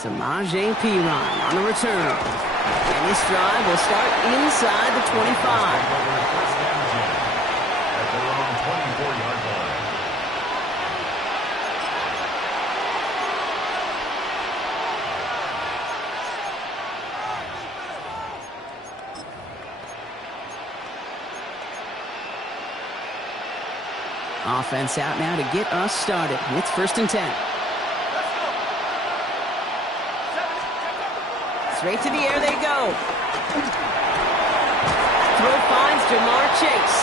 Samaje Perine on the return. And this drive will start inside the 25. At their own 24-yard line. Offense out now to get us started. It's 1st and 10. Straight to the air they go. Throw finds Jamar Chase.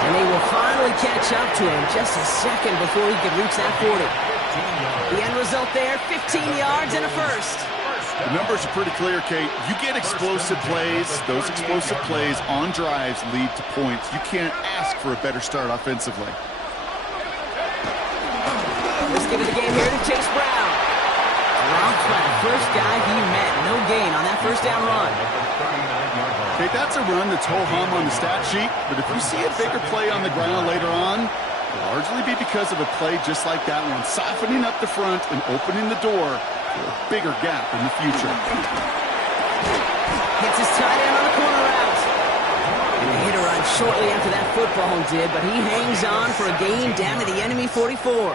And they will finally catch up to him just a second before he could reach that 40. The end result there, 15 yards and a first. The numbers are pretty clear, Kate. You get explosive plays. Those explosive plays on drives lead to points. You can't ask for a better start offensively. Let's give it a game here to Chase Brown. Dropped by the first guy he met. No gain on that first down run. Kate, that's a run that's ho-hum on the stat sheet, but if you see a bigger play on the ground later on, it'll largely be because of a play just like that one, softening up the front and opening the door for a bigger gap in the future. Gets his tight end on the corner route. And the hitter run shortly after that football did, but he hangs on for a gain down to the enemy 44.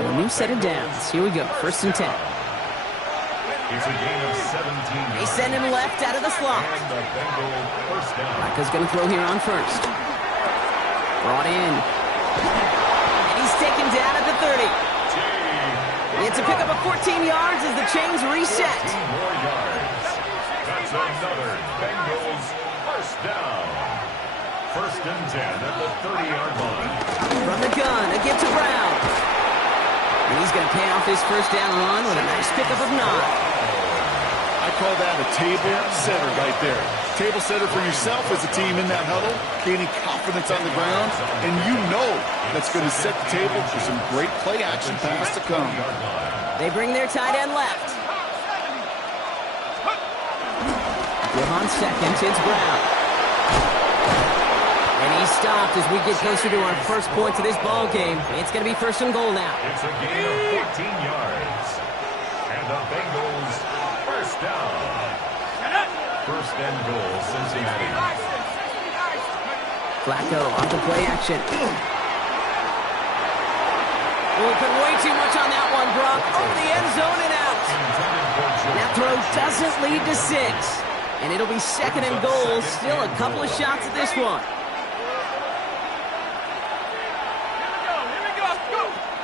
So a new set of downs. Here we go, 1st and 10. It's a gain of 17. They send him left out of the slot. And the Bengals first down. Flacco's going to throw here on first. Brought in. And he's taken down at the 30. It's a pickup of 14 yards as the chains reset. 14 more yards. That's another Bengals first down. 1st and 10 at the 30-yard line. From the gun, a give to Brown. And he's going to pay off his first down run with a nice pickup of 9. I call that a table setter right there. Table setter for yourself as a team in that huddle, gaining confidence on the ground, and you know that's going to set the table for some great play action pass to come. They bring their tight end left. Give on second, it's Brown. And he's stopped as we get closer to our first point to this ball game. It's going to be 1st and goal now. It's a gain of 14 yards. And the Bengals first down. 1st and goal, Cincinnati. Flacco off the play action. Oh, put way too much on that one, Brock. Over the end zone and out. That throw doesn't lead to 6. And it'll be 2nd and goal. Still a couple of shots at this one.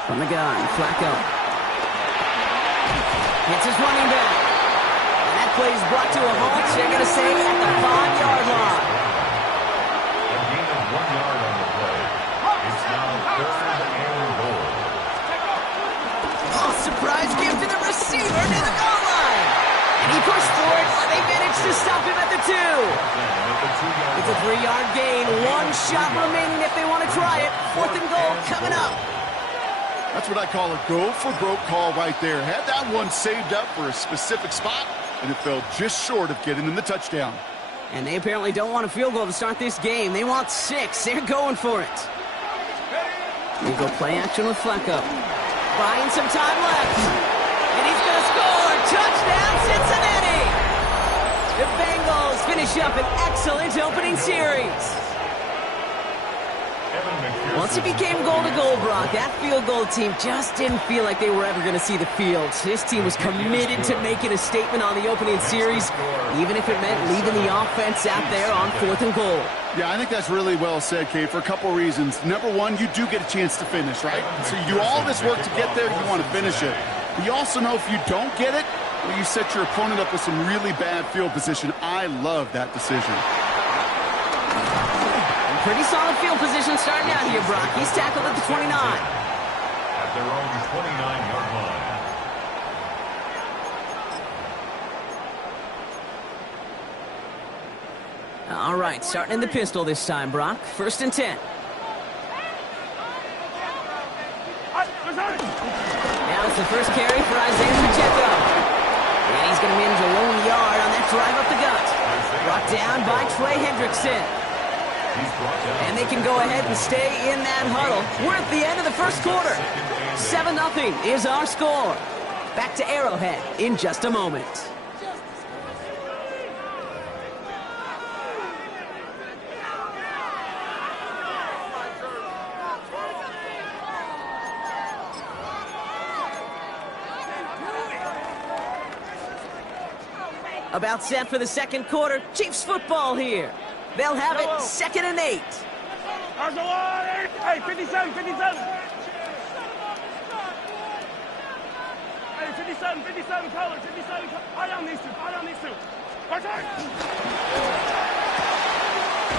From the gun, Flacco. Hits his running back. And that play is brought to a halt. They're going to say at the 5-yard line. A gain of 1 yard on the play. It's now 3rd and goal. Oh, surprise give to the receiver near the goal line. And he pushed for it, but they managed to stop him at the 2. It's a 3-yard gain. 1 shot remaining if they want to try it. 4th and goal coming up. That's what I call a go-for-broke call right there. Had that one saved up for a specific spot, and it fell just short of getting them the touchdown. And they apparently don't want a field goal to start this game. They want 6. They're going for it. We go play action with Flacco. Buying some time left. And he's going to score. Touchdown, Cincinnati! The Bengals finish up an excellent opening series. Once it became goal-to-goal, Brock, that field goal team just didn't feel like they were ever going to see the field. This team was committed to making a statement on the opening series, even if it meant leaving the offense out there on 4th and goal. Yeah, I think that's really well said, Kate, for a couple reasons. Number one, you do get a chance to finish, right? So you do all this work to get there, you want to finish it. But you also know if you don't get it, well, you set your opponent up with some really bad field position. I love that decision. Pretty solid field position starting out here, Brock. He's tackled at the 29. At their own 29-yard line. All right, starting in the pistol this time, Brock. 1st and 10. Now it's the first carry for Isaiah Pacheco. And he's going to manage a lone yard on that drive up the gut. Brought down by Trey Hendrickson. And they can go ahead and stay in that huddle. We're at the end of the first quarter. 7-0 is our score. Back to Arrowhead in just a moment. About set for the second quarter. Chiefs football here. They'll have it 2nd and 8. Hey, 57, 57. Hey, 57 colors, 57 colors. Eye on these two, eye on these two.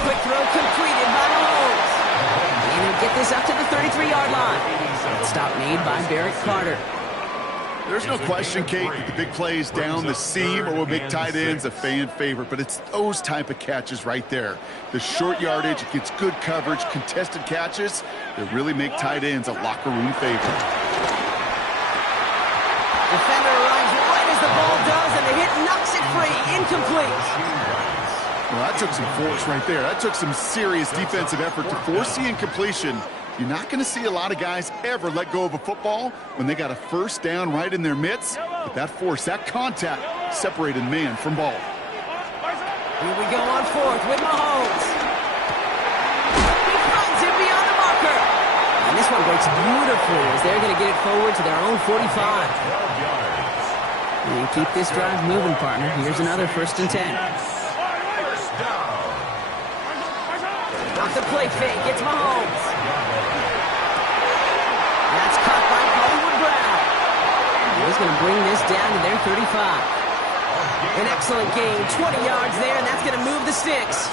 Quick throw completed by Mahomes. And he'll get this up to the 33-yard line. Stop made by Barrett Carter. There's no question, Kate, that the big plays down the seam or will make tight ends a fan favorite, but it's those type of catches right there. The short yardage, it gets good coverage, contested catches that really make tight ends a locker room favorite. Defender arrives right as the ball does, and the hit knocks it free. Incomplete. Well, that took some force right there. That took some serious defensive effort to force the incompletion. You're not going to see a lot of guys ever let go of a football when they got a first down right in their midst. But that force, that contact, separated man from ball. Here we go on 4th with Mahomes. He finds it beyond the marker. And this one breaks beautifully as they're going to get it forward to their own 45. And keep this drive moving, partner. Here's another 1st and 10. Off the play fake, it's Mahomes. That's caught by Hollywood Brown. He's going to bring this down to their 35. An excellent gain, 20 yards there, and that's going to move the sticks.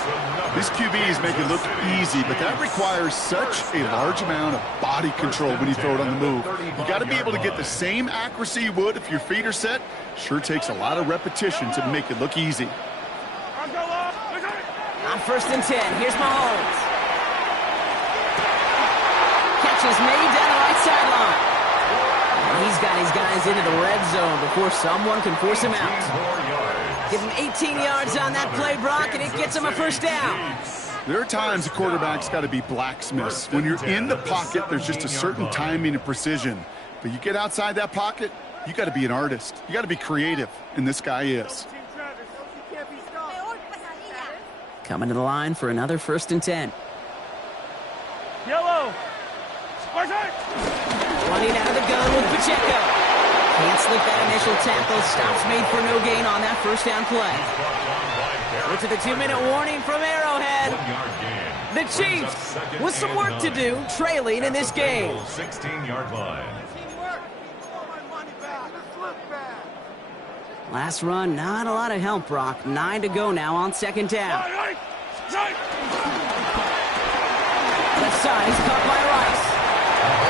These QBs make it look easy, but that requires such a large amount of body control when you throw it on the move. You got to be able to get the same accuracy you would if your feet are set. Sure takes a lot of repetition to make it look easy. On 1st and 10, here's Mahomes. Catch is made down the right sideline. He's got his guys into the red zone before someone can force him out. Give him 18 yards on that play, Brock, and it gets him a 1st down. There are times a quarterback's got to be blacksmiths. When you're in the pocket, there's just a certain timing and precision. But you get outside that pocket, you got to be an artist. You got to be creative, and this guy is. Coming to the line for another 1st and 10. Yellow. Running out of the gun with Pacheco. Can't slip that initial tackle. Stops made for no gain on that 1st down play. We're to the 2-minute warning from Arrowhead. The Chiefs with some work to do, trailing in this game. 16-yard line. Last run, not a lot of help, Brock. 9 to go now on 2nd down. Left side, he's caught by Rice.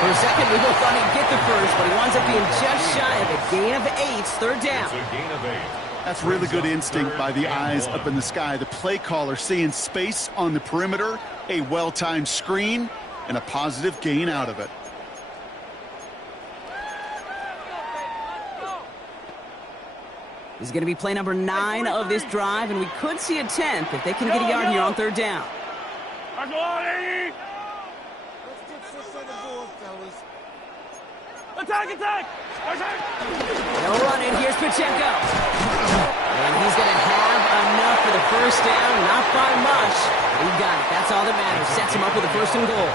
For a second, we both thought he'd get the first, but he winds up being just shy of a gain of 8, 3rd down. It's a gain of 8. That's really good instinct by the eyes up in the sky. The play caller seeing space on the perimeter, a well-timed screen, and a positive gain out of it. This is going to be play number 9 of this drive, and we could see a 10th if they can get a yard here on 3rd down. Attack, attack! No running, here's Pacheco. And he's going to have enough for the 1st down, not by much. He got it, that's all that matters. Sets him up with a 1st and goal.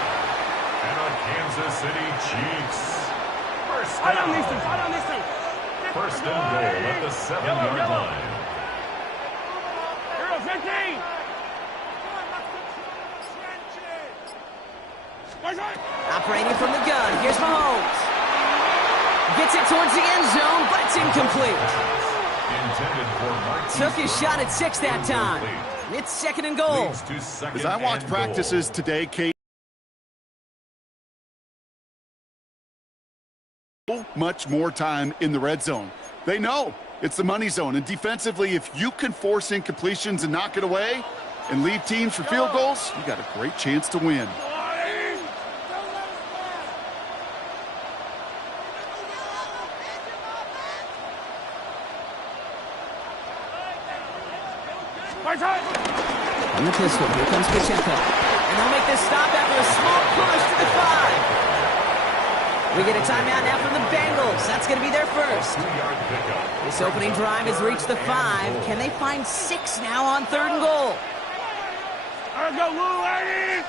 And the Kansas City Chiefs. 1st Eye on down. these two, eye on these two. 1st and goal at the 7-yard line. Hero 15. Operating from the gun, here's Mahomes. Gets it towards the end zone, but it's incomplete. Intended for Marquise Took his shot at 6 that time. It's 2nd and goal. Leads to 2nd As I watch and practices goal. today, Kate, much more time in the red zone. They know it's the money zone, and defensively, if you can force incompletions and knock it away and leave teams for field goals, you got a great chance to win. On the pistol, here comes Pacheco. And they'll make this stop after a small push to the 5. We get a timeout now from the Bengals. That's going to be their first. This opening drive has reached the 5. Can they find 6 now on 3rd and goal? Let's go, Lou, ladies!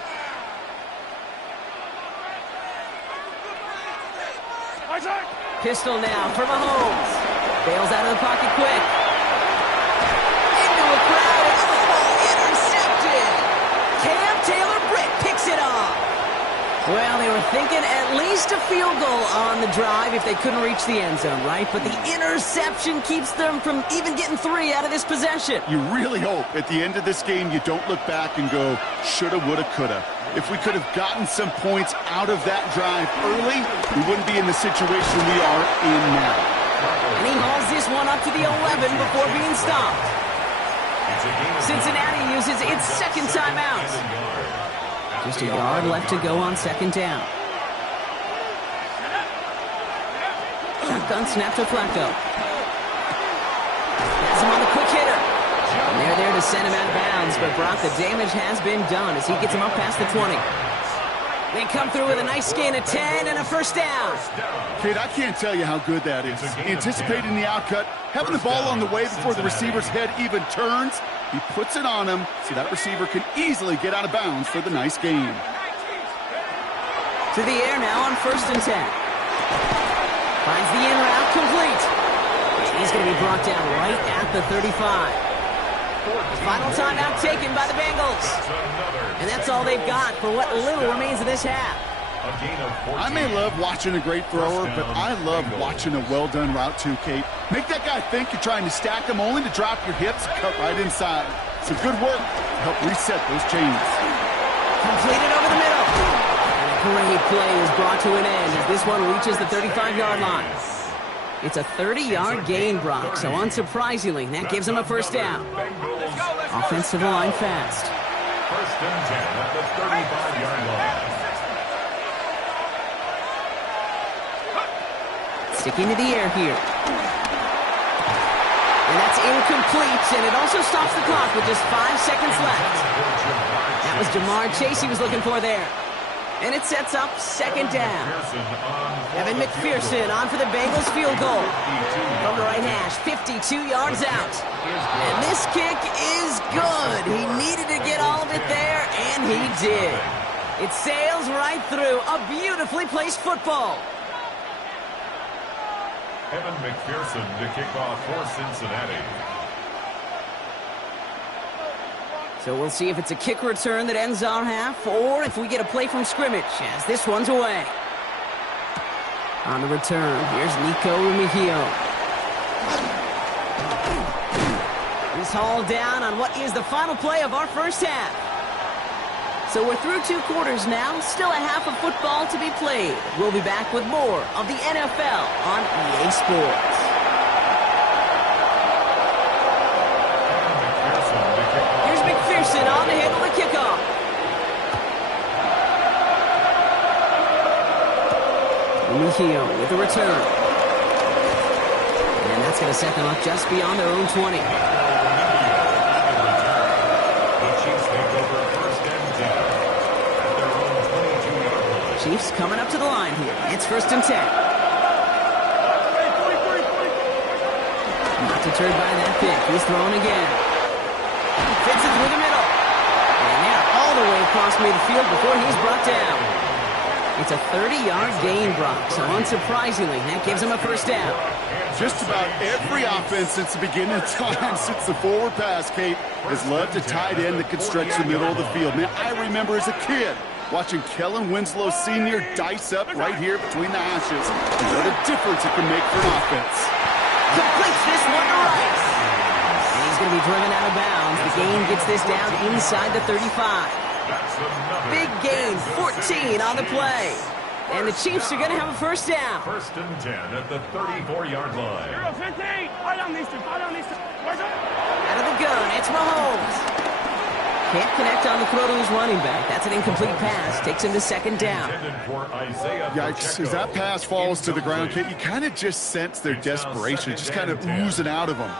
Pistol now for Mahomes. Bails out of the pocket quick. Into a crowd, and the ball intercepted. Cam Taylor-Britt picks it off. Well, they were thinking at least a field goal on the drive if they couldn't reach the end zone, right? But the interception keeps them from even getting 3 out of this possession. You really hope at the end of this game you don't look back and go, shoulda, woulda, coulda. If we could have gotten some points out of that drive early, we wouldn't be in the situation we are in now. And he hauls this one up to the 11 before being stopped. Cincinnati uses its second timeout. Just a yard left to go on 2nd down. Shotgun snap to Flacco. Has him on the quick hitter. And they're there to send him out of bounds, but Brock, the damage has been done as he gets him up past the 20. They come through with a nice gain of 10 and a first down. Kate, I can't tell you how good that is. Anticipating the outcut, having the ball on the way before the receiver's head even turns, he puts it on him so that receiver can easily get out of bounds for the nice gain. To the air now on 1st and 10. Finds the in route complete. He's going to be brought down right at the 35. Final timeout taken by the Bengals. And that's all they've got for what little remains of this half. I may love watching a great thrower, but I love watching a well-done route too, Kate. Make that guy think you're trying to stack him only to drop your hips and cut right inside. It's a good work to help reset those chains. Completed over the middle. And a great play is brought to an end as this one reaches the 35-yard line. It's a 30-yard gain, Brock, so unsurprisingly, that gives him a first down. Offense to the line fast. 1st and 10 at the 35-yard line. Sticking to the air here. And that's incomplete, and it also stops the clock with just 5 seconds left. That was Jamar Chase he was looking for there. And it sets up 2nd down. Evan McPherson on for the Bengals field goal. From the right hash, 52 yards out. And this kick is good. He needed to get all of it there, and he did. It sails right through a beautifully placed football. Evan McPherson to kick off for Cincinnati. So we'll see if it's a kick return that ends our half, or if we get a play from scrimmage, as this one's away. On the return, here's Nico Mejio. He's hauled down on what is the final play of our first half. So we're through 2 quarters now, still a half of football to be played. We'll be back with more of the NFL on EA Sports. McPherson on to handle the kickoff. Mejio with the return. And that's going to set them up just beyond their own 20. Chiefs coming up to the line here. It's 1st and 10. Not deterred by that pick. He's throwing again. Fits it through the middle. And they're all the way across midfield before he's brought down. It's a 30-yard gain, Brock, so unsurprisingly, that gives him a first down. Just about every offense since the beginning of time, since the forward pass, Kate, has loved a tight end that could stretch the middle of the field. Man, I remember as a kid watching Kellen Winslow Sr. dice up right here between the hashes. And what a difference it can make for an offense. Completes this one to Rice. And he's going to be driven out of bounds. The gain gets this down inside the 35. Big gain, 14 on the play. And the Chiefs are going to have a first down. 1st and 10 at the 34-yard line. 15. Out of the gun, it's Mahomes. Can't connect on the throw to his running back. That's an incomplete pass. Takes him to 2nd down. Yikes, as that pass falls to the ground, Kate, you kind of just sense their desperation, just kind of oozing out of them.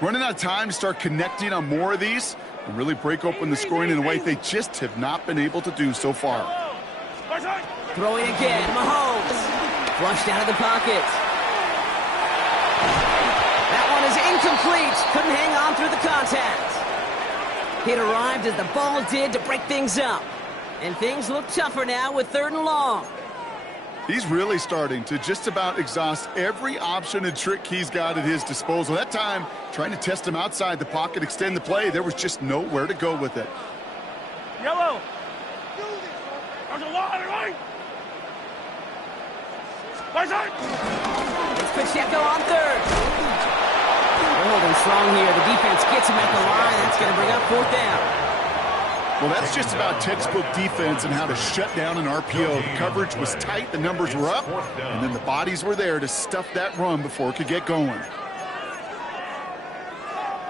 Running out of time to start connecting on more of these and really break open the scoring in a way they just have not been able to do so far. Throwing again, Mahomes. Flushed out of the pocket. That one is incomplete. Couldn't hang on through the contact. It arrived as the ball did to break things up. And things look tougher now with 3rd and long. He's really starting to just about exhaust every option and trick he's got at his disposal. That time, trying to test him outside the pocket, extend the play, there was just nowhere to go with it. Yellow. There's a lot on the line. It's Pacheco on 3rd. They're holding strong here. The defense gets him at the line. That's going to bring up 4th down. Well, that's just about textbook defense and how to shut down an RPO. The coverage was tight, the numbers were up, and then the bodies were there to stuff that run before it could get going.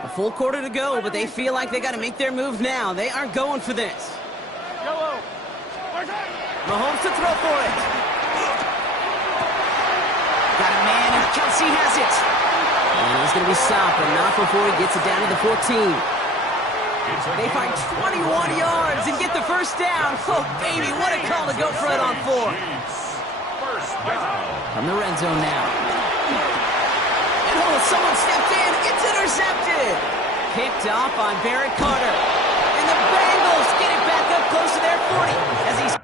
A full quarter to go, but they feel like they got to make their move now. They aren't going for this. Yellow. Mahomes to throw for it. Got a man, and Kelsey has it. And he's going to be stopped, but not before he gets it down to the 14. They find 21 yards and get the first down. Oh, baby, what a call to go for it on 4. From the red zone now. And oh, someone stepped in. It's intercepted. Picked off on Barrett Carter. And the Bengals get it back up close to their 40 as he's...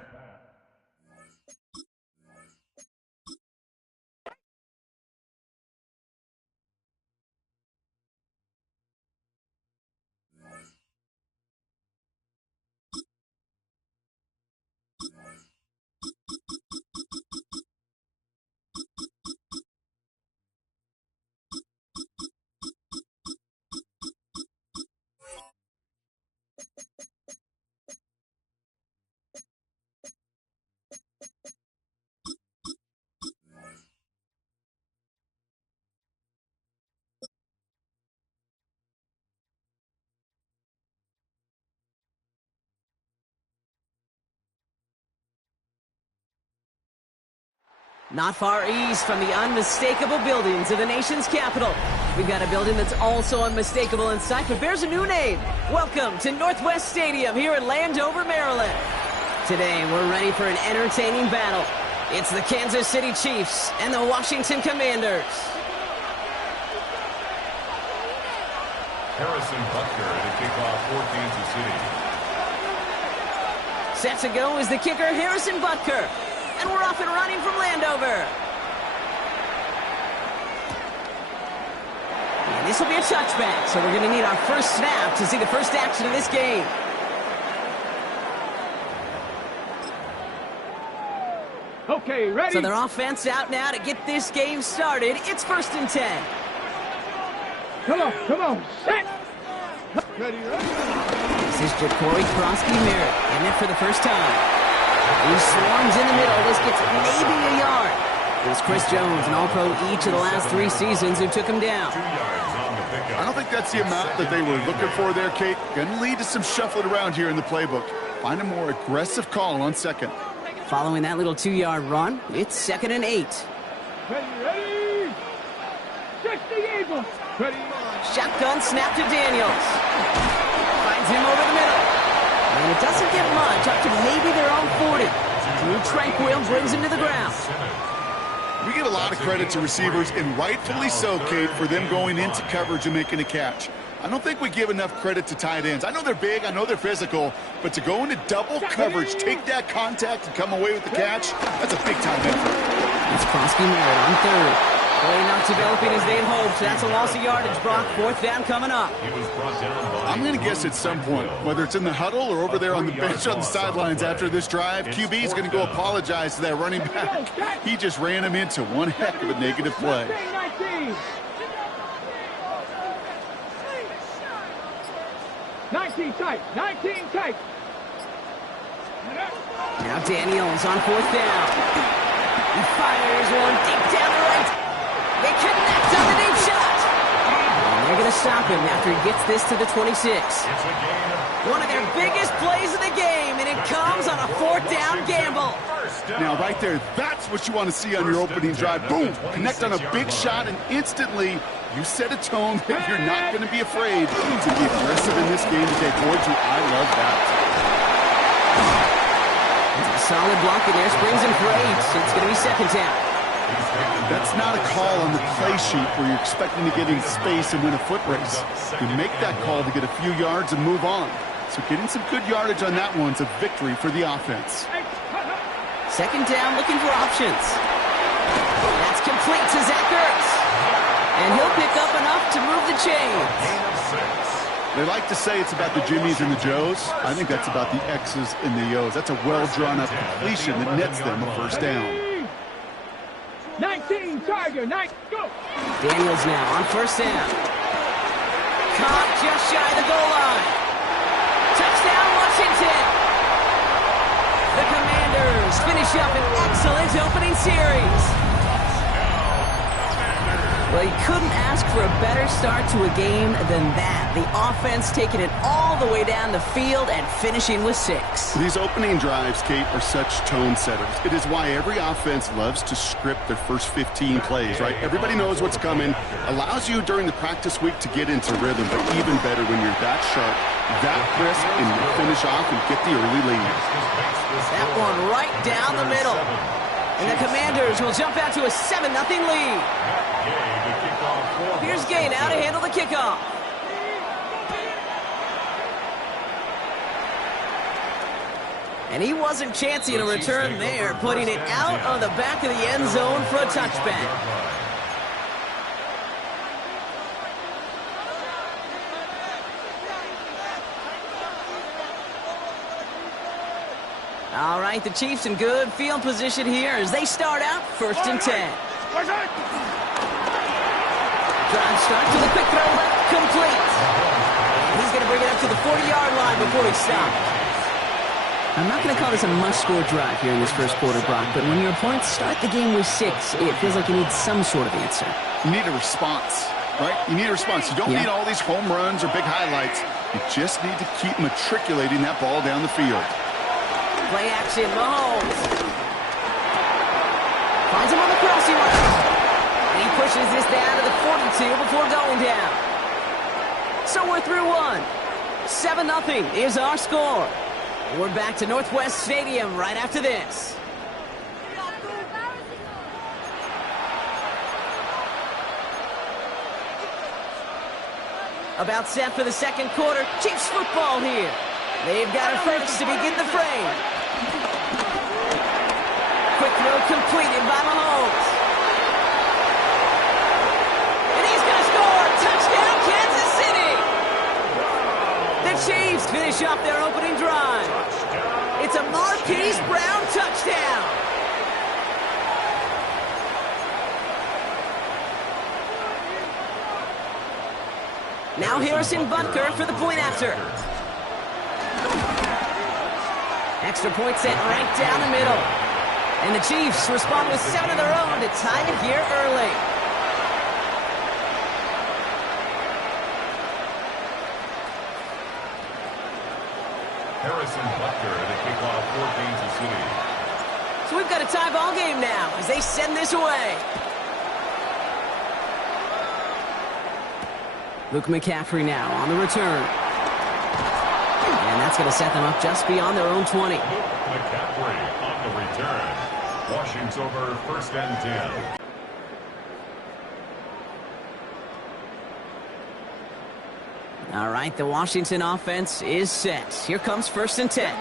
Not far east from the unmistakable buildings of the nation's capital. We've got a building that's also unmistakable in sight, but bears a new name. Welcome to Northwest Stadium here in Landover, Maryland. Today, we're ready for an entertaining battle. It's the Kansas City Chiefs and the Washington Commanders. Harrison Butker to kick off for Kansas City. Set to go is the kicker, Harrison Butker. And we're off and running from Landover. And this will be a touchback, so we're going to need our first snap to see the first action of this game. Okay, ready? So their offense out now to get this game started. It's 1st and 10. Come on, set. Ready. This is Ja'Cory Krosky-Merritt, and it for the first time. He swarms in the middle. This gets maybe a yard. It was Chris Jones, an All-Pro each of the last 3 seasons, who took him down. I don't think that's the amount that they were looking for there, Kate. Going to lead to some shuffling around here in the playbook. Find a more aggressive call on 2nd. Following that little 2-yard run, it's 2nd and 8. Ready. 68. Ready. Shotgun snap to Daniels. Finds him over the middle. And it doesn't get much, up to maybe their own 40. Drew Tranquil brings him to the ground. We give a lot of credit to receivers, and rightfully so, Kate, for them going into coverage and making a catch. I don't think we give enough credit to tight ends. I know they're big, I know they're physical, but to go into double coverage, take that contact, and come away with the catch, that's a big-time effort. It's Krosky-Merritt on 3rd. Play not developing as they'd hoped. That's a loss of yardage, Brock. 4th down coming up. I'm going to guess at some point, whether it's in the huddle or over there on the bench on the sidelines after this drive, QB is going to go apologize to that running back. He just ran him into one heck of a negative play. 19 tight. Now Daniels on 4th down. He fires one deep down the right. They connect on the deep shot. And they're going to stop him after he gets this to the 26. One of their biggest plays of the game, and it comes on a 4th down gamble. Now, right there, that's what you want to see on your opening drive. Boom! Connect on a big shot, and instantly you set a tone that you're not going to be afraid to be aggressive in this game today. Boy, do I love that. Solid block in there, springs him for 8. It's going to be 2nd down. That's not a call on the play sheet where you're expecting to get in space and win a foot race. You make that call to get a few yards and move on. So getting some good yardage on that one's a victory for the offense. Second down, looking for options. That's complete to Zach Ertz. And he'll pick up enough to move the chains. They like to say it's about the Jimmies and the Joes. I think that's about the X's and the O's. That's a well-drawn-up completion that nets them a first down. 19, Tiger, 9, go! Daniels now on first down. Caught just shy of the goal line. Touchdown, Washington. The Commanders finish up an excellent opening series. Well, you couldn't ask for a better start to a game than that. The offense taking it all the way down the field and finishing with 6. These opening drives, Kate, are such tone setters. It is why every offense loves to script their first 15 plays, right? Everybody knows what's coming. Allows you during the practice week to get into rhythm, but even better when you're that sharp, that crisp, and you finish off and get the early lead. That one right down the middle. And the Commanders will jump out to a 7-0 lead. Here's Gay now to handle the kickoff. And he wasn't chancing a return there, putting it out on the back of the end zone for a touchback. All right, the Chiefs in good field position here as they start out 1st and 10. Drive start to the quick throw left, complete. And he's going to bring it up to the 40-yard line before he stops. I'm not going to call this a must-score drive here in this first quarter, Brock, but when your opponents start the game with 6, it feels like you need some sort of answer. You need a response, right? You need a response. You don't need all these home runs or big highlights. You just need to keep matriculating that ball down the field. Play action, Mahomes. Finds him on the crossing route. And he pushes this down to the 42 before going down. So we're through one. 7-0 is our score. We're back to Northwest Stadium right after this. About set for the second quarter. Chiefs football here. They've got it first to begin the frame. Quick throw completed by Mahomes. And he's going to score. Touchdown, Kansas City. The Chiefs finish off their opening drive. It's a Marquise Brown touchdown. Now Harrison Butker for the point after. Extra point set right down the middle. And the Chiefs respond with 7 of their own to tie it here early. Harrison Butker to kick off for Kansas City. So we've got a tie ball game now as they send this away. Luke McCaffrey now on the return. And that's going to set them up just beyond their own 20. Luke McCaffrey on the return. Washington's over 1st and 10. All right, the Washington offense is set. Here comes 1st and 10.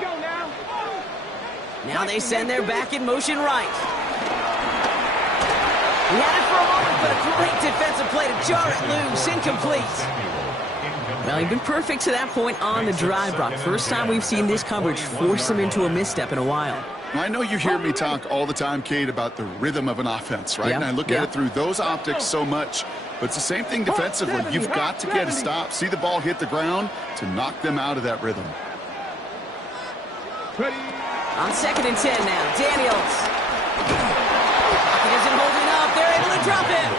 Now they send their back in motion right. He had it for a moment, but a great defensive play to jar it loose. Incomplete. Well, he's been perfect to that point on the drive, Brock. First time we've seen this coverage force him into a misstep in a while. I know you hear me talk all the time, Kate, about the rhythm of an offense, right? And I look at it through those optics so much. But it's the same thing defensively. You've got to get a stop, see the ball hit the ground to knock them out of that rhythm. On 2nd and 10 now, Daniels. He isn't holding up. They're able to drop him.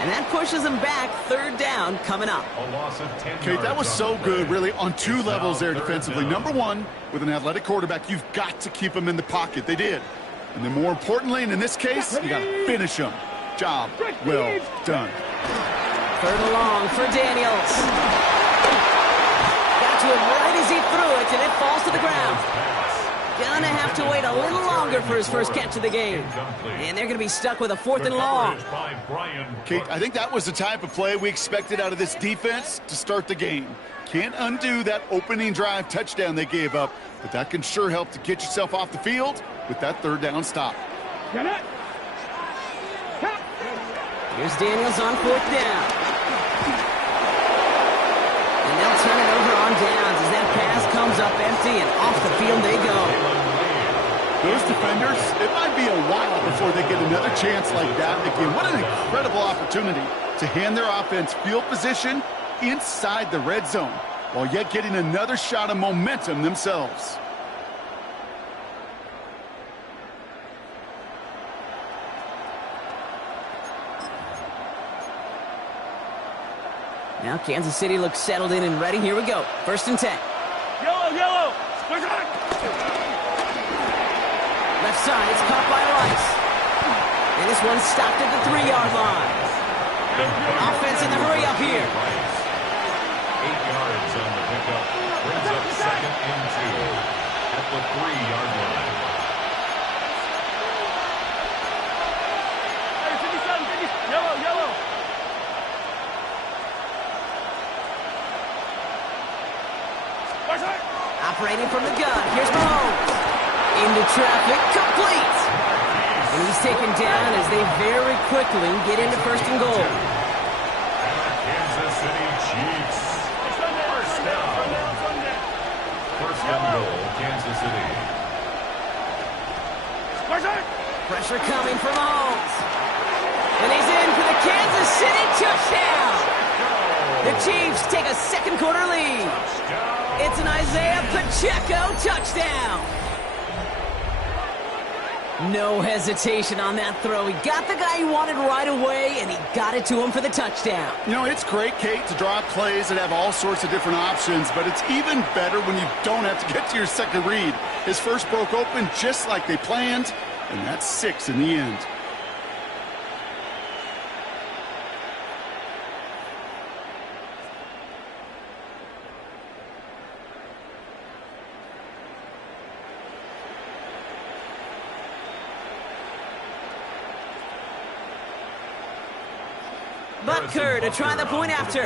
And that pushes them back. 3rd down coming up. Kate, that was so good, really, on 2 levels there defensively. Number 1, with an athletic quarterback, you've got to keep him in the pocket. They did. And then more importantly, and in this case, you got to finish him. Job well done. 3rd and long for Daniels. Got to him right as he threw it, and it falls to the ground. Gonna have to wait a little longer for his first catch of the game. And they're gonna be stuck with a 4th and long. Kate, I think that was the type of play we expected out of this defense to start the game. Can't undo that opening drive touchdown they gave up, but that can sure help to get yourself off the field with that 3rd down stop. Here's Daniels on 4th down. And they'll turn it over on downs as that pass comes up empty and off the field they go. Those defenders, it might be a while before they get another chance like that again. What an incredible opportunity to hand their offense field position inside the red zone, while yet getting another shot of momentum themselves. Now Kansas City looks settled in and ready. Here we go. 1st and 10. Yellow, yellow. Left side, it's caught by Rice. And this one's stopped at the 3-yard line. Offense in the hurry up here. 8 yards on the pickup. Brings up 2nd and 2 at the 3-yard line. Hey, 57, 50. Yellow, yellow. Operating from the gun. Here's Mahomes. Into traffic. Complete. And he's taken down as they very quickly get into 1st and goal. And the Kansas City Chiefs. First down. 1st and goal, Kansas City. Pressure coming from Mahomes. And he's in for the Kansas City touchdown. The Chiefs take a 2nd quarter lead. It's an Isaiah Pacheco touchdown. No hesitation on that throw. He got the guy he wanted right away, and he got it to him for the touchdown. You know, it's great, Kate, to draw up plays that have all sorts of different options, but it's even better when you don't have to get to your second read. His first broke open just like they planned, and that's 6 in the end. Butker to try the point after.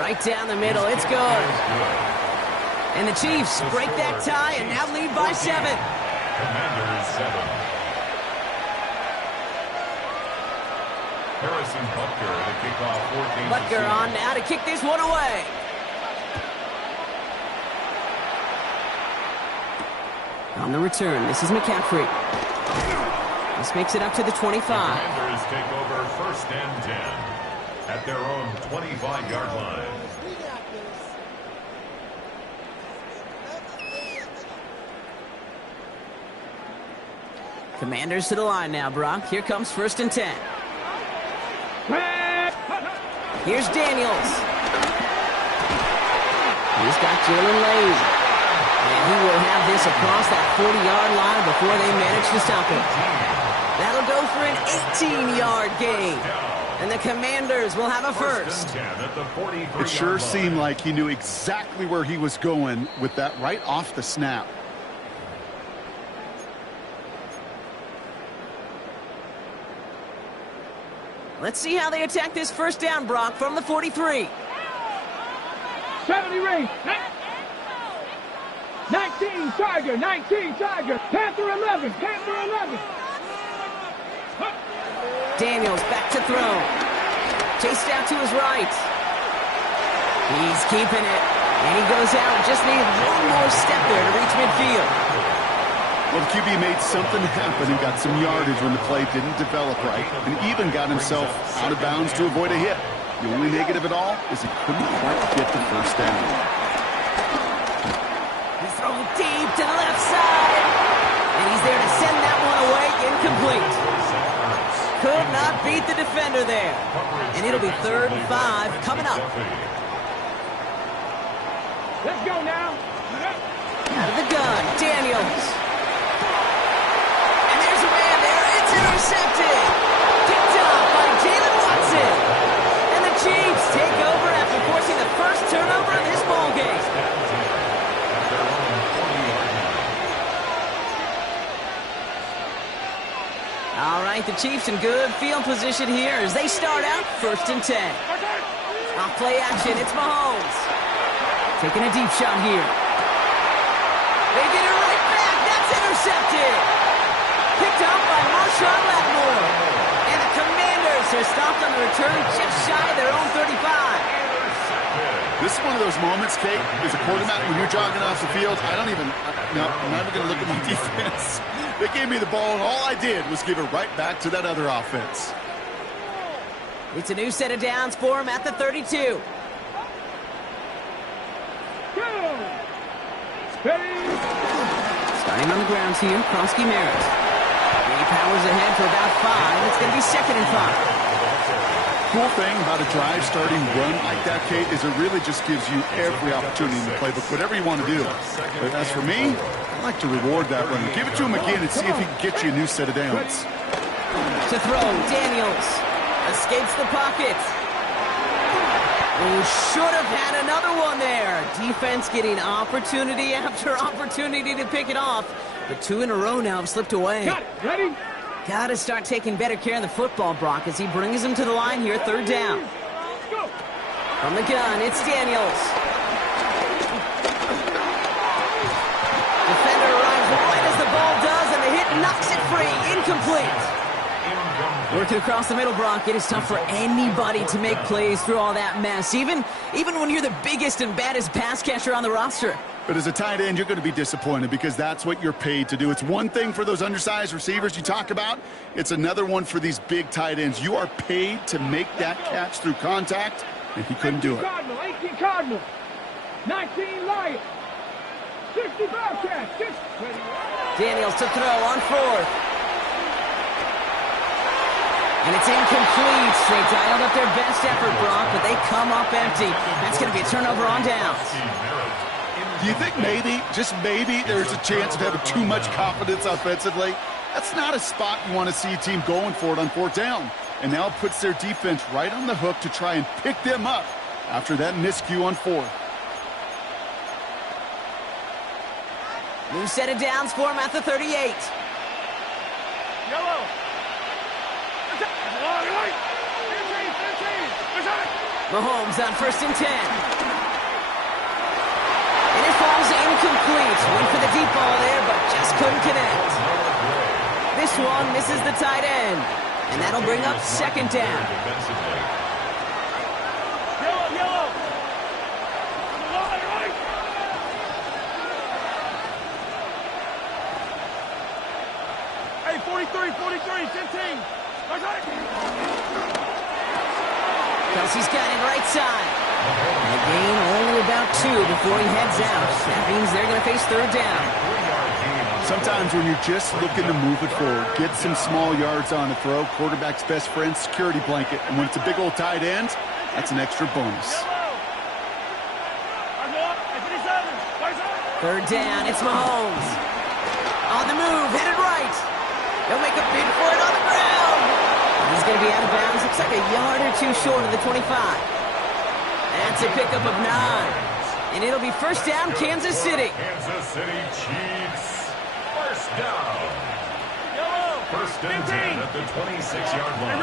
Right down the middle, it's good. And the Chiefs break that tie and now lead by 7. Commanders 7. Harrison Butker to kick off for Kansas Butker City. on now to kick this one away. On the return, this is McCaffrey. This makes it up to the 25. The Commanders take over 1st and 10 at their own 25-yard line. Commanders to the line now, Brock. Here comes 1st and 10. Here's Daniels. He's got Jalen Lays. And he will have this across that 40-yard line before they manage to stop him. That'll go for an 18-yard gain. And the Commanders will have a first. It sure seemed like he knew exactly where he was going with that right off the snap. Let's see how they attack this 1st down, Brock, from the 43. 70 ring. 19 Tiger, 19 Tiger. Panther 11, Panther 11. Daniels back to throw. Chased out to his right. He's keeping it. And he goes out. Just needed one more step there to reach midfield. Well, the QB made something happen and got some yardage when the play didn't develop right, and even got himself out of bounds to avoid a hit. The only negative at all is he couldn't quite get the 1st down. He's thrown deep to the left side. And he's there to send that one away. Incomplete. Could not beat the defender there. And it'll be 3rd and 5 coming up. Let's go now. Out of the gun, Daniels. And there's a man there. It's intercepted. Picked up by Jalen Watson. And the Chiefs take over after forcing the first turnover of this ball game. All right, the Chiefs in good field position here as they start out 1st and 10. Off play action, it's Mahomes. Taking a deep shot here. They get it right back. That's intercepted. Picked up by Marshawn Lattimore. And the Commanders are stopped on the return just shy of their own 35. This is one of those moments, Kate, as a quarterback, when you're jogging off the field, I'm not even going to look at my defense. They gave me the ball, and all I did was give it right back to that other offense. It's a new set of downs for him at the 32. Starting on the grounds here, Kronsky Merritt. He powers ahead for about 5. It's going to be 2nd and 5. Cool thing about a drive starting run like that, Kate, is it really just gives you every opportunity in the playbook, whatever you want to do. But as for me, I like to reward that runner. Give it to him again and see if he can get you a new set of downs. To throw, Daniels escapes the pocket. Oh, should have had another one there. Defense getting opportunity after opportunity to pick it off. But 2 in a row now have slipped away. Got it. Ready? Got to start taking better care of the football, Brock, as he brings him to the line here, 3rd down. Go. From the gun, it's Daniels. Defender arrives right as the ball does, and the hit knocks it free. Incomplete. Working across the middle, Brock, it is tough for anybody to make plays through all that mess, even when you're the biggest and baddest pass catcher on the roster. But as a tight end, you're going to be disappointed because that's what you're paid to do. It's one thing for those undersized receivers you talk about. It's another one for these big tight ends. You are paid to make that catch through contact, and he couldn't do it. 18 Cardinal, 19 Lion, 60 Bobcat, 6. Daniels to throw on 4th. And it's incomplete. They dialed up their best effort, Brock, but they come up empty. That's going to be a turnover on downs. Do you think maybe, just maybe, there's a chance of having too much confidence offensively? That's not a spot you want to see a team going for it on 4th down. And now it puts their defense right on the hook to try and pick them up after that miscue on 4th. New set of downs for him at the 38. Yellow. Mahomes on 1st and 10. And it falls incomplete. Went for the deep ball there, but just couldn't connect. This one misses the tight end. And that'll bring up 2nd down. Yellow. Hey, 43, 15. Kelsey's got it right side. And a gain only about 2 before he heads out. That means they're going to face 3rd down. Sometimes when you're just looking to move it forward, get some small yards on a throw, quarterback's best friend, security blanket. And when it's a big old tight end, that's an extra bonus. 3rd down, it's Mahomes. On the move, headed right. They'll make a bid for it on the ground. He's going to be out of bounds. Looks like a yard or 2 short of the 25. That's a pickup of 9. And it'll be 1st down, Kansas City. Kansas City Chiefs. 1st down. Yellow. 1st and 10 at the 26-yard line.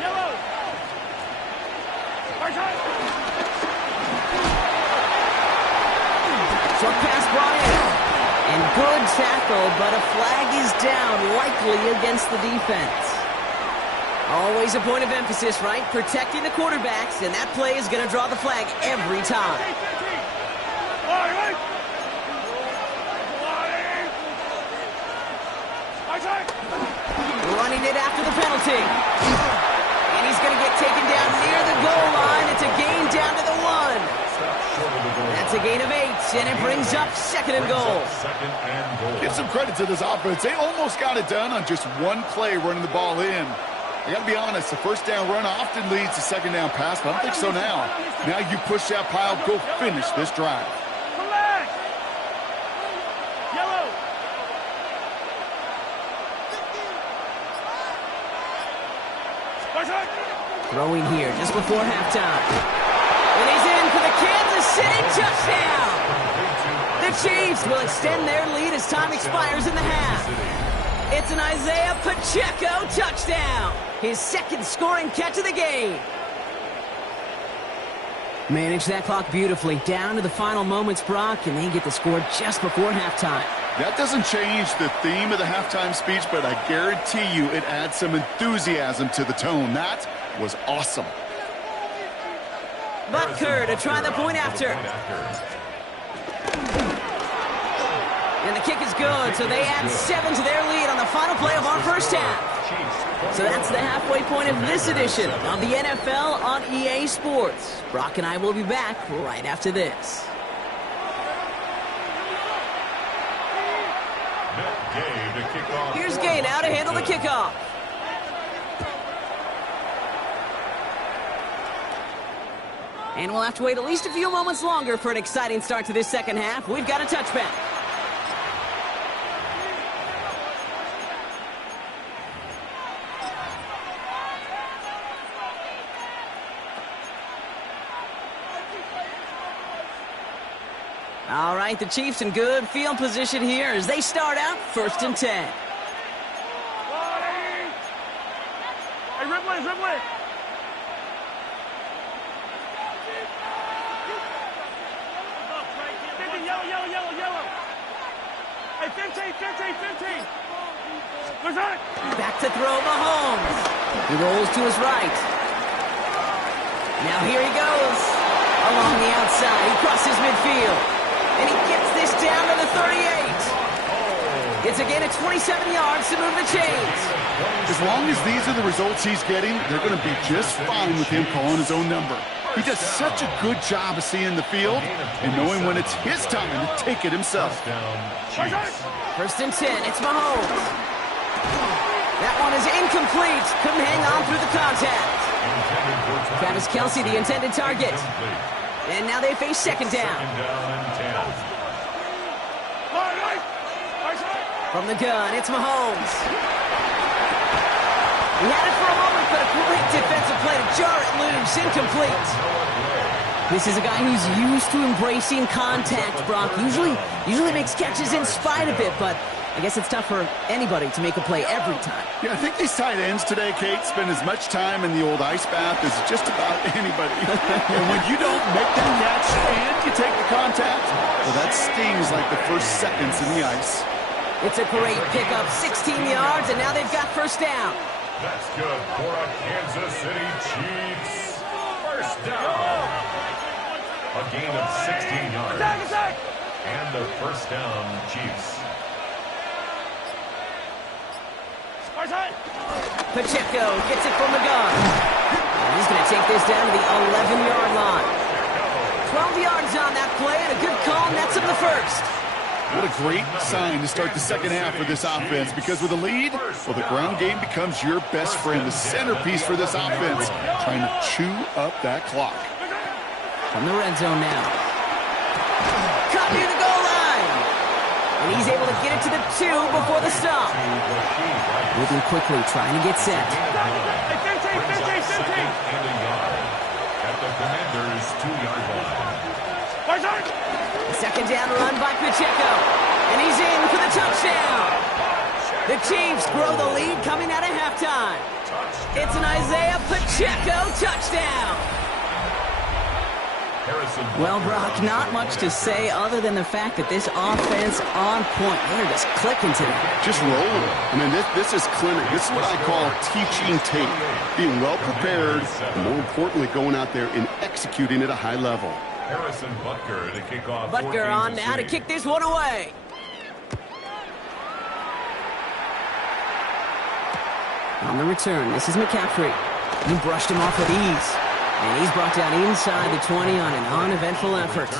Yellow. Short pass brought in. And good tackle, but a flag is down, likely against the defense. Always a point of emphasis, right? Protecting the quarterbacks, and that play is going to draw the flag every time. Running it after the penalty. And he's going to get taken down near the goal line. It's a gain down to the 1. That's a gain of 8, and it brings up 2nd and goal. Give some credit to this offense. They almost got it done on just one play running the ball in. I got to be honest, the 1st down run often leads to 2nd down pass, but I don't think so now. Now you push that pile, go finish this drive. Yellow. Throwing here just before halftime. And he's in for the Kansas City touchdown. The Chiefs will extend their lead as time expires in the half. It's an Isaiah Pacheco touchdown. His second scoring catch of the game. Manage that clock beautifully. Down to the final moments, Brock, and they get the score just before halftime. That doesn't change the theme of the halftime speech, but I guarantee you it adds some enthusiasm to the tone. That was awesome. Butker to try the point after. And the kick is good, so they add 7 to their lead on the final play of our first half. So that's the halfway point of this edition of the NFL on EA Sports. Brock and I will be back right after this. Here's Gay now to handle the kickoff. And we'll have to wait at least a few moments longer for an exciting start to this second half. We've got a touchback. All right, the Chiefs in good field position here as they start out 1st and 10. Hey, Ripley, Ripley. Yellow. Hey, 15. Where's that? Back to throw Mahomes. He rolls to his right. Now here he goes. Along the outside, he crosses midfield. And he gets this down to the 38. It's again at 27 yards to move the chains. As long as these are the results he's getting, they're going to be just fine with him calling his own number. He does such a good job of seeing the field and knowing when it's his time to take it himself. 1st and 10, it's Mahomes. That one is incomplete. Couldn't hang on through the contact. Travis Kelce, the intended target. And now they face 2nd down. From the gun, it's Mahomes. He had it for a moment, but a great defensive play to jar it loose. Incomplete. This is a guy who's used to embracing contact, Brock. Usually makes catches in spite of it, but I guess it's tough for anybody to make a play every time. Yeah, I think these tight ends today, Kate, spend as much time in the old ice bath as just about anybody. And when you don't make that catch and you take the contact, well, that stings like the first seconds in the ice. It's a great pickup, 16 yards, and now they've got 1st down. That's good for a Kansas City Chiefs. 1st down. A gain of 16 yards. And the 1st down, Chiefs. Pacheco gets it from the gun. And he's going to take this down to the 11-yard line. 12 yards on that play, and a good call nets him the 1st. What a great sign to start the second half for this offense, because with a lead, well, the ground game becomes your best friend, the centerpiece for this offense, trying to chew up that clock. From the red zone now. Cut near the goal line. And he's able to get it to the 2 before the stop. Moving quickly, trying to get set. 15. At the Commanders' 2-yard line. 2nd down run by Pacheco. And he's in for the touchdown. The Chiefs grow the lead coming out of halftime. It's an Isaiah Pacheco touchdown. Well, Brock, not much to say other than the fact that this offense on point. They're just clicking today. Just rolling. I mean, this is clinic. This is what I call teaching tape. Being well prepared, and more importantly, going out there and executing at a high level. Harrison Butker to kick off. Butker on now to kick this one away. On the return, this is McCaffrey. He brushed him off with ease. And he's brought down inside the 20 on an uneventful effort.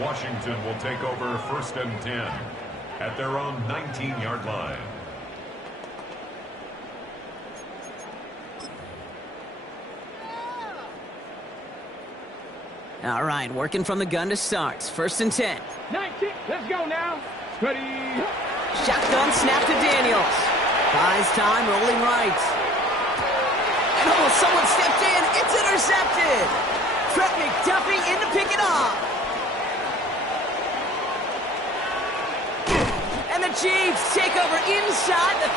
Washington will take over 1st and 10 at their own 19-yard line. All right, working from the gun to start. 1st and 10. 19. Let's go now. Ready. Shotgun snap to Daniels. Buys time, rolling right. And someone stepped in. It's intercepted. Trent McDuffie in to pick it off. And the Chiefs take over inside the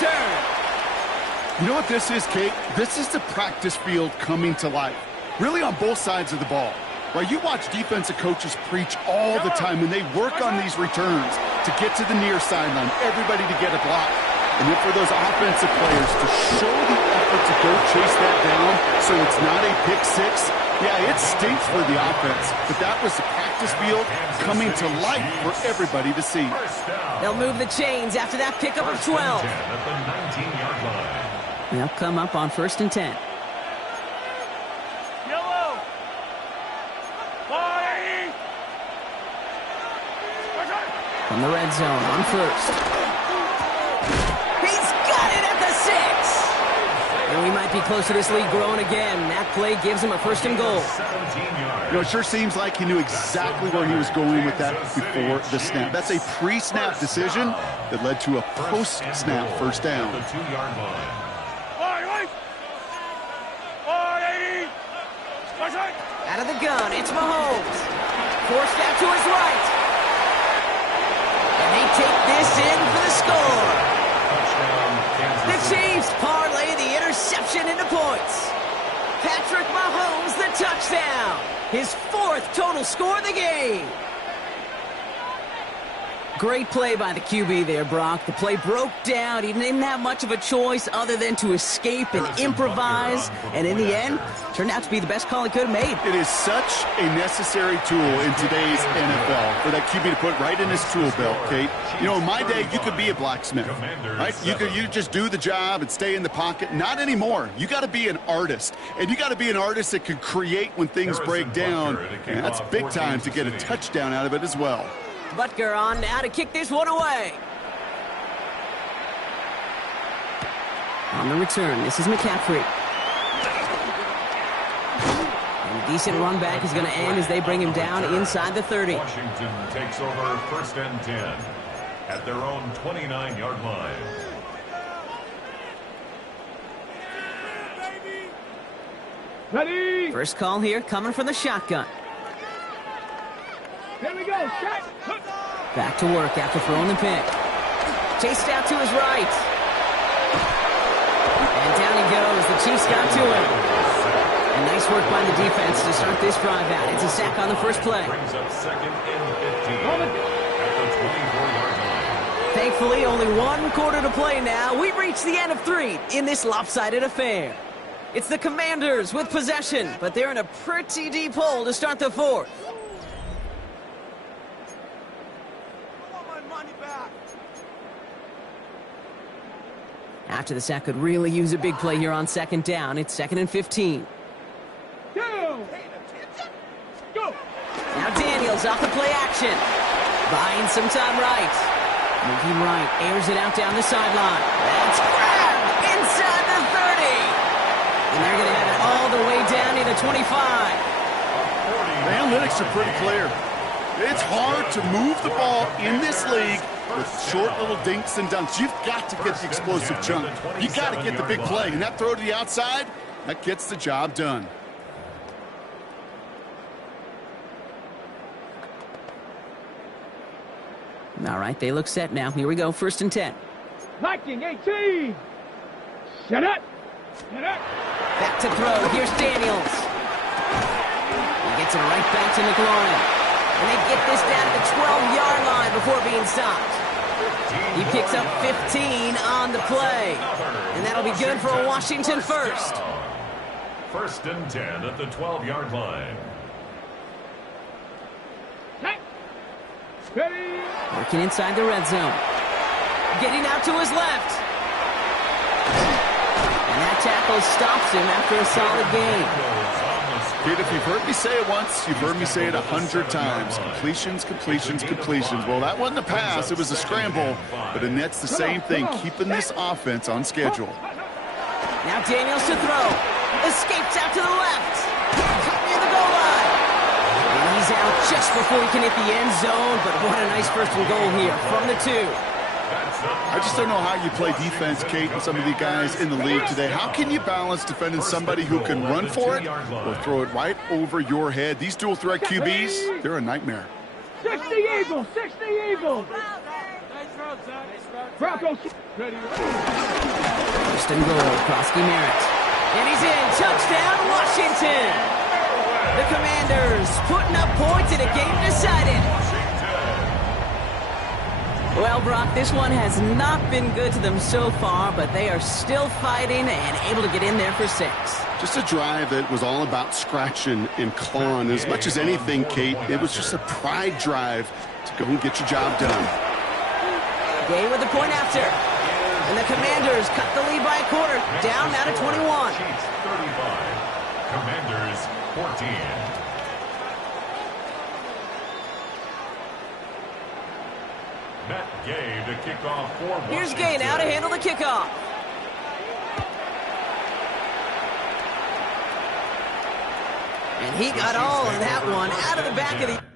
return. You know what this is, Kate? This is the practice field coming to life, really on both sides of the ball. Right, you watch defensive coaches preach all the time when they work on these returns to get to the near sideline, everybody to get a block. And then for those offensive players to show the effort to go chase that down so it's not a pick six, yeah, it stinks for the offense. But that was the practice field coming to life for everybody to see. They'll move the chains after that pickup of 12. At the 19-yard line. They'll come up on 1st and 10. Yellow. Body. From the red zone on 1st. He's got it at the 6. And we might be close to this lead growing again. That play gives him a 1st and goal. 17 yards. You know, it sure seems like he knew exactly where he was going with that before the snap. That's a pre-snap decision that led to a post-snap first down. The 2-yard line. Out of the gun, it's Mahomes. Forced out to his right. And they take this in for the score. The Chiefs parlay the interception into points. Patrick Mahomes, the touchdown. His 4th total score of the game. Great play by the QB there, Brock. The play broke down. He didn't have much of a choice other than to escape and improvise. And in the end, turned out to be the best call he could have made. It is such a necessary tool in today's NFL for that QB to put right in his tool belt, Kate. You know, in my day, you could be a blacksmith, right? You could just do the job and stay in the pocket. Not anymore. You got to be an artist. And you got to be an artist that can create when things break down. And that's big time to get a touchdown out of it as well. Butker on now to kick this one away. On the return, this is McCaffrey. And a decent run back is going to end as they bring him down inside the 30. Washington takes over 1st and 10 at their own 29-yard line. Ready. First call here coming from the shotgun. Here we go. Shot. Back to work after throwing the pick. Chased out to his right. And down he goes. The Chiefs got to him. And nice work by the defense to start this drive out. It's a sack on the first play. Brings up 2nd and 15 at the 24-yard line. Thankfully, only 1 quarter to play now. We've reached the end of 3 in this lopsided affair. It's the Commanders with possession, but they're in a pretty deep hole to start the 4th. After the sack could really use a big play here on 2nd down. It's 2nd and 15. Go. Now Daniels off the play action. Buying some time right. Moving right, airs it out down the sideline. That's grabbed inside the 30. And they're going to have it all the way down to the 25. The analytics are pretty clear. It's hard to move the ball in this league with short little dinks and dunks. You've got to get the explosive chunk. You got to get the big play. And that throw to the outside, that gets the job done. All right, they look set now. Here we go, 1st and 10. Liking 18. Shut up. Shut up. Back to throw. Here's Daniels. He gets it right back to McLaurin. And they get this down to the 12-yard line before being stopped. He picks up 15 on the play. And that'll be good for a Washington first. 1st and 10 at the 12-yard line. Ready. Working inside the red zone. Getting out to his left. And that tackle stops him after a solid gain. Kid, if you've heard me say it once, you've heard me say it 100 times. Completions, completions, completions. Well, that wasn't a pass. It was a scramble. But it nets the same thing, keeping this offense on schedule. Now Daniels to throw. Escapes out to the left. Caught near the goal line. And he's out just before he can hit the end zone. But what a nice 1st and goal here from the 2. I just don't know how you play defense, Kate, and some of the guys in the league today. How can you balance defending somebody who can run for it or throw it right over your head? These dual threat QBs, they're a nightmare. 60 Eagles, 60 Eagles. Broncos. First and goal, Krosky Merritt. And he's in. Touchdown, Washington. The Commanders putting up points in a game decided. Well, Brock, this one has not been good to them so far, but they are still fighting and able to get in there for 6. Just a drive that was all about scratching and clawing. As much as anything, Kate, it was just a pride drive to go and get your job done. Gay with the point after. And the Commanders cut the lead by a quarter. Down now to 21. Chiefs 35. Commanders 14. Matt Gay to kick off for Washington. Here's Gay now to handle the kickoff. And he got all of that one out of the back of the...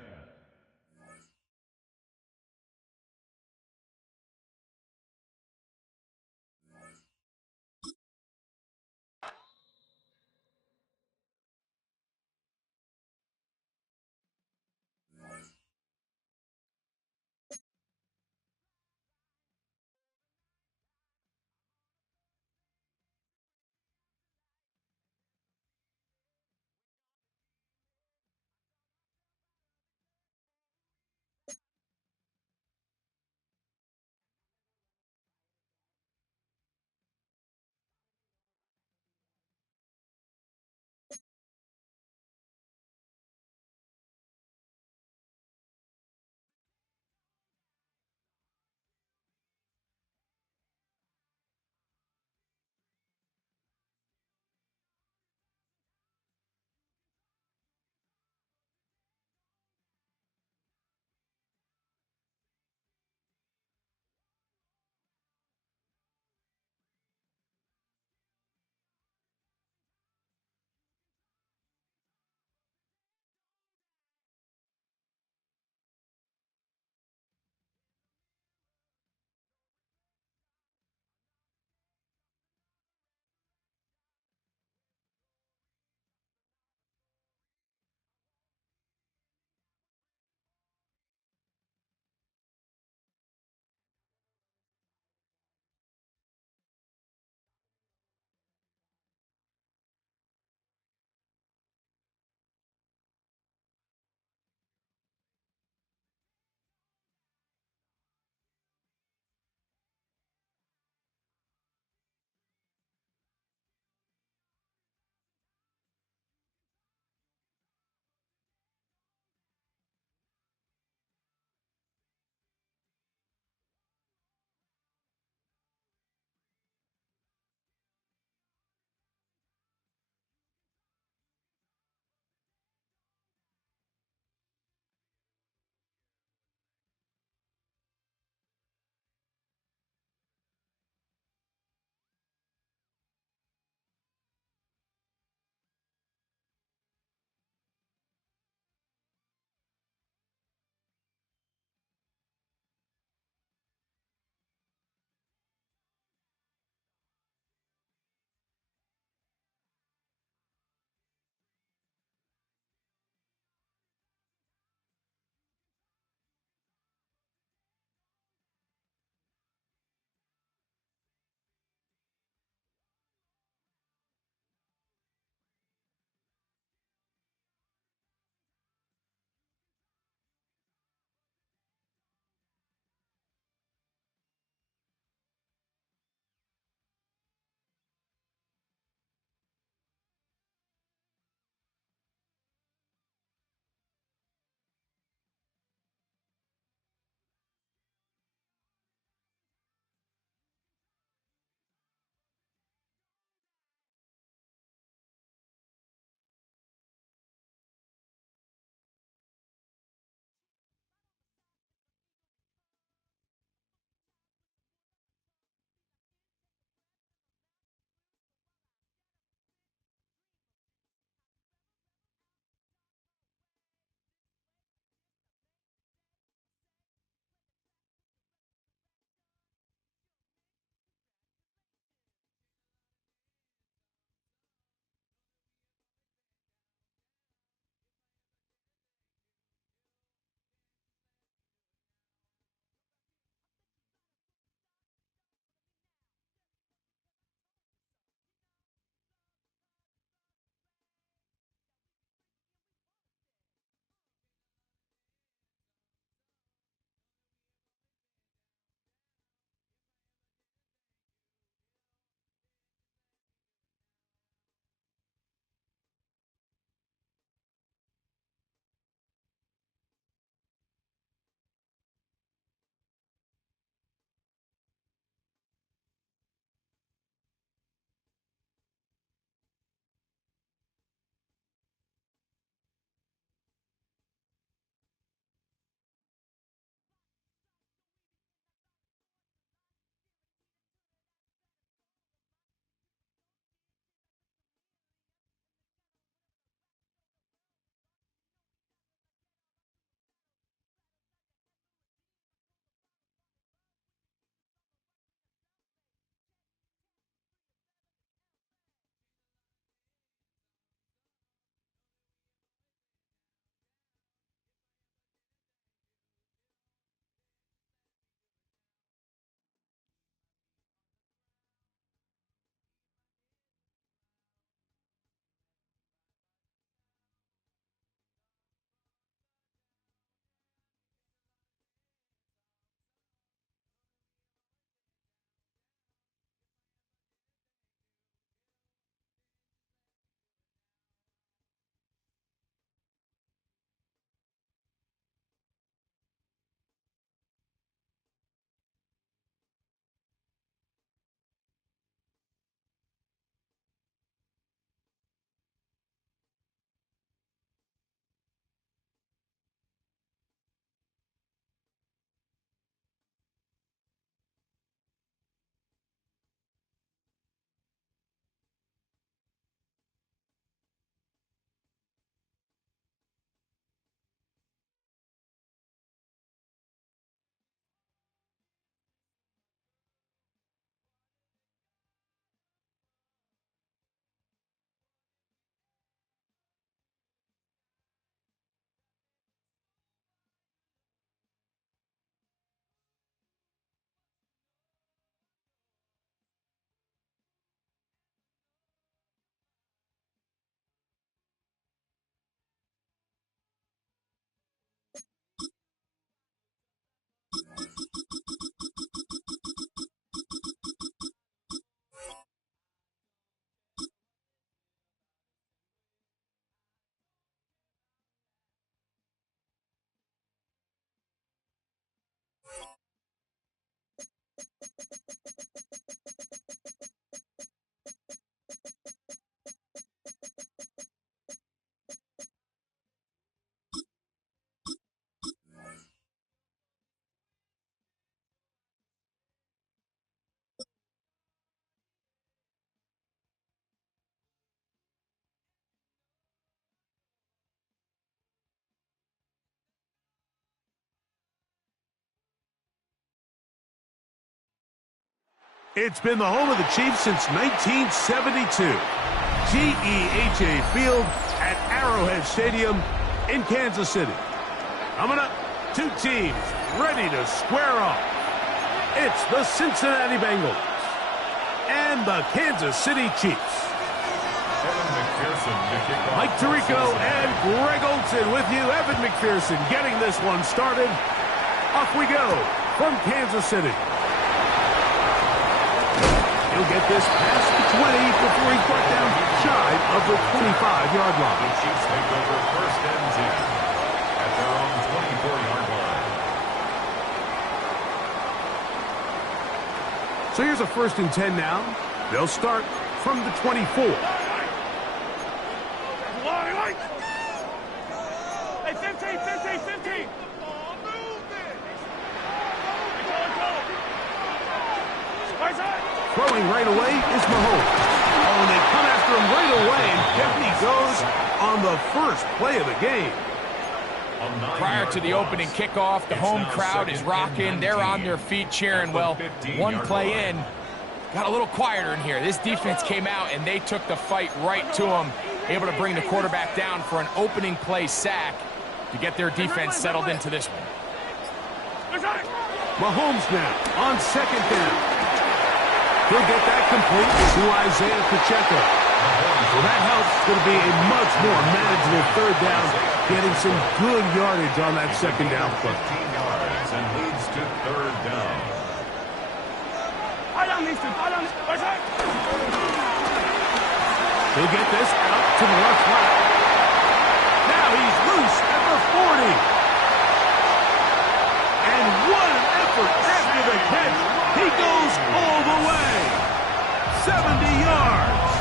It's been the home of the Chiefs since 1972. GEHA Field at Arrowhead Stadium in Kansas City. Coming up, two teams ready to square off. It's the Cincinnati Bengals and the Kansas City Chiefs. Mike Tirico and Greg Olsen with you. Evan McPherson getting this one started. Off we go from Kansas City. He'll get this past the 20 before he's brought down shy of the 25-yard line. The Chiefs take over first and 10 at their own 24-yard line. So here's a first and 10 now. They'll start from the 24. Hey, 15. Throwing right away is Mahomes. Oh, and they come after him right away, and down he goes on the first play of the game. Prior to the opening kickoff, the home crowd is rocking. They're on their feet cheering. Well, one play in, got a little quieter in here. This defense came out, and they took the fight right to him, able to bring the quarterback down for an opening play sack to get their defense settled into this one. Mahomes now on second down. He'll get that complete to Isaiah Pacheco. Well, that helps. It's going to be a much more manageable third down, getting some good yardage on that second down play. 15 yards and leads to third down. He'll get this out to the left flat. Now he's loose at the 40. And what an effort after the catch. He goes all the way. 70 yards.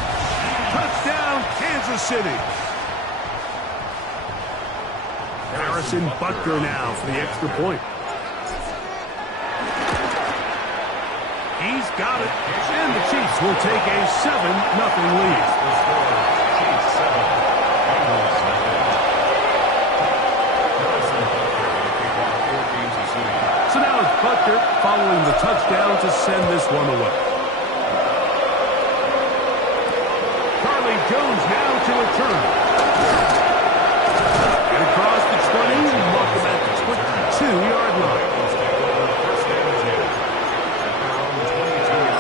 Touchdown, Kansas City. Harrison Butker now for the extra point. He's got it. And the Chiefs will take a 7-0 lead. The score, Chiefs 7, Bengals nothing. Harrison Butker will kick off for Kansas City. So now it's Butker following the touchdown to send this one away. Charlie Jones now to return. And across the 20, welcome at the 22-yard line. Bengals take over first and 10 at their own 22-yard line.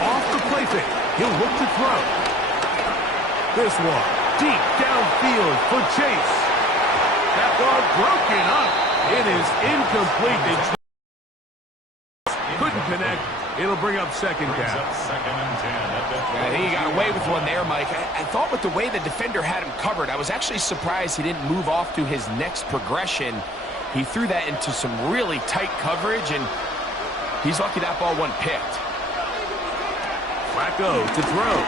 Off the play fake. He'll look to throw. This one deep downfield for Chase. That ball broken up. It is incomplete. They couldn't connect. It'll bring up second Brings down. up second and 10 at the I think he got away with one there, Mike. I thought with the way the defender had him covered, I was actually surprised he didn't move off to his next progression. He threw that into some really tight coverage, and he's lucky that ball wasn't picked. Flacco to throw.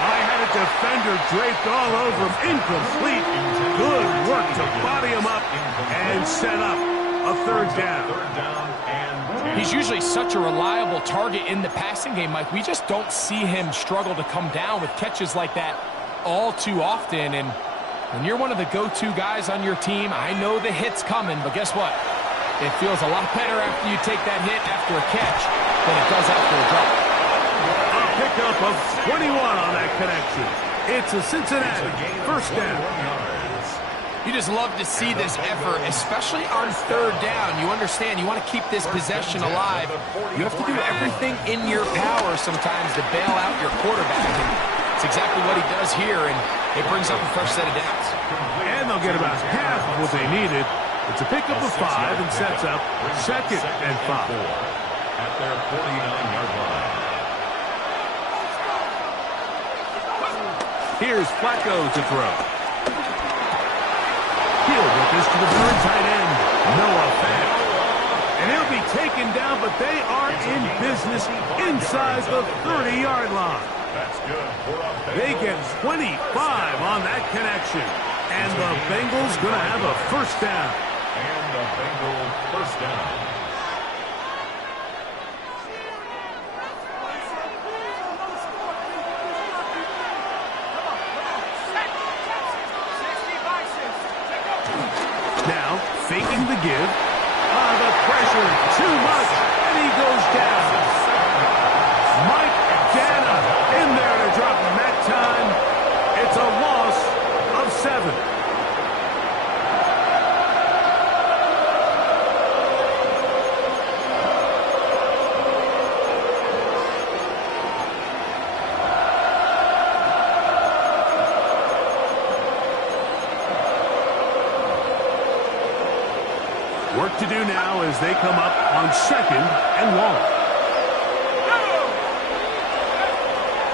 I had a defender draped all over him. Incomplete. Good work to body him up and set up a third down. third down and 10. He's usually such a reliable target in the passing game, Mike. We just don't see him struggle to come down with catches like that all too often. And when you're one of the go-to guys on your team, I know the hit's coming, but guess what? It feels a lot better after you take that hit after a catch than it does after a drop. A pickup of 21 on that connection. It's a Cincinnati first down. You just love to see this effort, especially on third down. You understand, you want to keep this possession alive. You have to do everything in your power sometimes to bail out your quarterback. And it's exactly what he does here, and it brings up a fresh set of downs. And they'll get about half of what they needed. It's a pickup of 5 and sets up second and 5. At their 49-yard line. Here's Flacco to throw. He'll get this to the Bird tight end, Noah Fant. And he'll be taken down, but they are in business inside the 30-yard line. That's good. They get 25 on that connection. And the Bengals going to have a first down. And the Bengals first down. Now, faking the give. The pressure, too much, and he goes down. Mike Dana in there to drop him that time. It's a loss of 7. Work to do now as they come up on 2nd and 1.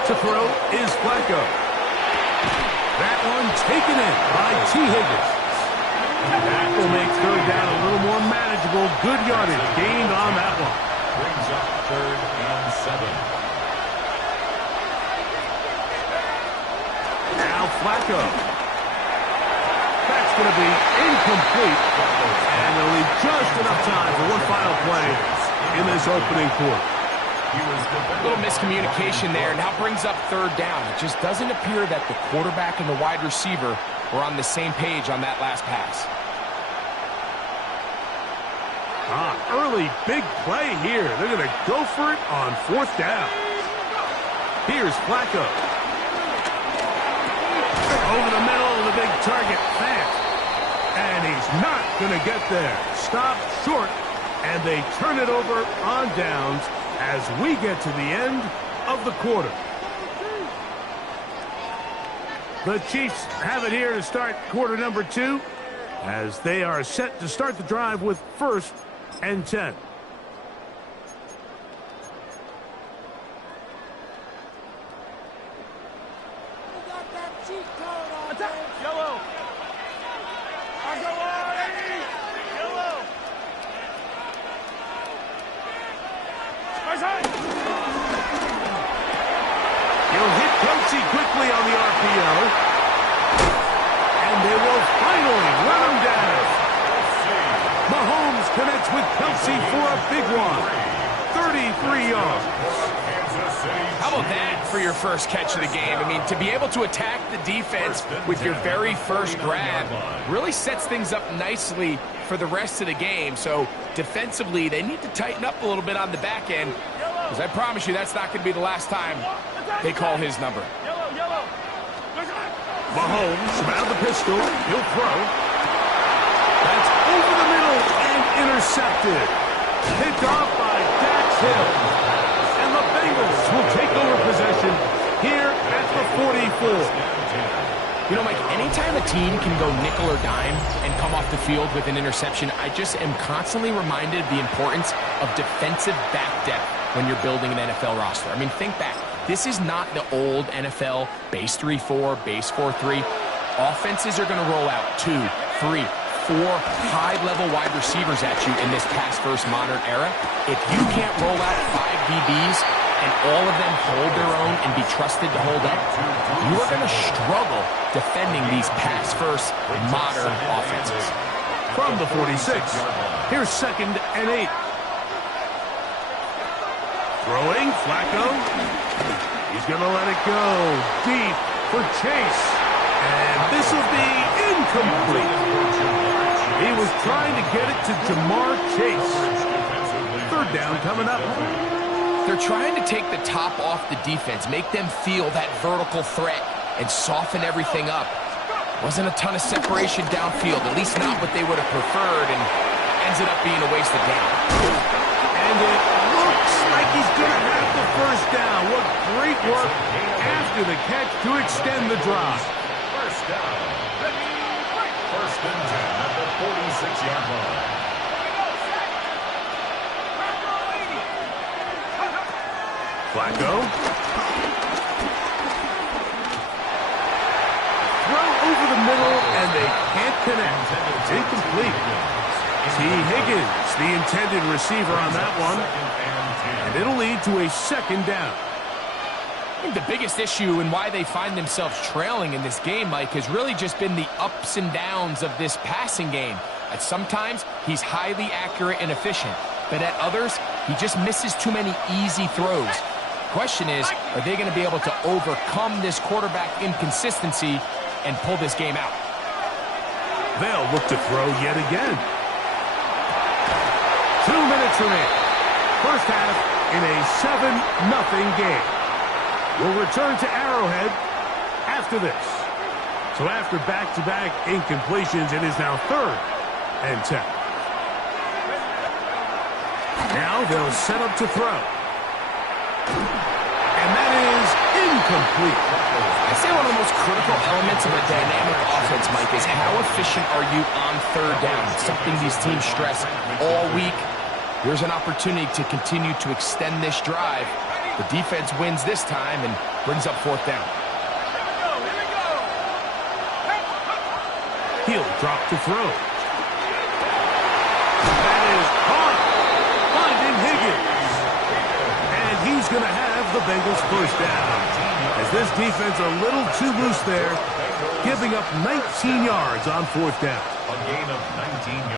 To throw is Flacco. That one taken in by T. Higgins. That will make 3rd down a little more manageable. Good yardage gained on that one. Brings up 3rd and 7. Now Flacco. That's going to be incomplete. And they'll leave just enough time for one final play in this opening quarter. A little miscommunication there. Now brings up 3rd down. It just doesn't appear that the quarterback and the wide receiver were on the same page on that last pass. Early big play here. They're going to go for it on 4th down. Here's Flacco. Over the middle of the big target. And he's not going to get there. Stop short, and they turn it over on downs as we get to the end of the quarter. The Chiefs have it here to start quarter number 2 as they are set to start the drive with 1st and 10. Yellow. Yellow. He'll hit Kelsey quickly on the RPO. And they will finally run him down. Mahomes connects with Kelsey for a big one. 33 yards. How about that for your first catch of the game? I mean, to be able to attack the defense with your very first grab really sets things up nicely for the rest of the game. So defensively, they need to tighten up a little bit on the back end, because I promise you that's not going to be the last time they call his number. Mahomes out of the pistol. He'll throw. That's over the middle and intercepted. Picked off by Dax Hill. And the Bengals will take over possession here at the 44. You know, Mike, anytime a team can go nickel or dime and come off the field with an interception, I just am constantly reminded of the importance of defensive back depth when you're building an NFL roster. I mean, think back. This is not the old NFL base 3-4, base 4-3. Offenses are going to roll out 2, 3, 4 high-level wide receivers at you in this pass-first modern era. If you can't roll out 5 DBs and all of them hold their own and be trusted to hold up, you are going to struggle defending these pass-first modern offenses. From the 46, here's 2nd and 8. Throwing, Flacco. He's going to let it go deep for Chase. And this will be incomplete. He was trying to get it to Jamar Chase. 3rd down coming up. They're trying to take the top off the defense, make them feel that vertical threat, and soften everything up. Wasn't a ton of separation downfield, at least not what they would have preferred, and ends it up being a wasted down. And it looks like he's going to have the 1st down. What great work after the catch to extend the drive. 1st down. 1st and 10 at the 46-yard line. Flacco. Throw over the middle, and they can't connect. It's incomplete. T. Higgins, the intended receiver on that one. And it'll lead to a 2nd down. I think the biggest issue and why they find themselves trailing in this game, Mike, has really just been the ups and downs of this passing game. At sometimes, he's highly accurate and efficient, but at others, he just misses too many easy throws. Question is, are they going to be able to overcome this quarterback inconsistency and pull this game out? They'll look to throw yet again. 2 minutes remaining. First half in a 7-0 game. We'll return to Arrowhead after this. So after back-to-back incompletions, it is now 3rd and 10. Now they'll set up to throw. And that is incomplete. I'd say one of the most critical elements of a dynamic offense, Mike, is how efficient are you on 3rd down? It's something these teams stress all week. Here's an opportunity to continue to extend this drive. The defense wins this time and brings up 4th down. He'll drop to throw. That is caught. Finding Higgins. And he's going to have the Bengals first down. As this defense a little too loose there, giving up 19 yards on 4th down. A gain of 19 yards.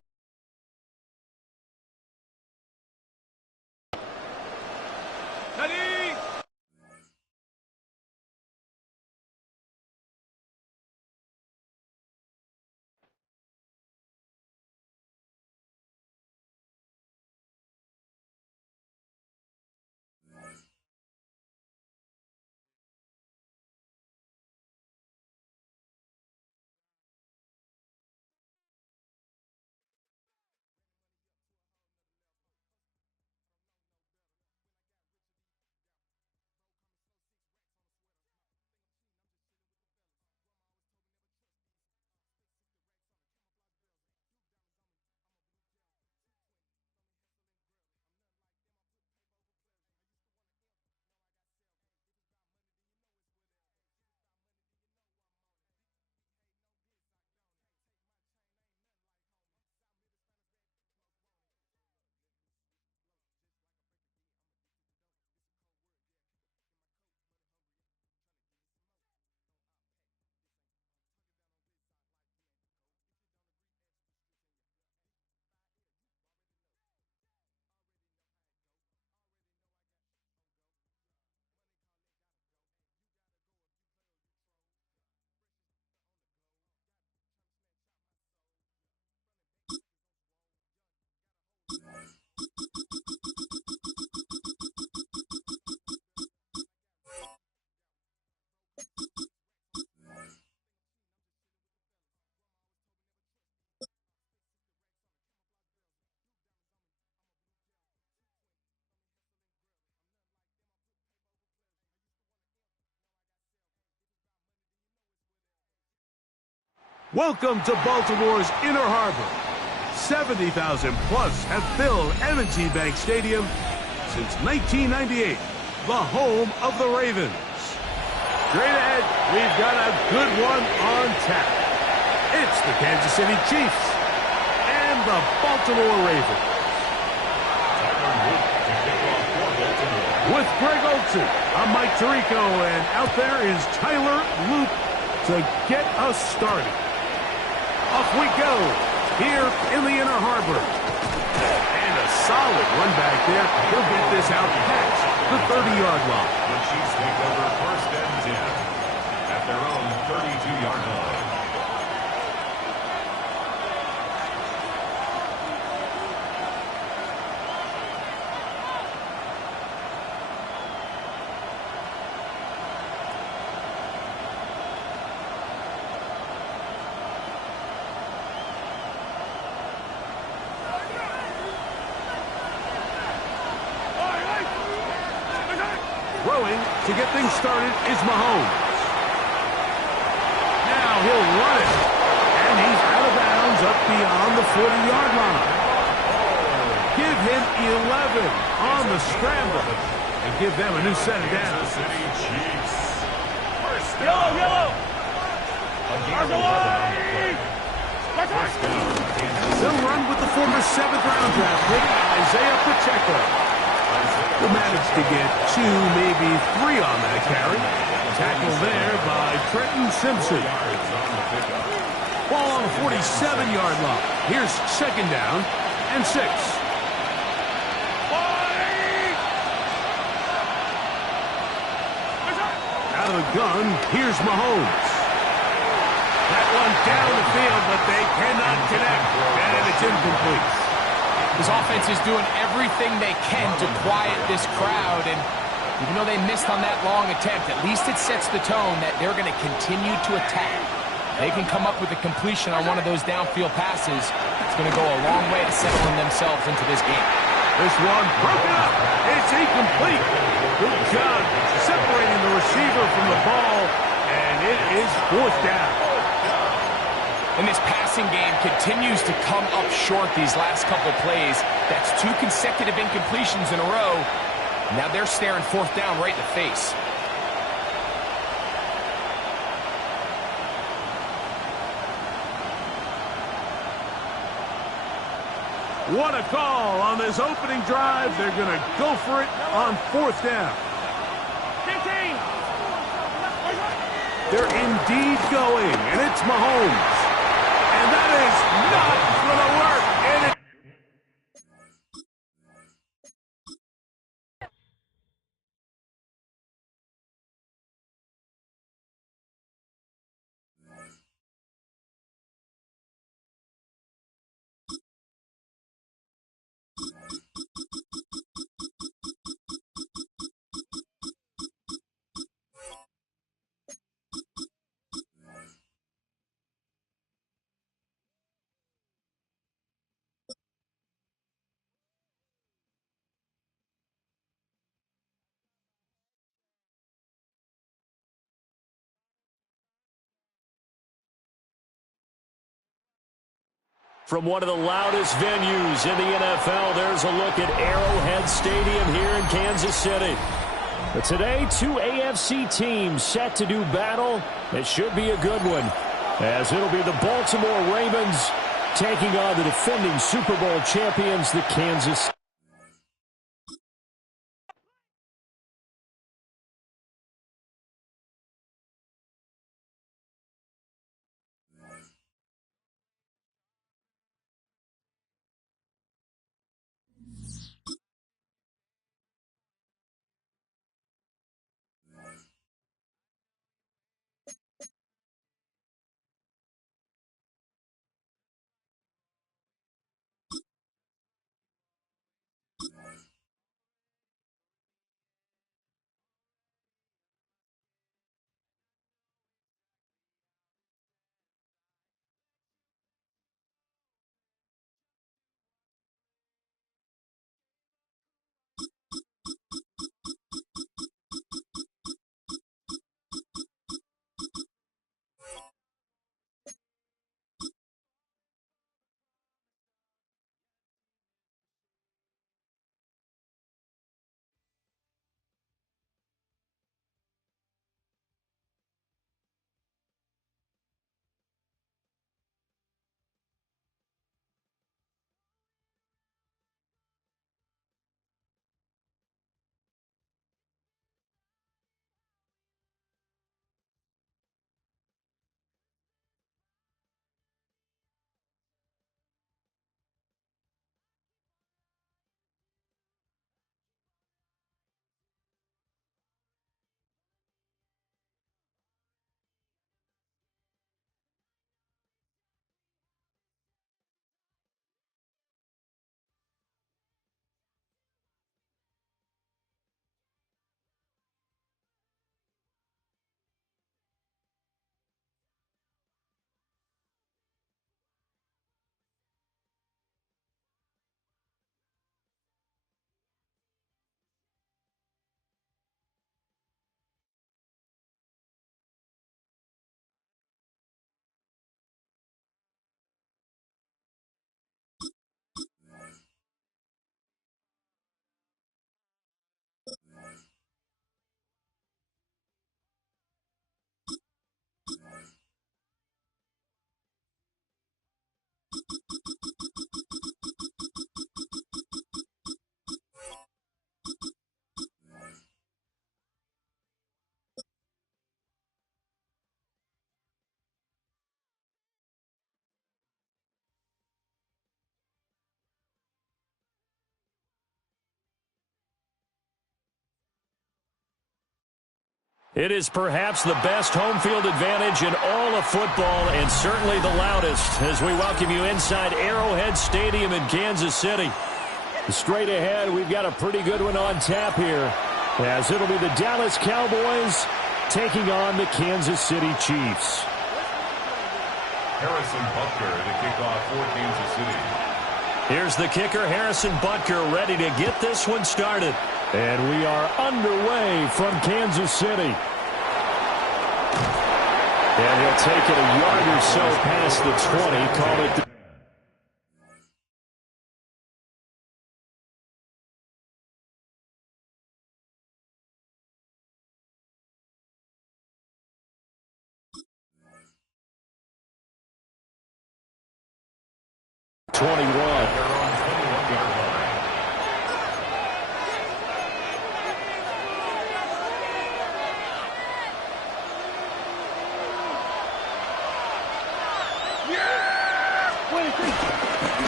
Welcome to Baltimore's Inner Harbor. 70,000 plus have filled M&T Bank Stadium since 1998, the home of the Ravens. Straight ahead, we've got a good one on tap. It's the Kansas City Chiefs and the Baltimore Ravens. With Greg Olsen, I'm Mike Tirico, and out there is Tyler Loop to get us started. Off we go, here in the Inner Harbor. And a solid run back there. He'll get this out past the 30-yard line. The Chiefs take over 1st and 10 at their own 32-yard line. Throwing to get things started is Mahomes. Now he'll run it. And he's out of bounds up beyond the 40-yard line. Give him 11 on the scramble. And give them a new set of downs. Kansas City Chiefs. First Yellow, down. yellow. A gain of 11 on the play. First down, Kansas City. They'll run with the former 7th-round draft pick, Isaiah Pacheco. Will manage to get 2, maybe 3 on that carry. Tackle there by Trenton Simpson. Ball on the 47-yard line. Here's 2nd down and 6. Out of the gun, here's Mahomes. That one down the field, but they can His offense is doing everything they can to quiet this crowd, and even though they missed on that long attempt, at least it sets the tone that they're going to continue to attack. They can come up with a completion on one of those downfield passes. It's going to go a long way to settling themselves into this game. This one broken up. It's incomplete. Good job separating the receiver from the ball, and it is fourth down. And this passing game continues to come up short these last couple plays. That's 2 consecutive incompletions in a row. Now they're staring fourth down right in the face. What a call on this opening drive. They're going to go for it on fourth down. 15. They're indeed going, and it's Mahomes. And that is not going to work. And it From one of the loudest venues in the NFL, there's a look at Arrowhead Stadium here in Kansas City. But today, 2 AFC teams set to do battle. It should be a good one, as it'll be the Baltimore Ravens taking on the defending Super Bowl champions, the Kansas City. It is perhaps the best home field advantage in all of football and certainly the loudest as we welcome you inside Arrowhead Stadium in Kansas City. Straight ahead, we've got a pretty good one on tap here as it'll be the Dallas Cowboys taking on the Kansas City Chiefs. Harrison Butker to kick off for Kansas City. Here's the kicker, Harrison Butker, ready to get this one started. And we are underway from Kansas City. And he'll take it a yard or so past the 20, call it the 21.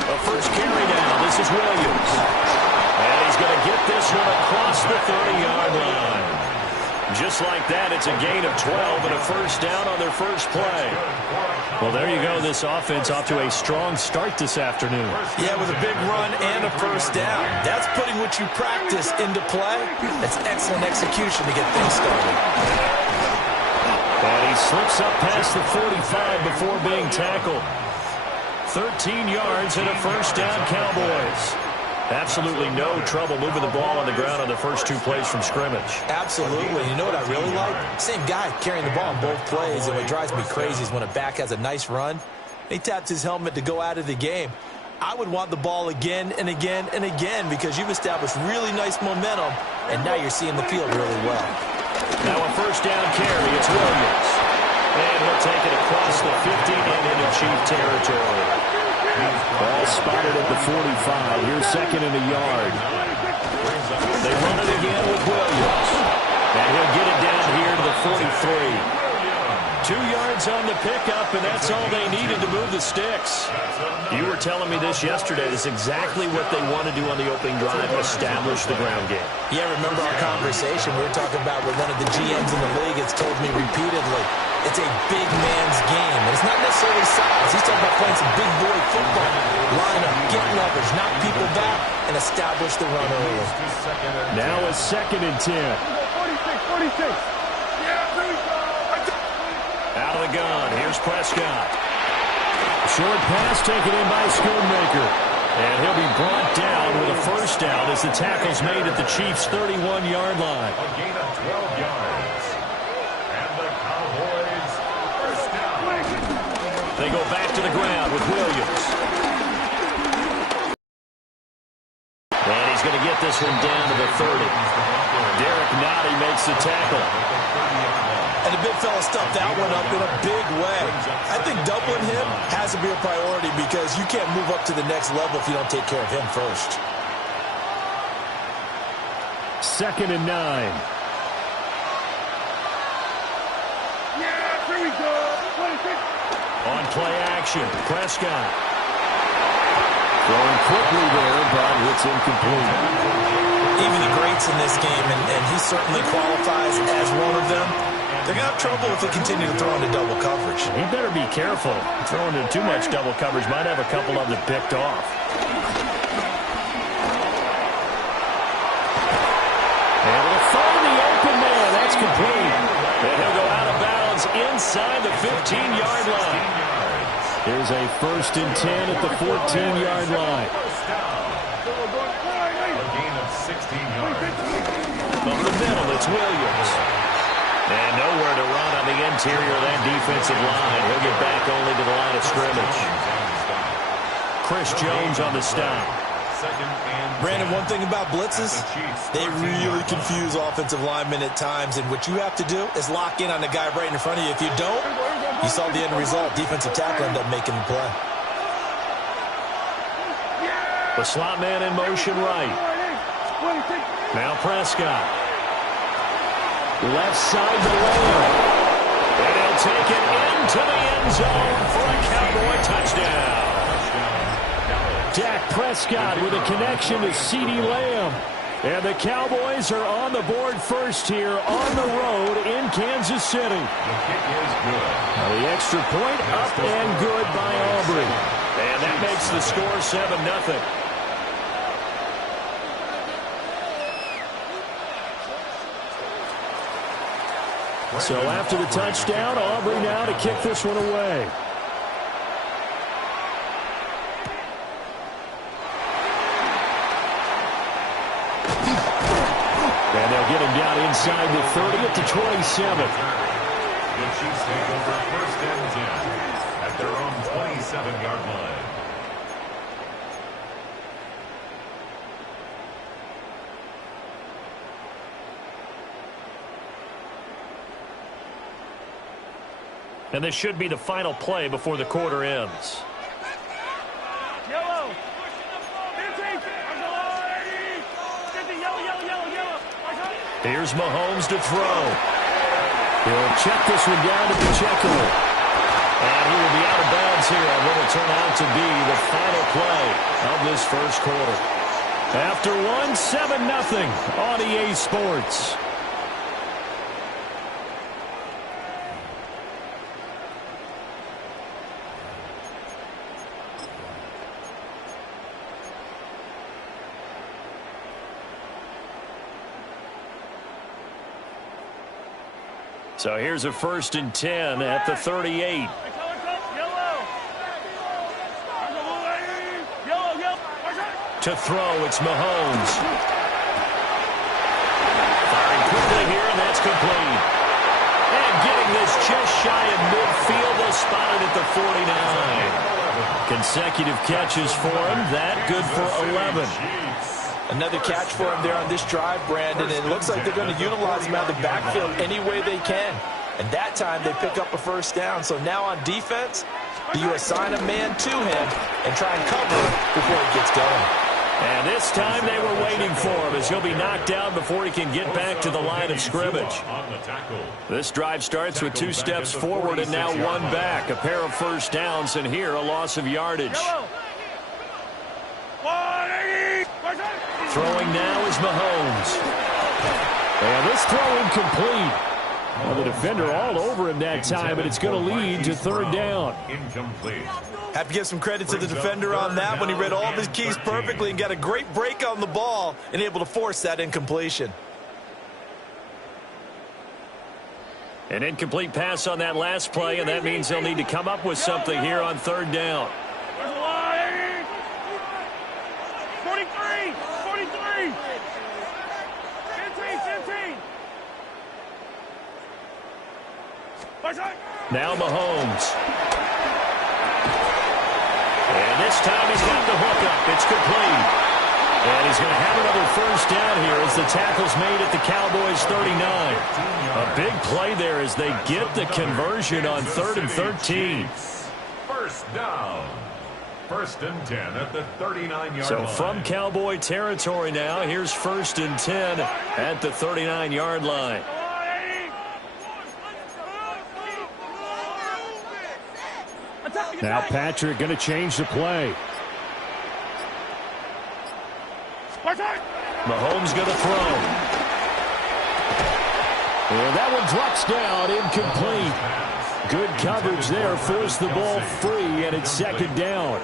A first carry down. This is Williams. And he's going to get this one across the 30-yard line. Just like that, it's a gain of 12 and a first down on their first play. Well, there you go. This offense off to a strong start this afternoon. Yeah, with a big run and a first down. That's putting what you practice into play. That's excellent execution to get things started. And he slips up past the 45 before being tackled. 13 yards and a first down, Cowboys. Absolutely no trouble moving the ball on the ground on the first two plays from scrimmage. Absolutely. You know what I really like? Same guy carrying the ball on both plays, and what drives me crazy is when a back has a nice run, he taps his helmet to go out of the game. I would want the ball again and again and again because you've established really nice momentum, and now you're seeing the field really well. Now a first down carry. It's Williams. And he'll take it across the 50 and into Chief territory. Ball spotted at the 45. Here's second and a yard. They run it again with Williams. And he'll get it down here to the 43. 2 yards on the pickup, and that's all they needed to move the sticks. You were telling me this yesterday. This is exactly what they want to do on the opening drive, establish the ground game. Yeah, remember our conversation? We were talking about what one of the GMs in the league has told me repeatedly. It's a big man's game. And it's not necessarily size. He's talking about playing some big boy football. Line up, get leverage, knock people back, and establish the run early. Now a second and 10. 46. Out of the gun. Here's Prescott. Short pass taken in by Schoonmaker. And he'll be brought down with a first down as the tackle's made at the Chiefs' 31-yard line. A gain of 12 yards. And the Cowboys first down. They go back to the ground with Williams. And he's going to get this one down to the 30. Derek Nottie makes the tackle. And the big fella stuffed that one up in a big way. I think doubling him has to be a priority because you can't move up to the next level if you don't take care of him first. Second and 9. Yeah, here we go. 26. On play action, Prescott. Throwing quickly there, but it's incomplete. Even the greats in this game, and he certainly qualifies as one of them, they're going to have trouble if they continue to throw into double coverage. He better be careful. Throwing into too much double coverage might have a couple of them picked off. And with a throw in the open man, that's complete. And he'll go out of bounds inside the 15-yard line. Here's a first and 10 at the 14-yard line. A gain of 16 yards. Up the middle, it's Williams. And nowhere to run on the interior of that defensive line. He'll get back only to the line of scrimmage. Chris Jones on the stop. Brandon, one thing about blitzes, they really confuse offensive linemen at times, and what you have to do is lock in on the guy right in front of you. If you don't, you saw the end result. Defensive tackle ended up making the play. The slot man in motion right. Now Prescott. Left side to Lamb. And he'll take it into the end zone for a Cowboy touchdown. Dak Prescott with a connection to CeeDee Lamb. And the Cowboys are on the board first here on the road in Kansas City. The kick is good. Now the extra point up and good by Aubrey. And that makes the score 7-0. So after the touchdown, Aubrey now to kick this one away. And they'll get him down inside the 30 at the 27. The Chiefs take over 1st and 10 at their own 27-yard line. And this should be the final play before the quarter ends. Yellow. Here's Mahomes to throw. He'll check this one down to Pacheco. And he will be out of bounds here on what will turn out to be the final play of this first quarter. After one, 7-0 on EA Sports. So here's a 1st and 10 at the 38. To throw, it's Mahomes. Firing quickly here, and that's complete. And getting this just shy of midfield, they'll spot it at the 49. Consecutive catches for him. That good for 11. Another catch for him there on this drive, Brandon. And it looks like they're going to utilize him out of the backfield any way they can. And that time they pick up a 1st down. So now on defense, do you assign a man to him and try and cover before he gets going? And this time they were waiting for him as he'll be knocked down before he can get back to the line of scrimmage. This drive starts with 2 steps forward and now 1 back. A pair of 1st downs, and here a loss of yardage. Throwing now is Mahomes. And this throw incomplete. Well, the defender all over him that time, but it's going to lead to 3rd down. Incomplete. Have to give some credit to the defender on that when he read all of his keys perfectly and got a great break on the ball and able to force that incompletion. An incomplete pass on that last play, and that means they'll need to come up with something here on 3rd down. 43. 15. Now Mahomes. And this time he's got the hook up. It's complete. And he's going to have another 1st down here as the tackle's made at the Cowboys' 39. A big play there as they get the conversion on 3rd and 13. 1st down. 1st and 10 at the 39-yard line. So from Cowboy territory now, here's 1st and 10 at the 39-yard line. Now Patrick going to change the play. Mahomes going to throw. And that one drops down, incomplete. Good coverage there, forced the ball free, and it's 2nd down.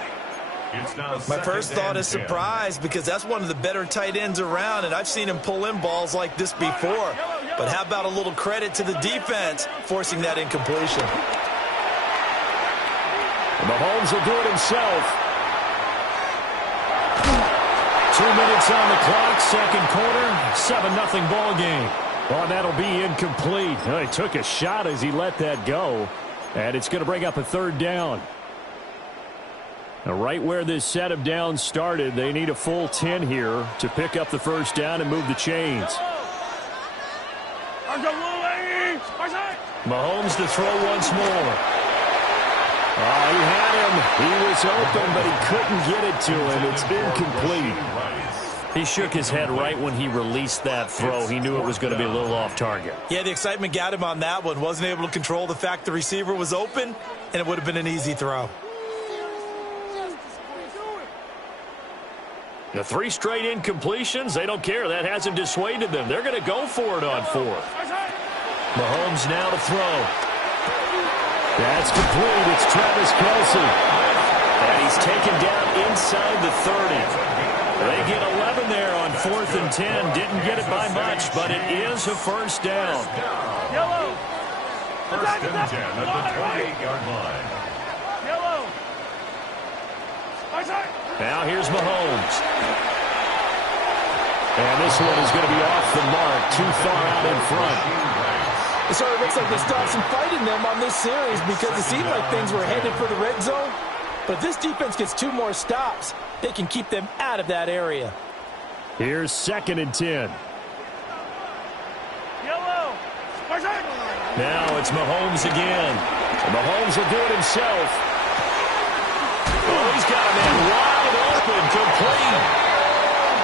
My first thought is surprise because that's one of the better tight ends around, and I've seen him pull in balls like this before. But how about a little credit to the defense forcing that incompletion? Mahomes will do it himself. 2 minutes on the clock, 2nd quarter, 7-0 ball game. Oh, that'll be incomplete. Well, he took a shot as he let that go, and it's going to bring up a 3rd down. Now, right where this set of downs started, they need a full 10 here to pick up the 1st down and move the chains. Mahomes to throw once more. Oh, he had him. He was open, but he couldn't get it to him. It's incomplete. He shook his head right when he released that throw. He knew it was going to be a little off target. Yeah, the excitement got him on that one. Wasn't able to control the fact the receiver was open, and it would have been an easy throw. The 3 straight incompletions, they don't care. That hasn't dissuaded them. They're going to go for it on 4th. Mahomes now to throw. That's complete. It's Travis Kelce. And he's taken down inside the 30. They get 11 there on 4th and 10. Didn't get it by much, but it is a first down. Yellow. First and 10 at the 28-yard line. Yellow. Now here's Mahomes. And this one is going to be off the mark, too far out in front. It sort of looks like they stopped some fight in them on this series because it seemed like things were headed for the red zone. But if this defense gets 2 more stops, they can keep them out of that area. Here's 2nd and 10. Yellow. Now it's Mahomes again. And Mahomes will do it himself. Oh, he's got a man wide open, complete.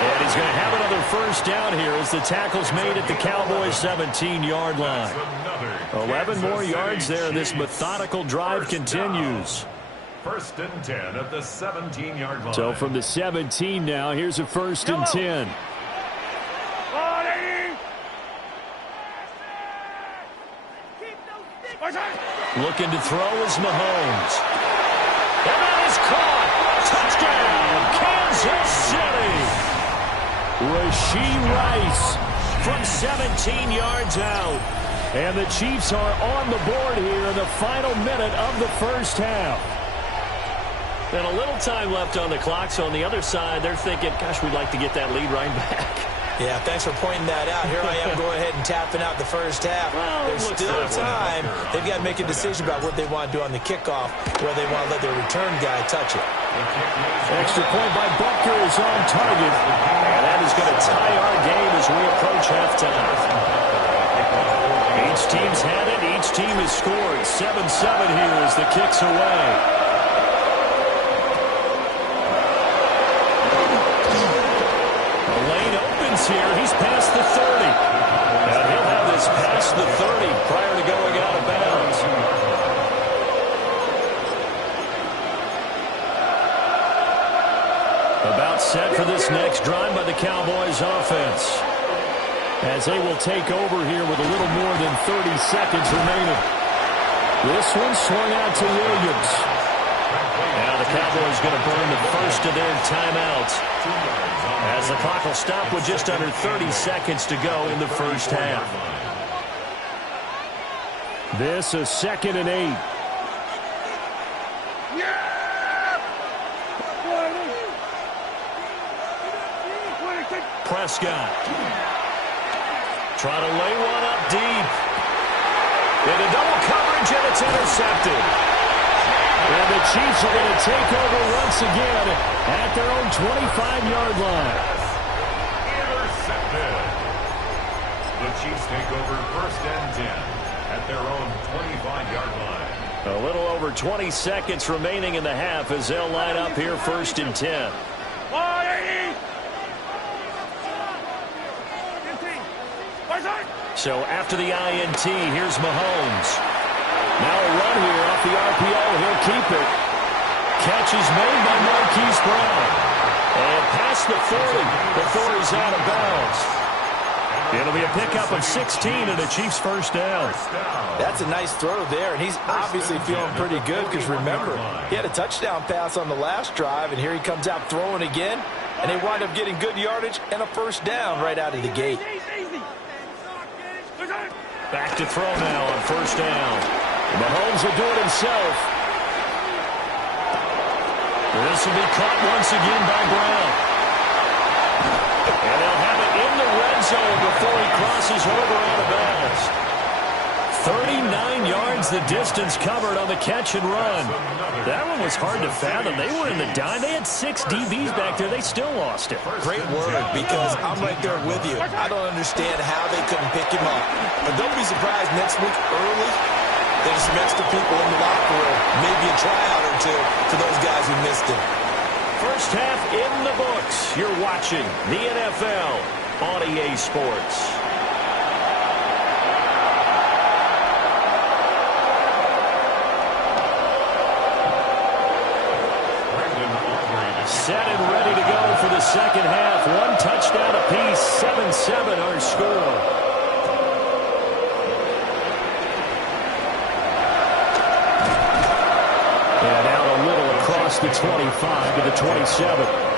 And he's going to have another first down here as the tackle's made at the Cowboys' 17-yard line. 11 more yards there. This methodical drive continues. First and 10 at the 17-yard line. So from the 17 now, here's a first and 10. Looking to throw is Mahomes. And that is caught. Touchdown, Kansas City. Rashee Rice from 17 yards out. And the Chiefs are on the board here in the final minute of the first half. And a little time left on the clock, so on the other side, they're thinking, gosh, we'd like to get that lead right back. Yeah, thanks for pointing that out. Here I am going ahead and tapping out the first half. Well, there's still time. They've got to make a decision about what they want to do on the kickoff, where they want to let their return guy touch it. Extra point by Butker is on target. And that is going to tie our game as we approach halftime. Each team's had it. Each team has scored. 7-7 here as the kick's away. Here, he's past the 30. And he'll have this past the 30 prior to going out of bounds. About set for this next drive by the Cowboys offense, as they will take over here with a little more than 30 seconds remaining. This one swung out to Williams. Now the Cowboys going to burn the first of their timeouts, as the clock will stop with just under 30 seconds to go in the first half. This is 2nd and 8. Prescott trying to lay one up deep. Into double coverage, and it's intercepted. And the Chiefs are going to take over once again at their own 25-yard line. Intercepted. The Chiefs take over first and 10 at their own 25-yard line. A little over 20 seconds remaining in the half as they'll line up here first and 10. So after the INT, here's Mahomes. Now a run here off the RPO. He'll keep it. Catch is made by Marquise Brown. And past the 40 before he's out of bounds. It'll be a pickup of 16 and a Chiefs first down. That's a nice throw there, and he's obviously feeling pretty good because, remember, he had a touchdown pass on the last drive, and here he comes out throwing again, and they wind up getting good yardage and a first down right out of the gate. Back to throw now on first down. Mahomes will do it himself. This will be caught once again by Brown. And they'll have it in the red zone before he crosses over out of bounds. 39 yards the distance covered on the catch and run. That one was hard to fathom. They were in the dime. They had 6 DBs back there. They still lost it. Great word, because I'm right there with you. I don't understand how they couldn't pick him up. But don't be surprised next week early, there's some extra people in the locker room. Maybe a tryout or two for those guys who missed it. First half in the books. You're watching the NFL on EA Sports. Set and ready to go for the second half. One touchdown apiece. 7-7 our score. And out a little across the 25 to the 27.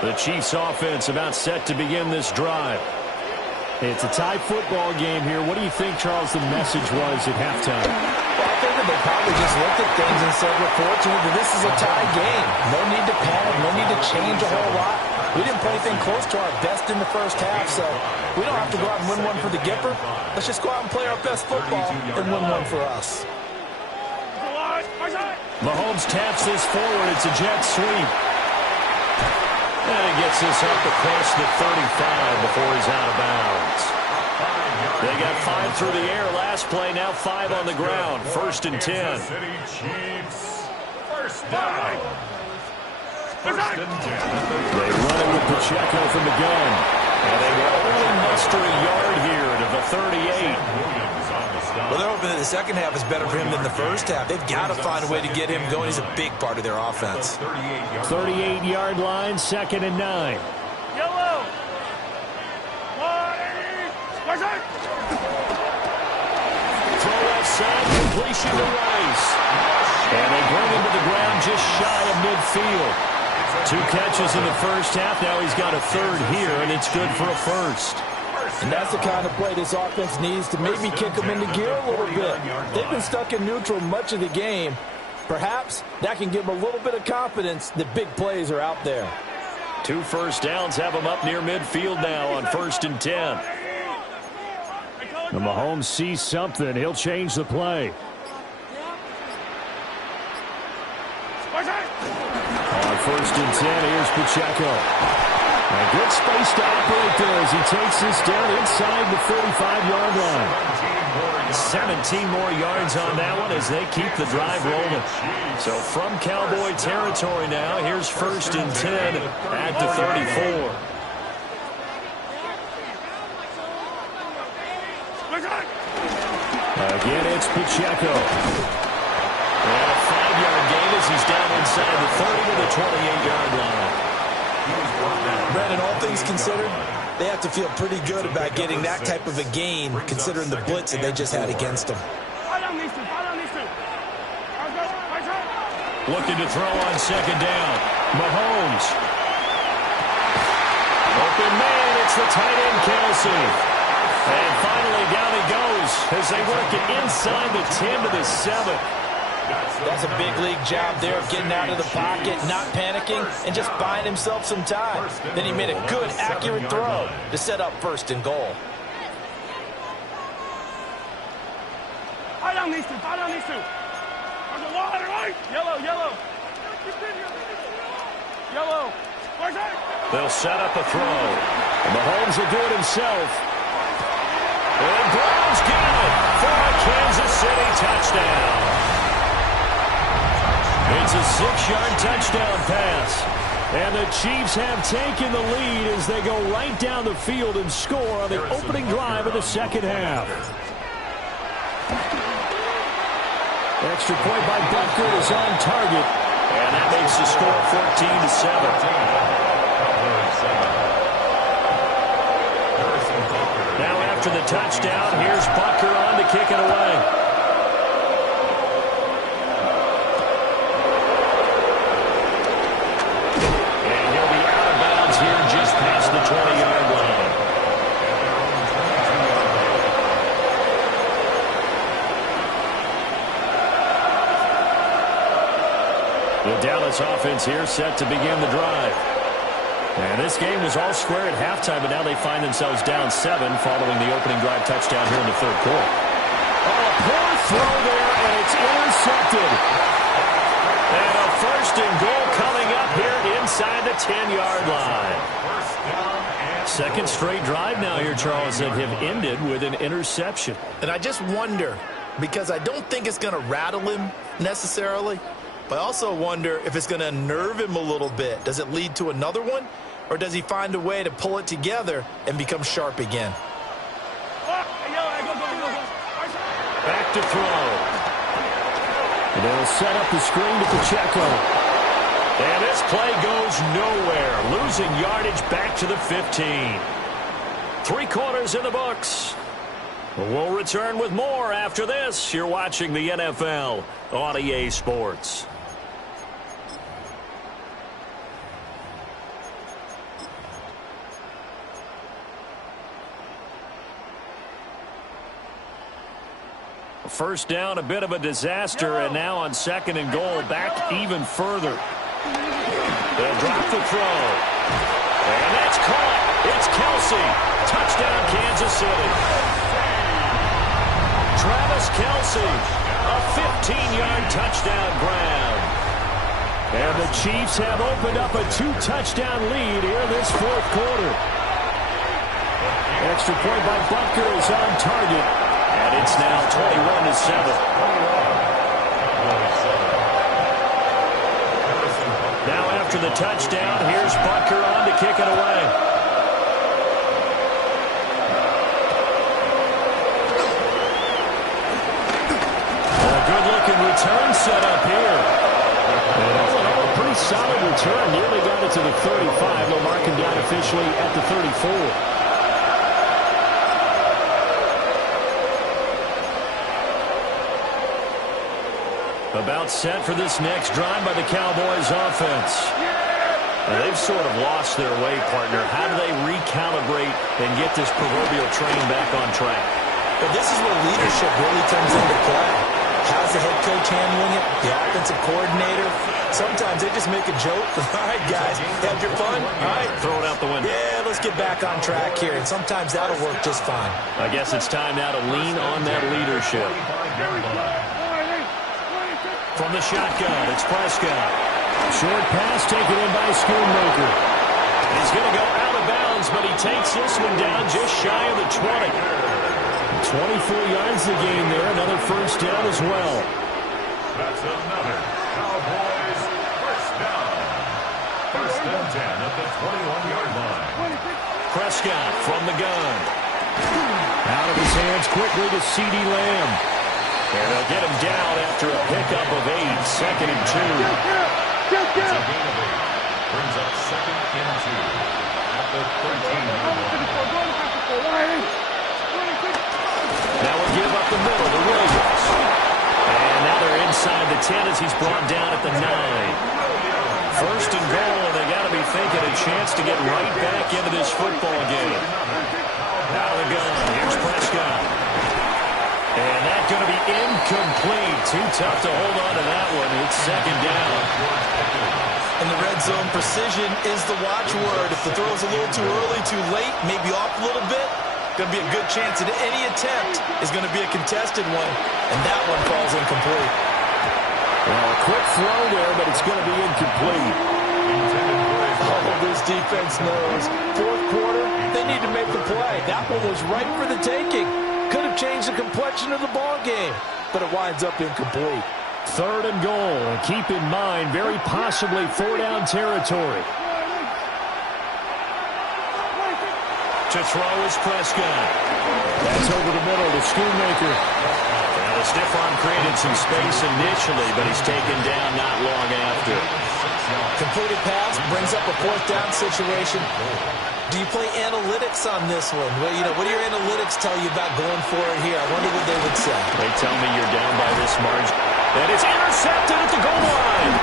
The Chiefs offense about set to begin this drive. It's a tie football game here. What do you think, Charles, the message was at halftime? Well, I figured they probably just looked at things and said, we're fortunate that this is a tie game. No need to panic, no need to change a whole lot. We didn't play anything close to our best in the first half, so we don't have to go out and win one for the Gipper. Let's just go out and play our best football and win one for us. Mahomes taps this forward. It's a jet sweep. And he gets this up across the 35 before he's out of bounds. They got 5 through the air last play, now 5 on the ground. First and 10. Kansas City Chiefs. First down. First and 10. They run it with Pacheco from the gun. And they will only muster a yard here to the 38. Well, they're hoping that the second half is better for him than the first half. They've got to find a way to get him going. He's a big part of their offense. 38-yard line, second and 9. Yellow. Throw outside, completion to Rice. And they bring him to the ground just shy of midfield. 2 catches in the first half. Now he's got a third here, and it's good for a first. And that's the kind of play this offense needs to maybe kick them into gear a little bit. They've been stuck in neutral much of the game. Perhaps that can give them a little bit of confidence that big plays are out there. 2 first downs have them up near midfield now on first and 10. And Mahomes sees something. He'll change the play. On first and 10, here's Pacheco. A good space to operate there as he takes this down inside the 35-yard line. 17 more yards on that one as they keep the drive rolling. So from Cowboy territory now, here's first and 10 at the 34. Again, it's Pacheco. And a 5-yard gain as he's down inside the 30 to the 28-yard line. Brandon, all things considered, they have to feel pretty good about getting that type of a gain, considering the blitz that they just had against them. Looking to throw on second down. Mahomes. Open man, it's the tight end, Kelsey. And finally down he goes as they work it inside the 10 to the 7. That's a big league job there of getting out of the pocket, not panicking, and just buying himself some time. Then he made a good, accurate throw to set up first and goal. They'll set up a throw. Mahomes will do it himself. And Browns get it for a Kansas City touchdown. It's a 6-yard touchdown pass. And the Chiefs have taken the lead as they go right down the field and score on the opening drive of the second half. Extra point by Butker is on target. And that makes the score 14 to 7. Now after the touchdown, here's Butker on to kick it away. Past the 20-yard line. The Dallas offense here set to begin the drive. And this game was all square at halftime, but now they find themselves down 7 following the opening drive touchdown here in the third quarter. Oh, a poor throw there, and it's intercepted. And a first and goal coming up here inside the 10-yard line. Second straight drive now here, Charles, that have ended with an interception. And I just wonder, because I don't think it's going to rattle him necessarily, but I also wonder if it's going to unnerve him a little bit. Does it lead to another one? or does he find a way to pull it together and become sharp again? Back to throw. And they'll set up the screen to Pacheco. And this play goes nowhere. Losing yardage back to the 15. 3 quarters in the books. We'll return with more after this. You're watching the NFL on EA Sports. First down, a bit of a disaster, and now on 2nd and goal, back even further. They'll drop the throw. And that's caught. It's Kelsey. Touchdown, Kansas City. Travis Kelsey, a 15-yard touchdown grab. And the Chiefs have opened up a 2-touchdown lead here in this 4th quarter. Extra point by Butker is on target. And it's now 21-7. Now after the touchdown, here's Butker on to kick it away. A good-looking return set up here. And all in all, a pretty solid return. Nearly got it to the 35. They'll mark him down officially at the 34. About set for this next drive by the Cowboys offense. Now, they've sort of lost their way, partner. How do they recalibrate and get this proverbial train back on track? Well, this is where leadership really comes into play. How's the head coach handling it? The offensive coordinator? Sometimes they just make a joke. All right, guys, had your fun? All right. Throw it out the window. Yeah, let's get back on track here. And sometimes that'll work just fine. I guess it's time now to lean on that leadership. From the shotgun, it's Prescott. Short pass taken in by Schoonmaker. He's going to go out of bounds, but he takes this one down just shy of the 20. 24 yards the gain there. Another first down as well. That's another Cowboys first down. 1st and 10 at the 21-yard line. Prescott from the gun. Out of his hands quickly to CeeDee Lamb. And they'll get him down after a pickup of 8. 2nd and 2. It's a gain of 8. Brings up 2nd and 2 at the 13-yard line. Now we'll give up the middle to Williams. And now they're inside the 10 as he's brought down at the 9. 1st and goal, and they got to be thinking a chance to get right back into this football game. Out of the gun, here's Prescott. And that's going to be incomplete. Too tough to hold on to that one. It's 2nd down. In the red zone, precision is the watchword. If the throw's a little too early, too late, maybe off a little bit, going to be a good chance that any attempt is going to be a contested one, and that one falls incomplete. Well, a quick throw there, but it's going to be incomplete. Oh, this defense knows. 4th quarter, they need to make the play. That one was right for the taking. Could have changed the complexion of the ball game, but it winds up incomplete. 3rd and goal. And keep in mind, very possibly 4-down territory. To throw is Prescott. That's over the middle to Schoonmaker. Now the stiff arm created some space initially, but he's taken down not long after. Completed pass brings up a 4th down situation. Do you play analytics on this one? Well, what do your analytics tell you about going for it here? I wonder what they would say. They tell me you're down by this margin. And it's intercepted at the goal line.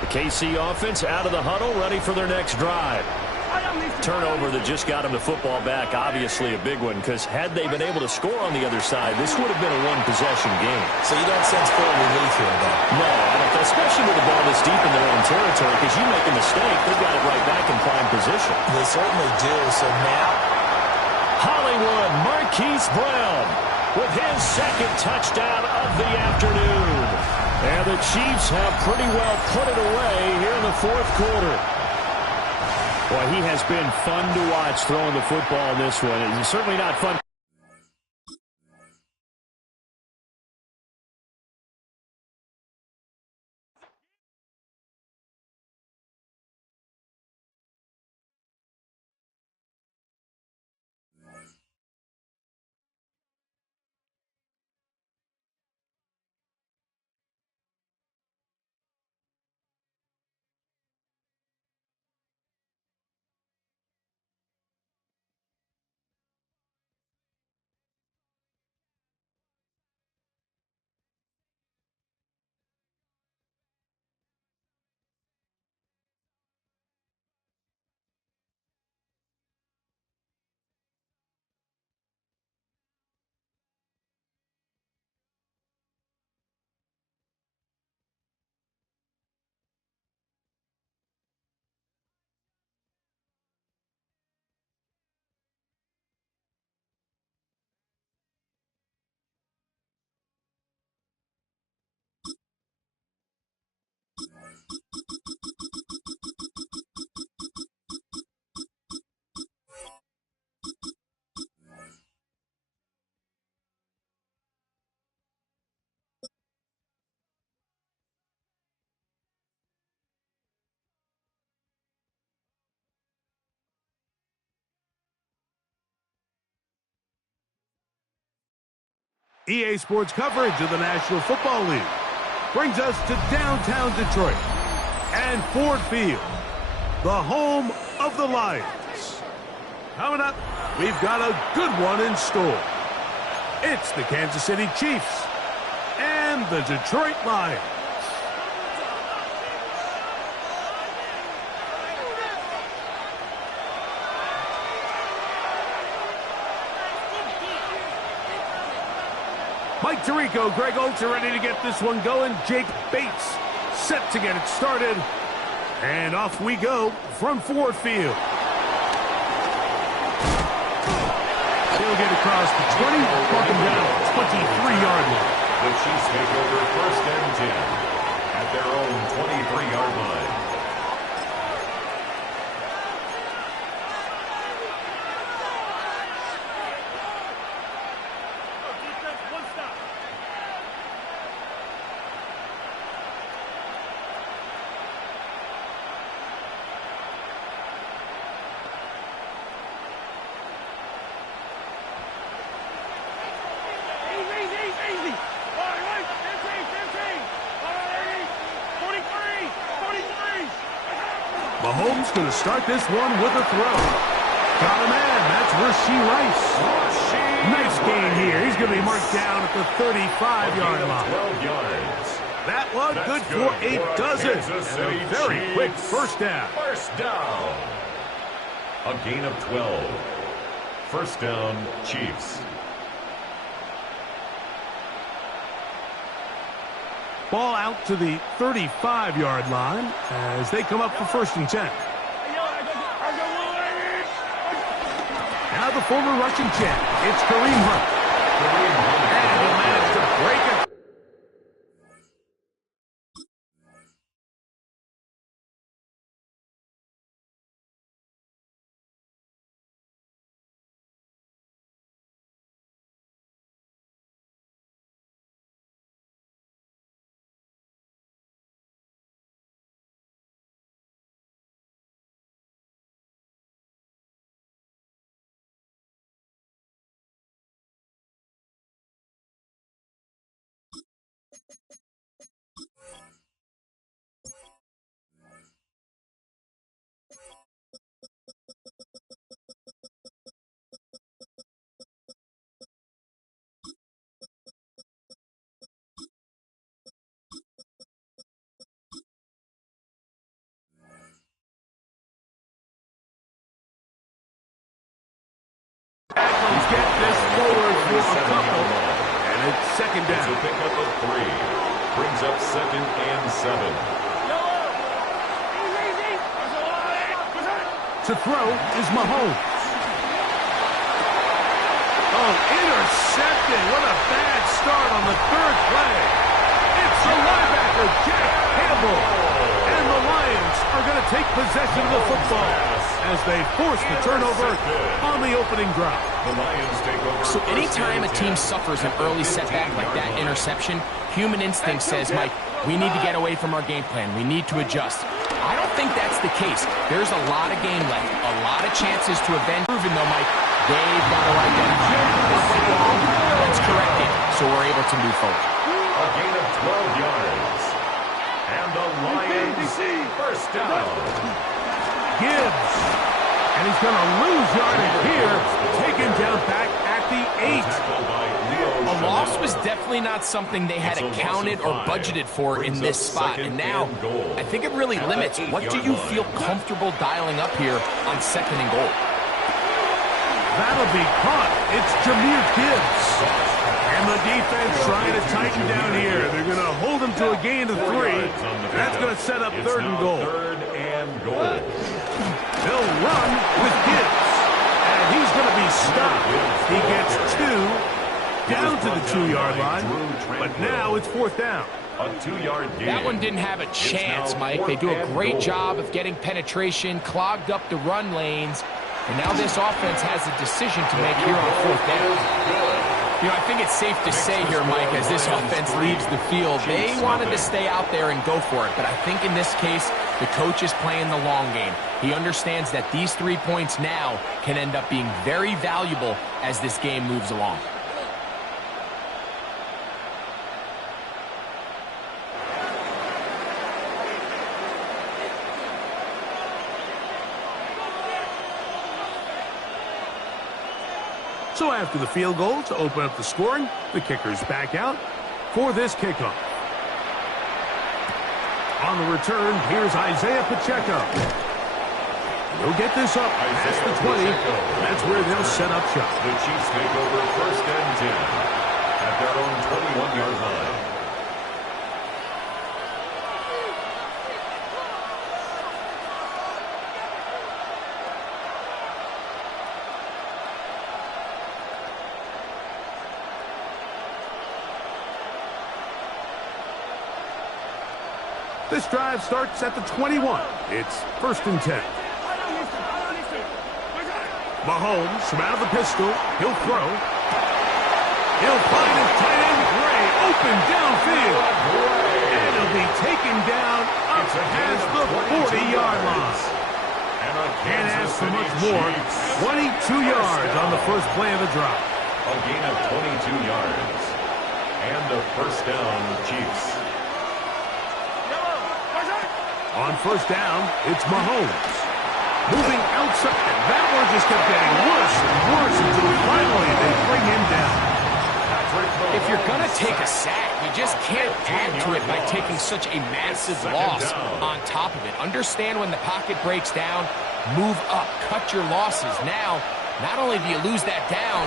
The KC offense out of the huddle, ready for their next drive. Turnover that just got him the football back, obviously a big one, because had they been able to score on the other side, this would have been a one-possession game. So you don't sense full relief here, though? No, I don't, especially with the ball this deep in their own territory, because you make a mistake, they've got it right back in prime position. They certainly do. So now, Hollywood, Marquise Brown with his 2nd touchdown of the afternoon. And the Chiefs have pretty well put it away here in the 4th quarter. Boy, he has been fun to watch throwing the football in this one. It's certainly not fun. EA Sports coverage of the National Football League brings us to downtown Detroit and Ford Field, the home of the Lions. Coming up, we've got a good one in store. It's the Kansas City Chiefs and the Detroit Lions. Mike Tirico, Greg Oltz are ready to get this one going. Jake Bates set to get it started. And off we go from Ford Field. They'll get across the 20, walk him down 23-yard line. The Chiefs take over 1st and 10 at their own 23-yard line. Mahomes going to start this one with a throw. Got a man. That's Rashee Rice. Nice gain here. He's going to be marked down at the 35-yard line. 12 yards. That one good for a dozen. And a very quick first down. First down. A gain of 12. First down, Chiefs. Ball out to the 35-yard line as they come up for 1st and 10. Now the former Russian champ, it's Kareem Hunt. And he'll manage to break it. Get this forward for a couple, and it's 2nd down. It's a pickup of 3. Brings up 2nd and 7. To throw is Mahomes. Oh, intercepted. What a bad start on the 3rd play. It's the linebacker, Jack Campbell. And the Lions are going to take possession of the football as they force the turnover on the opening drive. The Lions take over. So anytime a team suffers an early setback like that interception, human instinct says, Mike, we need to get away from our game plan. We need to adjust. I don't think that's the case. There's a lot of game left, a lot of chances to avenge. Proven though, Mike, they've got to identify what went wrong. Let's correct it so we're able to move forward. A gain of 12 yards. And the Lions first down. Gibbs. And he's going to lose yardage here. Taken down back at the 8. A loss was definitely not something they had accounted or budgeted for in this spot. And now, I think it really limits what do you feel comfortable dialing up here on 2nd and goal. That'll be caught. It's Jahmyr Gibbs. And the defense trying to tighten down here. They're going to hold him to a gain of 3. That's going to set up 3rd and goal. 3rd and goal. They'll run with Gibbs. And he's going to be stopped. He gets 2 down to the 2-yard line. But now it's 4th down. A 2-yard gain. That one didn't have a chance, Mike. They do a great job of getting penetration, clogged up the run lanes. And now this offense has a decision to make here on 4th down. You know, I think it's safe to say here, Mike, as this offense leaves the field, they wanted to stay out there and go for it. But I think in this case, the coach is playing the long game. He understands that these 3 points now can end up being very valuable as this game moves along. So after the field goal to open up the scoring, the kicker's back out for this kickoff. On the return, here's Isaiah Pacheco. He'll get this up past the 20. That's where they'll set up shop. The Chiefs take over 1st and 10 at their own 21-yard line. This drive starts at the 21. It's 1st and 10. Mahomes from out of the pistol. He'll throw. He'll find his tight end Gray open downfield. And he'll be taken down up past the 40-yard line. Can't ask for much more. 22 yards on the first play of the drive. A gain of 22 yards. And a 1st down, Chiefs. On 1st down, it's Mahomes. Moving outside. That one just kept getting worse and worse until finally they bring him down. If you're going to take a sack, you just can't add to it by taking such a massive loss on top of it. Understand when the pocket breaks down, move up, cut your losses. Now, not only do you lose that down,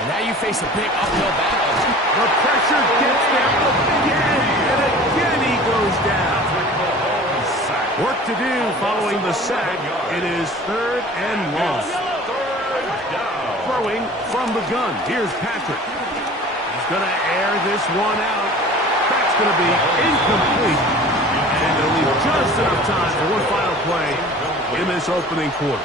and now you face a big uphill battle. The pressure gets there again, and again he goes down. Work to do following the sack. It is 3rd and long. Throwing from the gun. Here's Patrick. He's going to air this one out. That's going to be incomplete. And they'll leave just enough time for one final play in this opening quarter.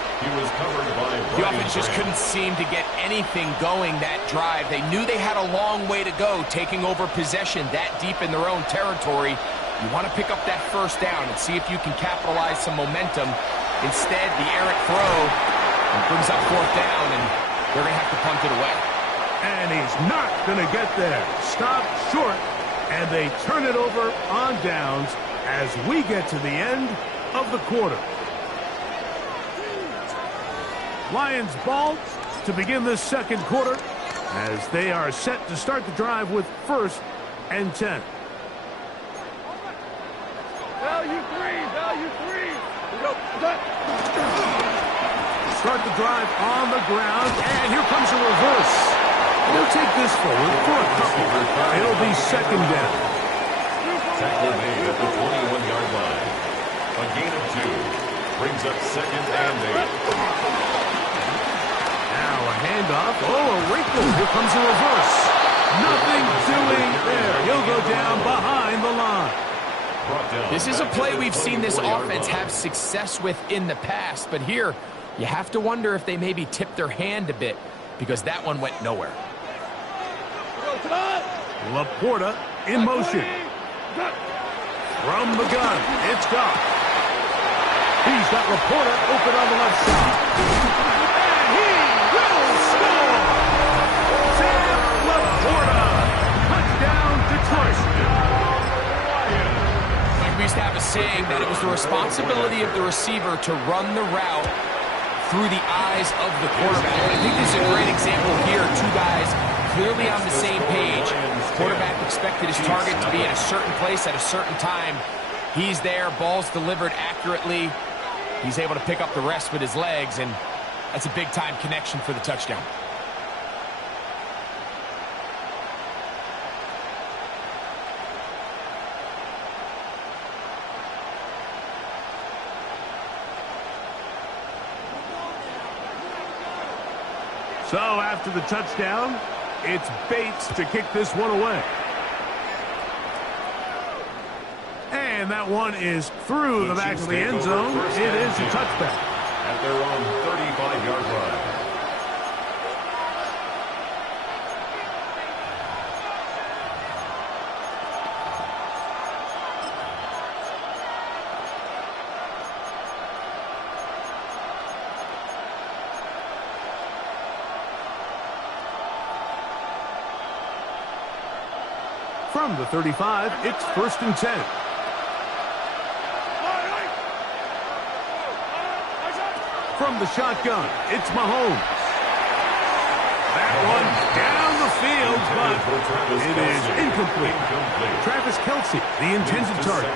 The offense just couldn't seem to get anything going that drive. They knew they had a long way to go, taking over possession that deep in their own territory. You want to pick up that 1st down and see if you can capitalize some momentum. Instead, the errant throw brings up 4th down, and they're going to have to punt it away. And he's not going to get there. Stopped short, and they turn it over on downs as we get to the end of the quarter. Lions ball to begin this 2nd quarter as they are set to start the drive with 1st and 10. Value 3. Start the drive on the ground, and here comes a reverse. They'll take this forward for a couple. It'll be 2nd down. Tackle made at the 21-yard line. A gain of 2 brings up 2nd and 8. Now a handoff. Oh, a wrinkle. Here comes a reverse. Nothing doing there. He'll go down behind the line. This is a play we've seen this offense have success with in the past, but here you have to wonder if they maybe tipped their hand a bit because that one went nowhere. Laporta in motion. From the gun, it's Goff. He's got Laporta open on the left side. And he will score! Sam Laporta! Touchdown, Detroit. Like we used to have a saying that it was the responsibility of the receiver to run the route through the eyes of the quarterback. And I think this is a great example here. Two guys clearly on the same page. Quarterback expected his target to be in a certain place at a certain time. He's there, ball's delivered accurately. He's able to pick up the rest with his legs, and that's a big-time connection for the touchdown. So after the touchdown, it's Bates to kick this one away. And that one is through the back of the end zone. It is a touchback. At their own 35-yard line. From the 35, it's 1st and 10. From the shotgun, it's Mahomes. That one down the field, but it is incomplete. Travis Kelce, the intended target.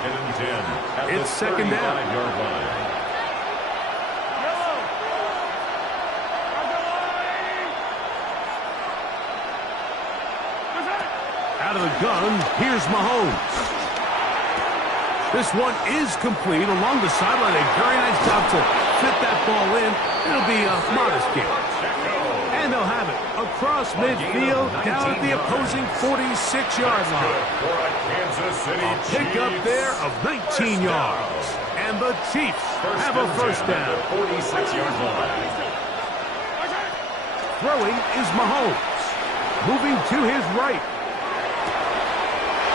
It's 2nd down. Out of the gun, here's Mahomes. This one is complete along the sideline. A very nice job to fit that ball in. It'll be a modest gain. And they'll have it across midfield down at the opposing 46-yard line. A pickup there of 19 yards. And the Chiefs have a 1st down. 46-yard line. Throwing is Mahomes. Moving to his right.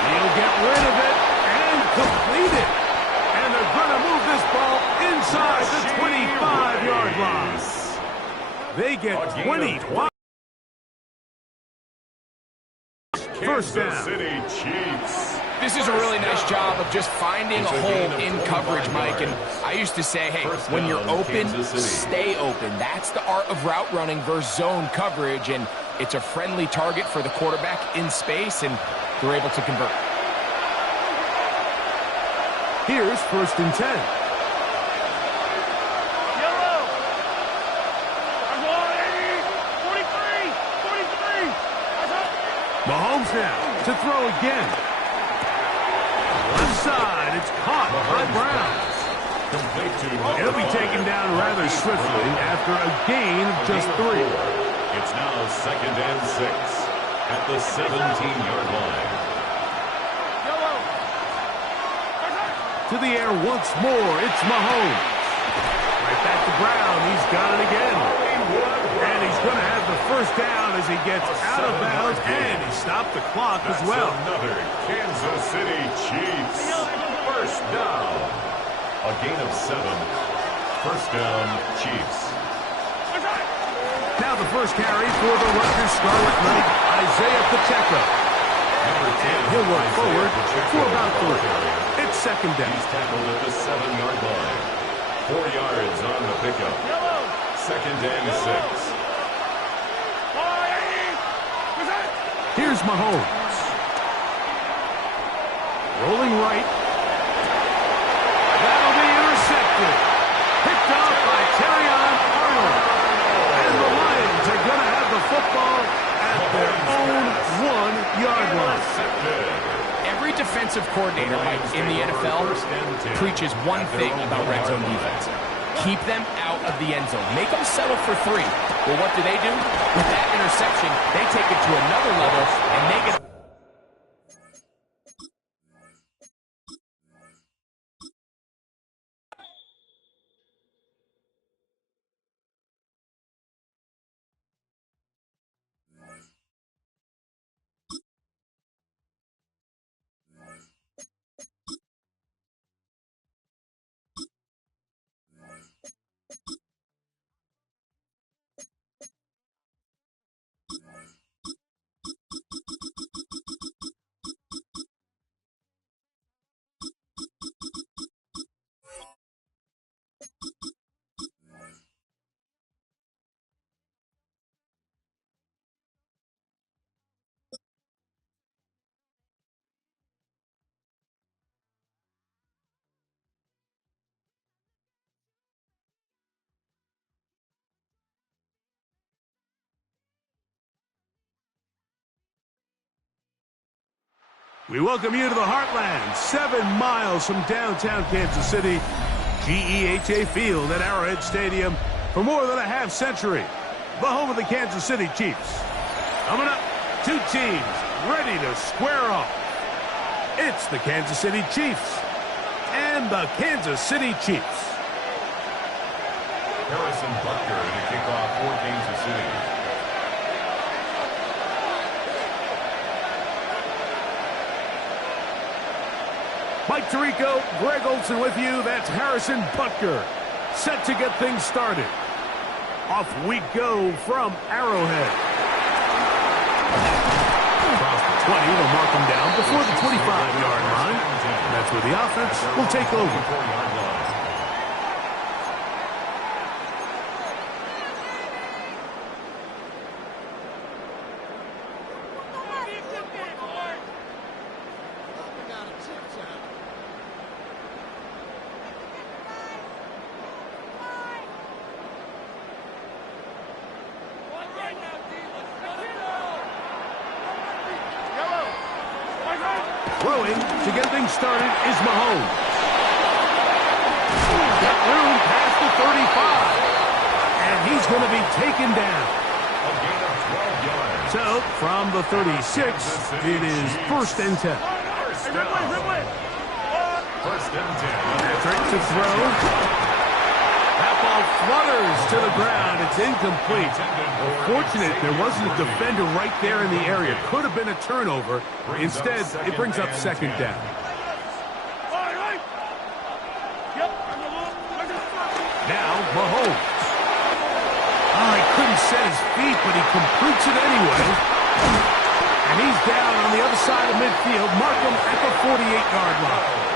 He'll get rid of it and complete it. And they're going to move this ball inside the 25-yard line. They get 20. 1st down. City Chiefs. This is a really nice job of just finding a hole in coverage, Mike. And I used to say, hey, when you're open, stay open. That's the art of route running versus zone coverage. And it's a friendly target for the quarterback in space, and they're able to convert. Here's 1st and 10. Mahomes now to throw again. Left side, it's caught by Brown. He'll be taken down rather swiftly after a gain of just 3. It's now 2nd and 6 at the 17-yard line. To the air once more, it's Mahomes. Right back to Brown, he's got it again. And he's going to have the 1st down as he gets out of bounds, and he stopped the clock as well. Another Kansas City Chiefs 1st down. A gain of 7. 1st down, Chiefs. Now the first carry for the Rutgers Scarlet Knight, Isaiah Pacheco. He'll work forward for about 3. It's 2nd down. He's tackled at the 7-yard line. 4 yards on the pickup. 2nd and 6. Here's Mahomes. Rolling right. That'll be intercepted. Picked off by Terrion Arnold. And the Lions are going to have the football at their own 1-yard line. Every defensive coordinator, Mike, in the NFL preaches one thing about red zone defense. Keep them out of the end zone. Make them settle for 3. Well, what do? With that interception, they take it to another level, and they get We welcome you to the Heartland, 7 miles from downtown Kansas City, GEHA Field at Arrowhead Stadium for more than a half-century. The home of the Kansas City Chiefs. Coming up, 2 teams ready to square off. It's the Kansas City Chiefs and the Kansas City Chiefs. Harrison Butker in a kickoff for Kansas City. Mike Tirico, Greg Olson with you. That's Harrison Butker, set to get things started. Off we go from Arrowhead. Across the 20, they'll mark him down before the 25-yard line. And that's where the offense will take over. Throwing to get things started is Mahomes. Got room past the 35. And he's going to be taken down. So, from the 36, it is 1st and 10. Patrick to throw. That ball flutters to the ground. It's incomplete. Fortunate there wasn't a defender right there in the area. Could have been a turnover. Instead, it brings up 2nd down. Now, Mahomes. Oh, he couldn't set his feet, but he completes it anyway. And he's down on the other side of midfield. Mark him at the 48-yard line.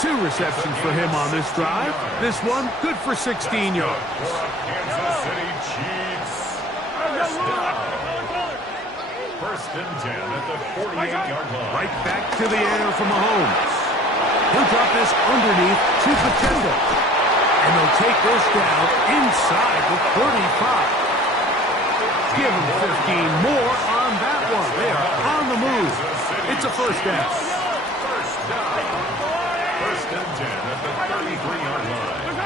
2 receptions for him on this drive. This one, good for 16 yards. Kansas City Chiefs. First and 10 at the 48-yard line. Right back to the air from Mahomes. He'll drop this underneath to Pacheco. And they'll take this down inside the 35. Give him 15 more on that one. They are on the move. It's a 1st down. First down. First and 10 at the 33-yard line.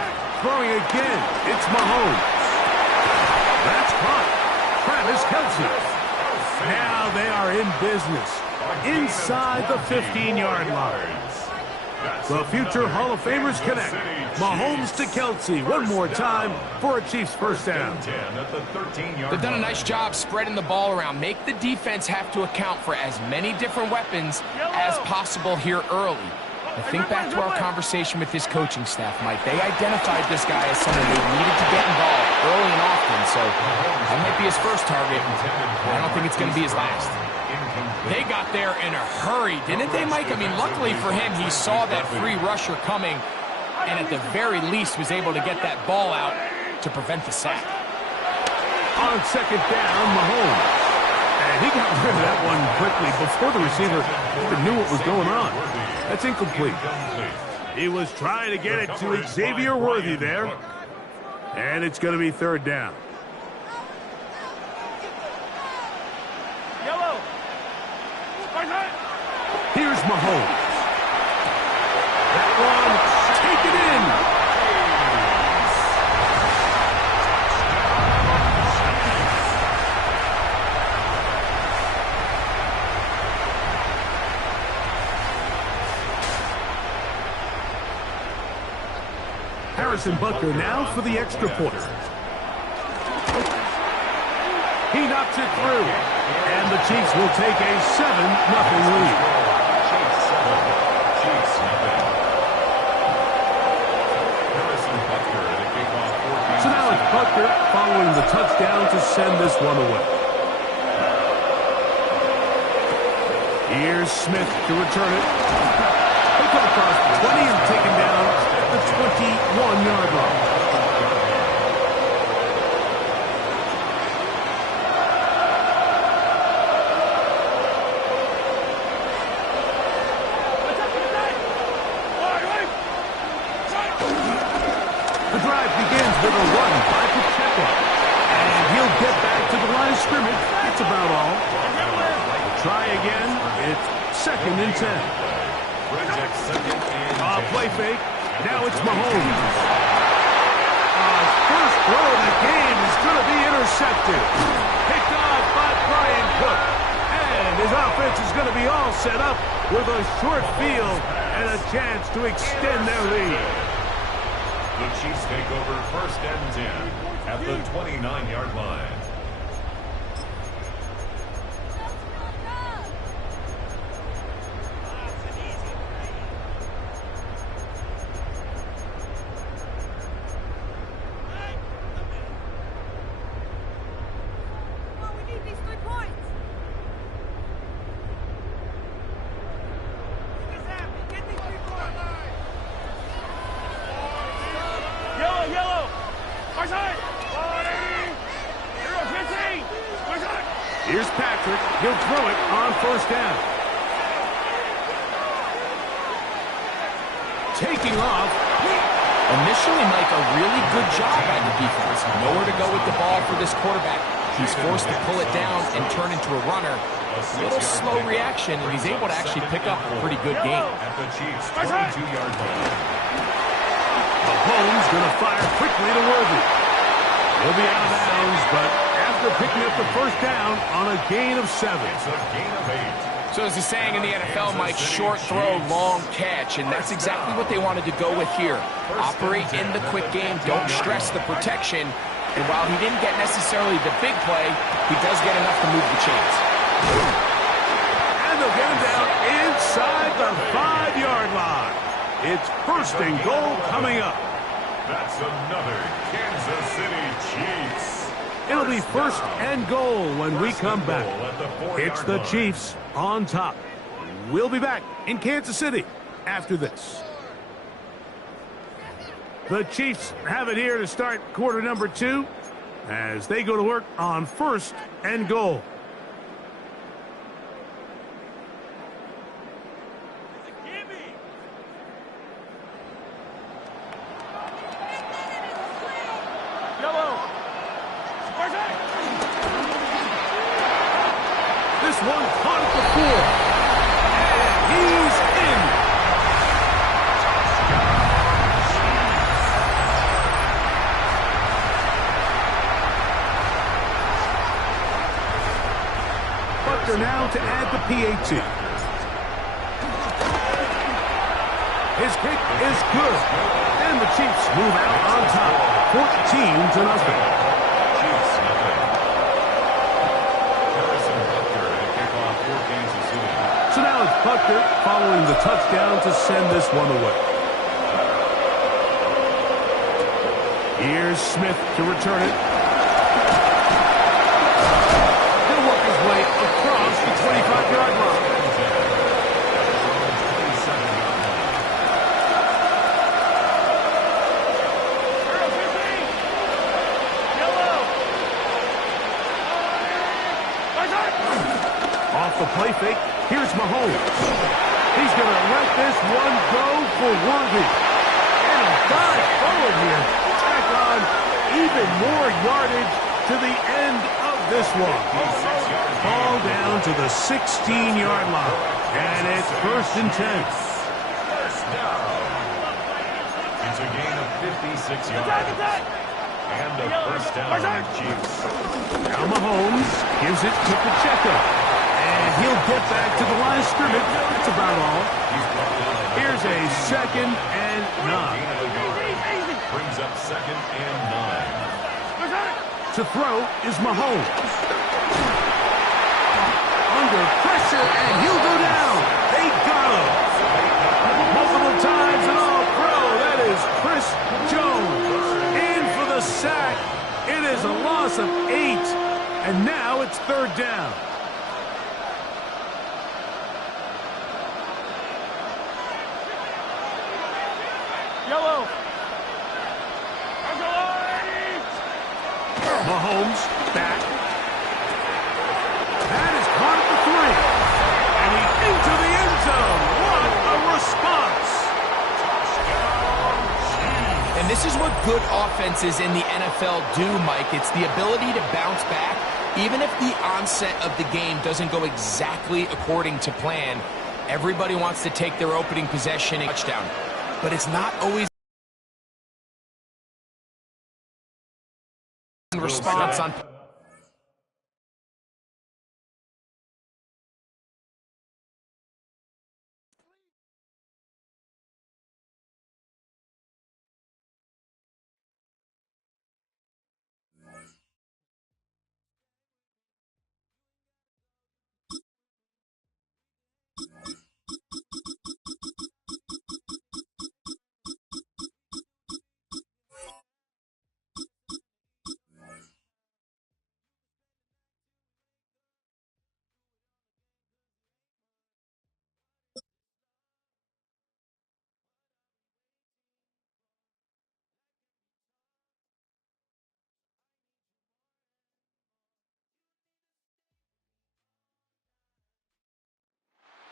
Throwing again, it's Mahomes. That's caught. Travis Kelce. Now they are in business. Inside the 15-yard line. The future Hall of Famers connect. Mahomes to Kelce one more time for a Chiefs 1st down. They've done a nice job spreading the ball around. Make the defense have to account for as many different weapons as possible here early. I think back to our conversation with this coaching staff, Mike. They identified this guy as someone they needed to get involved early and often, so that might be his first target. I don't think it's going to be his last. They got there in a hurry, didn't they, Mike? I mean, luckily for him, he saw that free rusher coming, and at the very least was able to get that ball out to prevent the sack. On 2nd down, Mahomes. And he got rid of that one quickly before the receiver even knew what was going on. That's incomplete. He was trying to get it to Xavier Worthy there. And it's going to be 3rd down. Here's Mahomes. That one, take it in. Harrison Butker now for the extra point. He knocks it through. And the Chiefs will take a 7-0 lead. So now it's Butker following the touchdown to send this one away. Here's Smith to return it. He'll come across the 20 and taken down at the 21-yard line. The drive begins with a run by Pacheco. And he'll get back to the line of scrimmage. That's about all. try again. It's 2nd and 10. Play fake. Now it's Mahomes. First throw of the game is going to be intercepted. Picked off by Brian Cook. And his offense is going to be all set up with a short field and a chance to extend their lead. The Chiefs take over 1st and 10 at the 29-yard line. Here's Patrick. He'll throw it on 1st down. Taking off. Initially, Mike, a really good job by the defense. Nowhere to go with the ball for this quarterback. He's forced to pull it down and turn into a runner. A little slow reaction, and he's able to actually pick up a pretty good game. At the Chiefs' 22-yard line. Mahomes going to fire quickly to Worthy. He'll be out of bounds, but after picking up the 1st down on a gain of 7. It's a gain of 8. So as the saying in the NFL, Mike, short throw, long catch, and that's exactly what they wanted to go with here. Operate in the quick game, don't stress the protection, and while he didn't get necessarily the big play, he does get enough to move the chains. And they'll get him down inside the 5-yard line. It's 1st and goal coming up. That's another Kansas City Chiefs. It'll be 1st and goal when we come back. It's the Chiefs on top. We'll be back in Kansas City after this. The Chiefs have it here to start quarter number 2 as they go to work on 1st and goal. This one caught at the 4. And he's in. Butker now to add the PAT. His kick is good. And the Chiefs move out on top, 14-0. So now it's Butker following the touchdown to send this one away. Here's Smith to return it. He'll work his way across the 25-yard line. Off the play fake. Here's Mahomes. He's going to let this one go for Worthy. And a dive forward here. Tack on even more yardage to the end of this one. Ball down to the 16-yard line. And it's 1st and 10. First down. It's a gain of 56 yards. And a 1st down on the Chiefs. Now Mahomes gives it to Pacheco. And he'll get back to the line of scrimmage. That's about all. Here's a 2nd and 9. Brings up 2nd and 9. To throw is Mahomes. Under pressure, and he'll go down. They got him. Multiple times and all pro. That is Chris Jones. In for the sack. It is a loss of 8. And now it's 3rd down. Mahomes back. That is caught at the 3. And he's into the end zone. What a response. And this is what good offenses in the NFL do, Mike. It's the ability to bounce back Even if the onset of the game doesn't go exactly according to plan, everybody wants to take their opening possession and touchdown. But it's not always response on.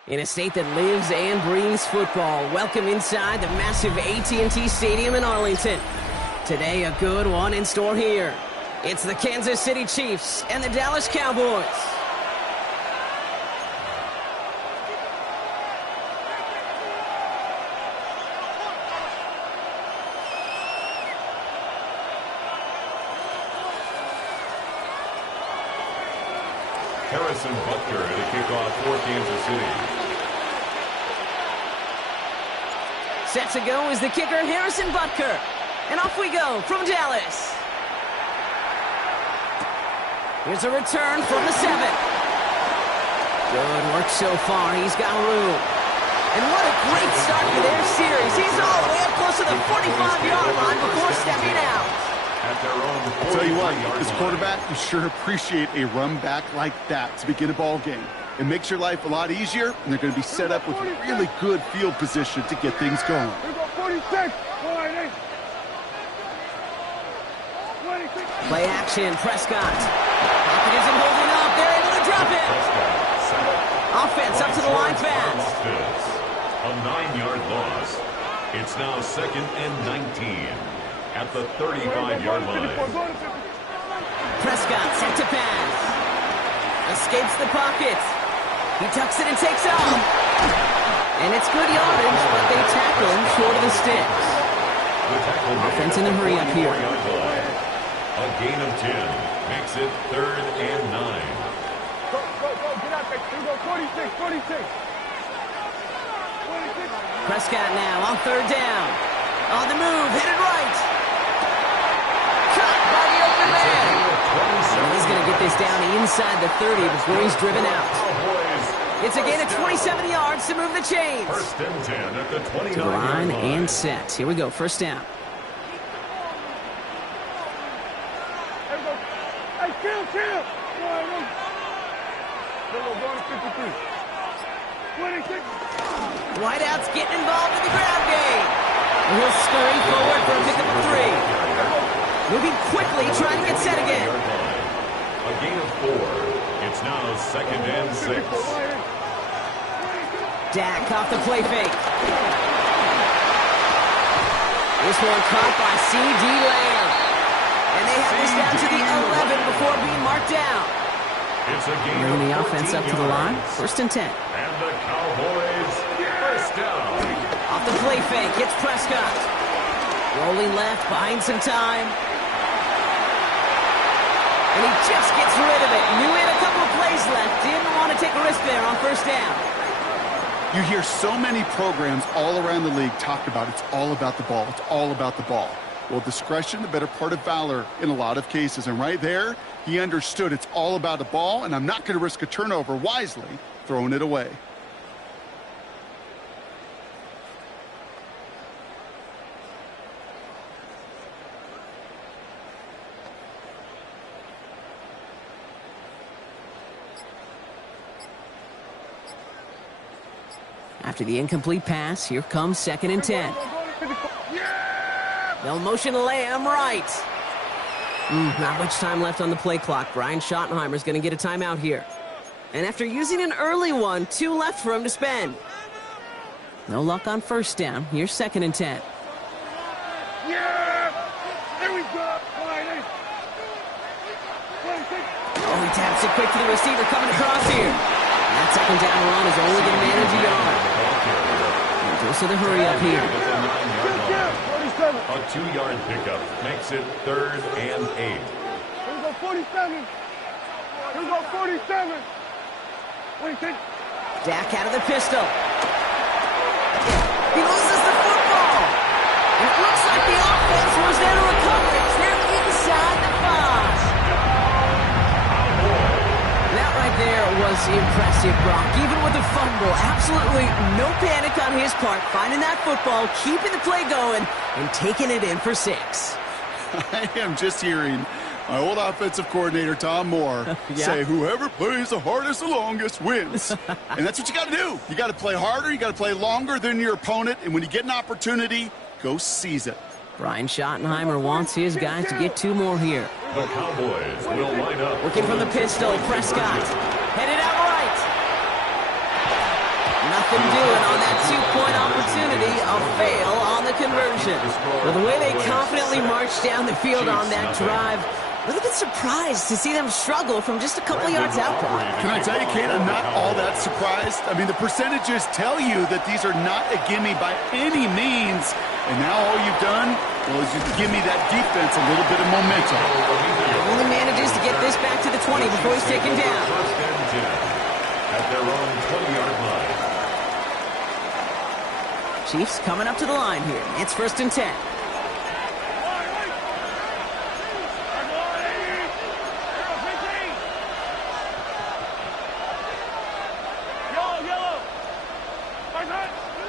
In a state that lives and breathes football, welcome inside the massive AT&T Stadium in Arlington. Today, a good one in store here. It's the Kansas City Chiefs and the Dallas Cowboys. Harrison Butker to kick off for Kansas City. Set to go is the kicker, Harrison Butker. And off we go from Dallas. Here's a return from the 7. Good work so far. He's got room. And what a great start to their series. He's all the way up close to the 45-yard line before stepping out. I'll tell you what, as a quarterback, you sure appreciate a run back like that to begin a ball game. It makes your life a lot easier, and they're going to be set up with really good field position to get things going. Play action, Prescott. Pocket isn't holding up. They're able to drop it. Offense up to the line fast. A 9-yard loss. It's now 2nd and 19 at the 35-yard line. Prescott set to pass. Escapes the pocket. He tucks it and takes off. And it's good yardage, but they tackle him short of the sticks. Offense in a hurry up here. A gain of 10 makes it 3rd and 9. Go, get out there. Here we go, 46. Prescott now on 3rd down. On the move, headed right. Caught by the open man. He's going to get this down inside the 30 before he's driven out. It's a gain of 27 yards to move the chains. 1st and 10 at the 29-yard To the line line. and set. Here we go, 1st down. Hey, kill. Go to 53. 26. Wideout's getting involved in the ground game. And he'll scurry forward for a pickup of 3. Moving quickly, trying to get set again. A gain of 4. It's now 2nd and 6. Dak off the play fake. This one caught by C.D. Lamb. And they have this down to the 11 before being marked down. It's a gain Bringing the of offense 14 up to the line. yards. 1st and 10. And the Cowboys, 1st down. Off the play fake, hits Prescott. Rolling left, buying some time. And he just gets rid of it. Knew he had a couple of plays left. Didn't want to take a risk there on 1st down. You hear so many programs all around the league talk about it's all about the ball. It's all about the ball. Well, discretion, the better part of valor in a lot of cases. And right there, he understood it's all about the ball, and I'm not going to risk a turnover wisely, throwing it away. After the incomplete pass, here comes 2nd and 10. They'll motion Lamb right. Not much time left on the play clock. Brian Schottenheimer's going to get a timeout here. And after using an early one, 2 left for him to spend. No luck on 1st down. Here's 2nd and 10. Yeah! There we go! Oh, he taps it quick to the receiver coming across here. And that second down run is only going to manage a yard. And goes to the hurry up here. A 2-yard pickup makes it 3rd and 8. Here we go, 47. Here we go, 47. Wait, take. Dak out of the pistol. He loses the football. And it looks like the offense was there to recover it. They're inside the 5. That right there was impressive, Brock. Even with the fumble, absolutely no panic on his part. Finding that football, keeping the play going, and taking it in for 6. I am just hearing my old offensive coordinator, Tom Moore, say whoever plays the hardest the longest wins. And that's what you got to do. You got to play harder. You got to play longer than your opponent. And when you get an opportunity, go seize it. Brian Schottenheimer wants his guys to get 2 more here. The Cowboys will line up. Working from the pistol, Prescott. Headed out right. Nothing doing on that 2-point opportunity. A fail on the conversion. Well, the way they confidently marched down the field on that drive, a little bit surprised to see them struggle from just a couple of yards out. Can I tell you, Kate, I'm not all that surprised. I mean, the percentages tell you that these are not a gimme by any means. And now all you've done, well, is you give me that defense a little bit of momentum. Only manages to get this back to the 20 before he's taken down. 1st and 10 at their own 20-yard line. Chiefs coming up to the line here. It's 1st and 10.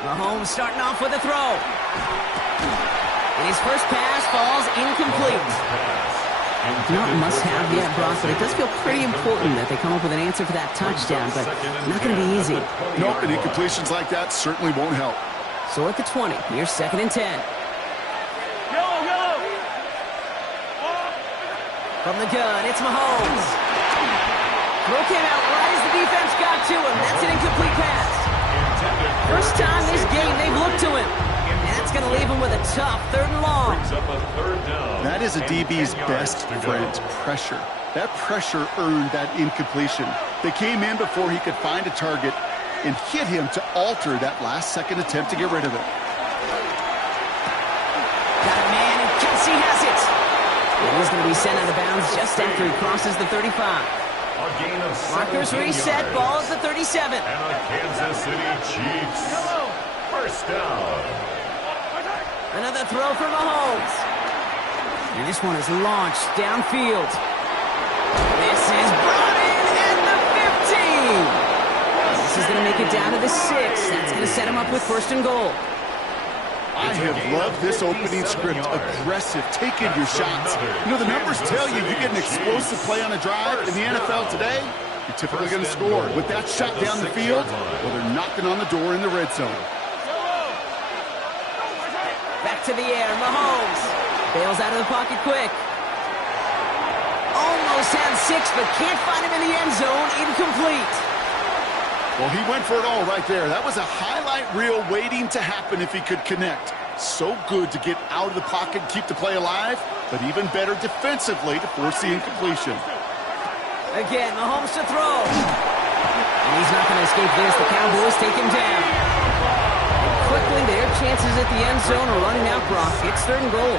Mahomes starting off with a throw. And his first pass falls incomplete. Not must-have yet, Brock, but it does feel pretty important that they come up with an answer for that touchdown, but not going to be easy. Nope, and incompletions like that certainly won't help. So at the 20, here's 2nd and 10. From the gun, it's Mahomes. Throw came out right as the defense got to him. That's an incomplete pass. First time this game they've looked to him. And that's going to leave him with a tough 3rd and long. That is a DB's best friend, pressure. That pressure earned that incompletion. They came in before he could find a target and hit him to alter that last-second attempt to get rid of it. Got a man, and Kelsey has it. And he's going to be sent out of bounds just after he crosses the 35. Markers reset, ball is the 37. And the Kansas City Chiefs. 1st down. Another throw for Mahomes. And this one is launched downfield. This is brought in at the 15. This is going to make it down to the 6. That's going to set him up with 1st and goal. I have loved this opening script. Aggressive, taking your shots. You know, the numbers tell you you get an explosive play on a drive in the NFL today, you're typically going to score. With that shot down the field, well, they're knocking on the door in the red zone. Back to the air, Mahomes. Bails out of the pocket quick. Almost had 6, but can't find him in the end zone. Incomplete. Well, he went for it all right there. That was a highlight reel waiting to happen if he could connect. So good to get out of the pocket and keep the play alive, but even better defensively to force the incompletion. Again, Mahomes to throw. And he's not going to escape this. The Cowboys take him down. And quickly, their chances at the end zone are running out, Brock. It's 3rd and goal.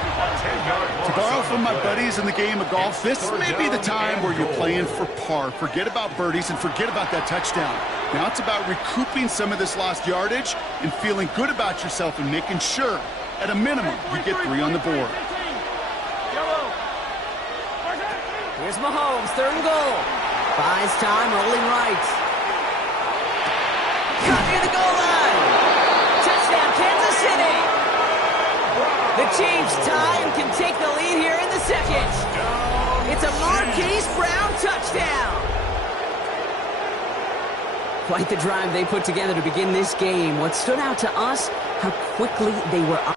To borrow from my buddies in the game of golf, this may be the time where you're playing for par. Forget about birdies and forget about that touchdown. Now it's about recouping some of this lost yardage and feeling good about yourself and making sure, at a minimum, you get 3 on the board. Here's Mahomes, 3rd and goal. Buys time, rolling right. Cut near the goal line. Touchdown, Kansas City. The Chiefs tie and can take the lead here in the 2nd. It's a Marquise Brown touchdown. Quite the drive they put together to begin this game. What stood out to us, how quickly they were up.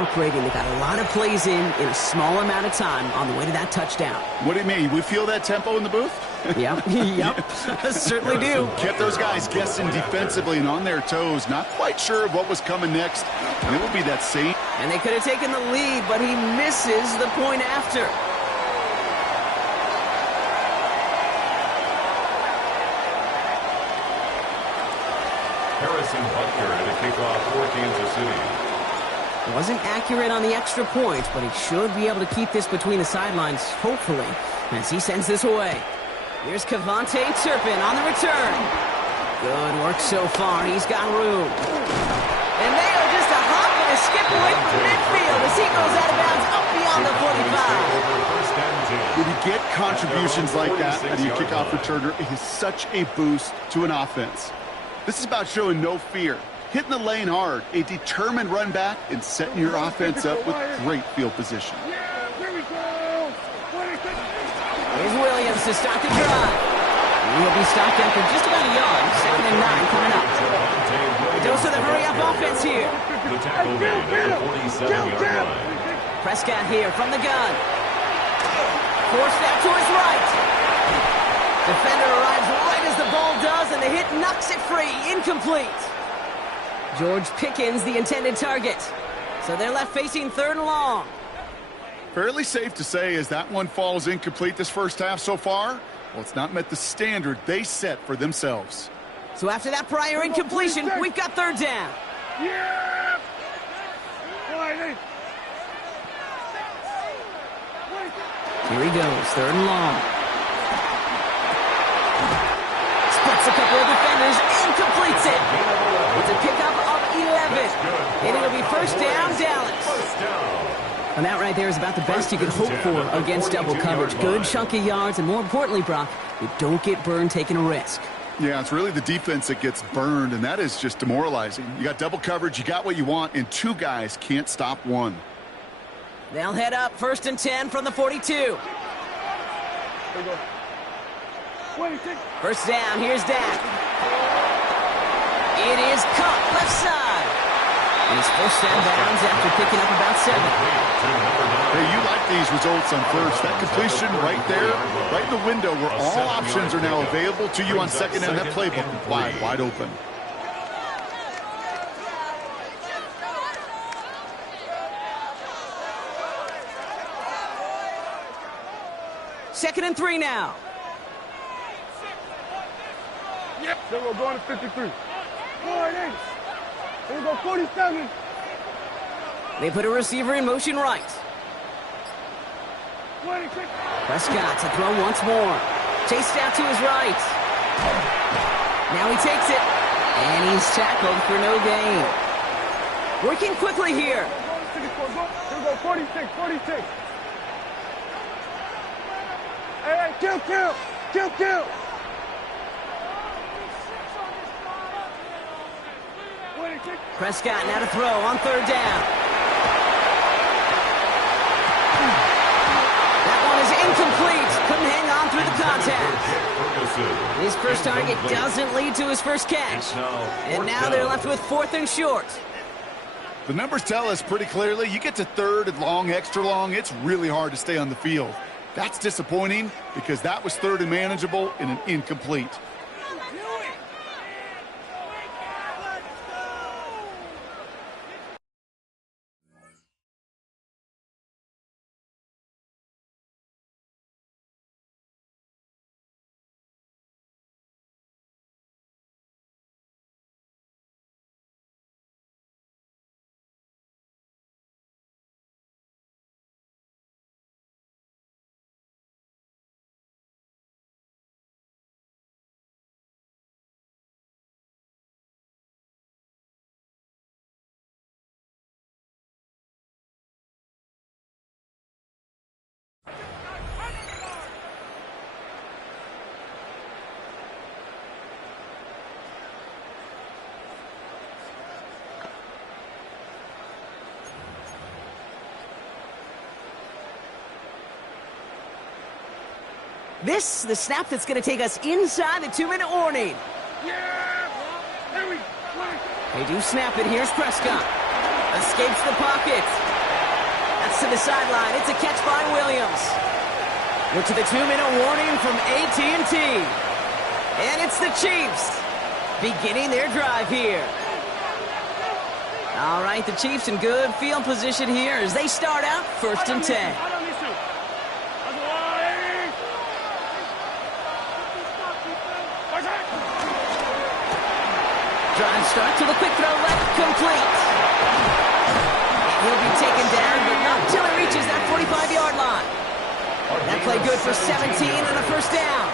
Operating, they got a lot of plays in a small amount of time on the way to that touchdown. What do you mean? We feel that tempo in the booth? Yep, certainly do. Kept those guys guessing defensively and on their toes, not quite sure of what was coming next. And it will be that same. And they could have taken the lead, but he misses the point after. Harrison Butker to kick off for Kansas City. Wasn't accurate on the extra point, but he should be able to keep this between the sidelines, hopefully, as he sends this away. Here's Kevontae Turpin on the return. Good work so far. He's got room. And they are just a hop and a skip away from midfield as he goes out of bounds up beyond the 45. When you get contributions like that out of your kickoff returner, it is such a boost to an offense. This is about showing no fear, hitting the lane hard, a determined run back, and setting your offense up with great field position. Here's Williams to start the drive. He'll be stopped after just about a yard. 2nd and 9 coming up. A dose of the hurry-up offense here. The tackle made at the 47-yard line. Prescott here from the gun. Forced out to his right. Defender arrives right as the ball does, and the hit knocks it free. Incomplete. George Pickens, the intended target. So they're left facing 3rd and long. Fairly safe to say as that one falls incomplete this first half so far, well, it's not met the standard they set for themselves. So after that prior incompletion, we've got 3rd down. Yeah! Here he goes, 3rd and long. Splits a couple of defenders and completes it. It's a pickup of 11. And it'll be 1st down, Dallas. And that right there is about the best you could hope for against double coverage. Good chunk of yards, and more importantly, Brock, you don't get burned taking a risk. Yeah, it's really the defense that gets burned, and that is just demoralizing. You got double coverage, you got what you want, and 2 guys can't stop one. They'll head up 1st and 10 from the 42. 1st down, here's Dak. It is caught left side. And he's forced out of bounds after picking up about 7. Hey, you like these results on first. That completion right there, right in the window where all options are now available to you on 2nd down. That playbook wide open. Second and 3 now. Yep. Then we're going to 53. 48. Here we go, 47. They put a receiver in motion right. 26. Prescott to throw once more. Chased out to his right. Now he takes it. And he's tackled for no gain. Working quickly here. Here we go, 46, 46. Hey, kill. Prescott now to throw on 3rd down. That one is incomplete. Couldn't hang on through the contact. His first target doesn't lead to his first catch. And now they're left with 4th and short. The numbers tell us pretty clearly, you get to 3rd and long, extra long, it's really hard to stay on the field. That's disappointing because that was 3rd and manageable and an incomplete. This, the snap that's going to take us inside the 2-minute warning. Yeah! Here we go. They do snap it. Here's Prescott. Escapes the pocket. That's to the sideline. It's a catch by Williams. We're to the 2-minute warning from AT&T. And it's the Chiefs beginning their drive here. All right, the Chiefs in good field position here as they start out 1st and 10. Drive start to the quick throw left, complete. He'll be taken down, but not until he reaches that 45-yard line. That play good for 17 and a first down.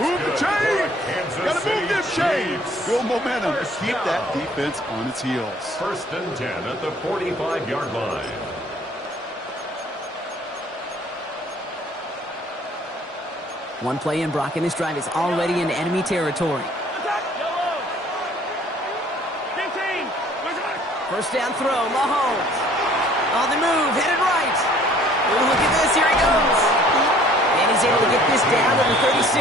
Move the chains! Gotta move them chains! Build momentum. Keep that defense on its heels. 1st and 10 at the 45-yard line. One play in, Brock, and this drive is already into enemy territory. First down throw, Mahomes. On the move, headed right. Ooh, look at this, here he goes. And he's able to get this down to the 36.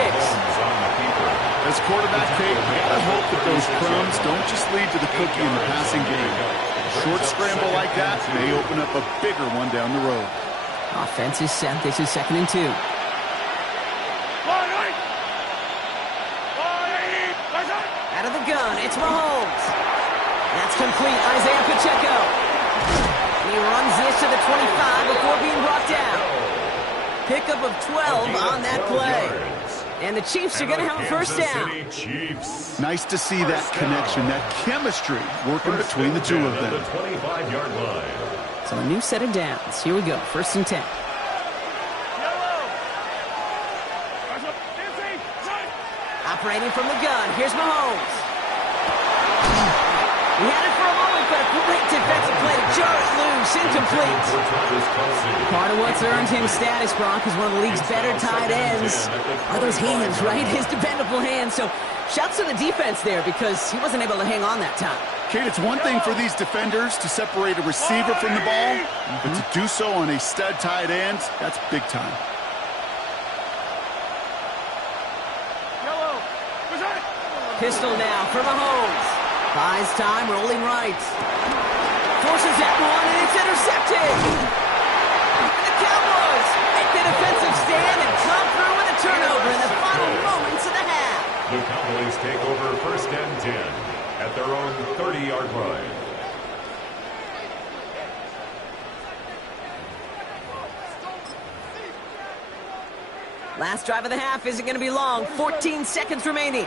As quarterback, Kate, I hope that those crumbs don't just lead to the cookie in the passing game. A short scramble like that may open up a bigger one down the road. Offense is set. This is 2nd and 2. Out of the gun, it's Mahomes. That's complete, Isaiah Pacheco. He runs this to the 25 before being brought down. Pickup of 12 on that play. And the Chiefs are going to have a first down. Nice to see that connection, that chemistry working between the two of them. So a new set of downs. Here we go, 1st and 10. Operating from the gun, here's Mahomes. He had it for a moment, but a great defensive play to jar it loose, incomplete. Part of what's earned him status, Brock, is one of the league's better tight ends. Are those hands, right? His dependable hands. So shouts to the defense there because he wasn't able to hang on that time. Kate, it's one thing for these defenders to separate a receiver from the ball, but to do so on a stud tight end, that's big time. Pistol now for Mahomes. Buys time, rolling right. Forces that one, and it's intercepted. And the Cowboys make the defensive stand and come through with a turnover in the final moments of the half. The Cowboys take over 1st and 10 at their own 30-yard line. Last drive of the half isn't going to be long. 14 seconds remaining.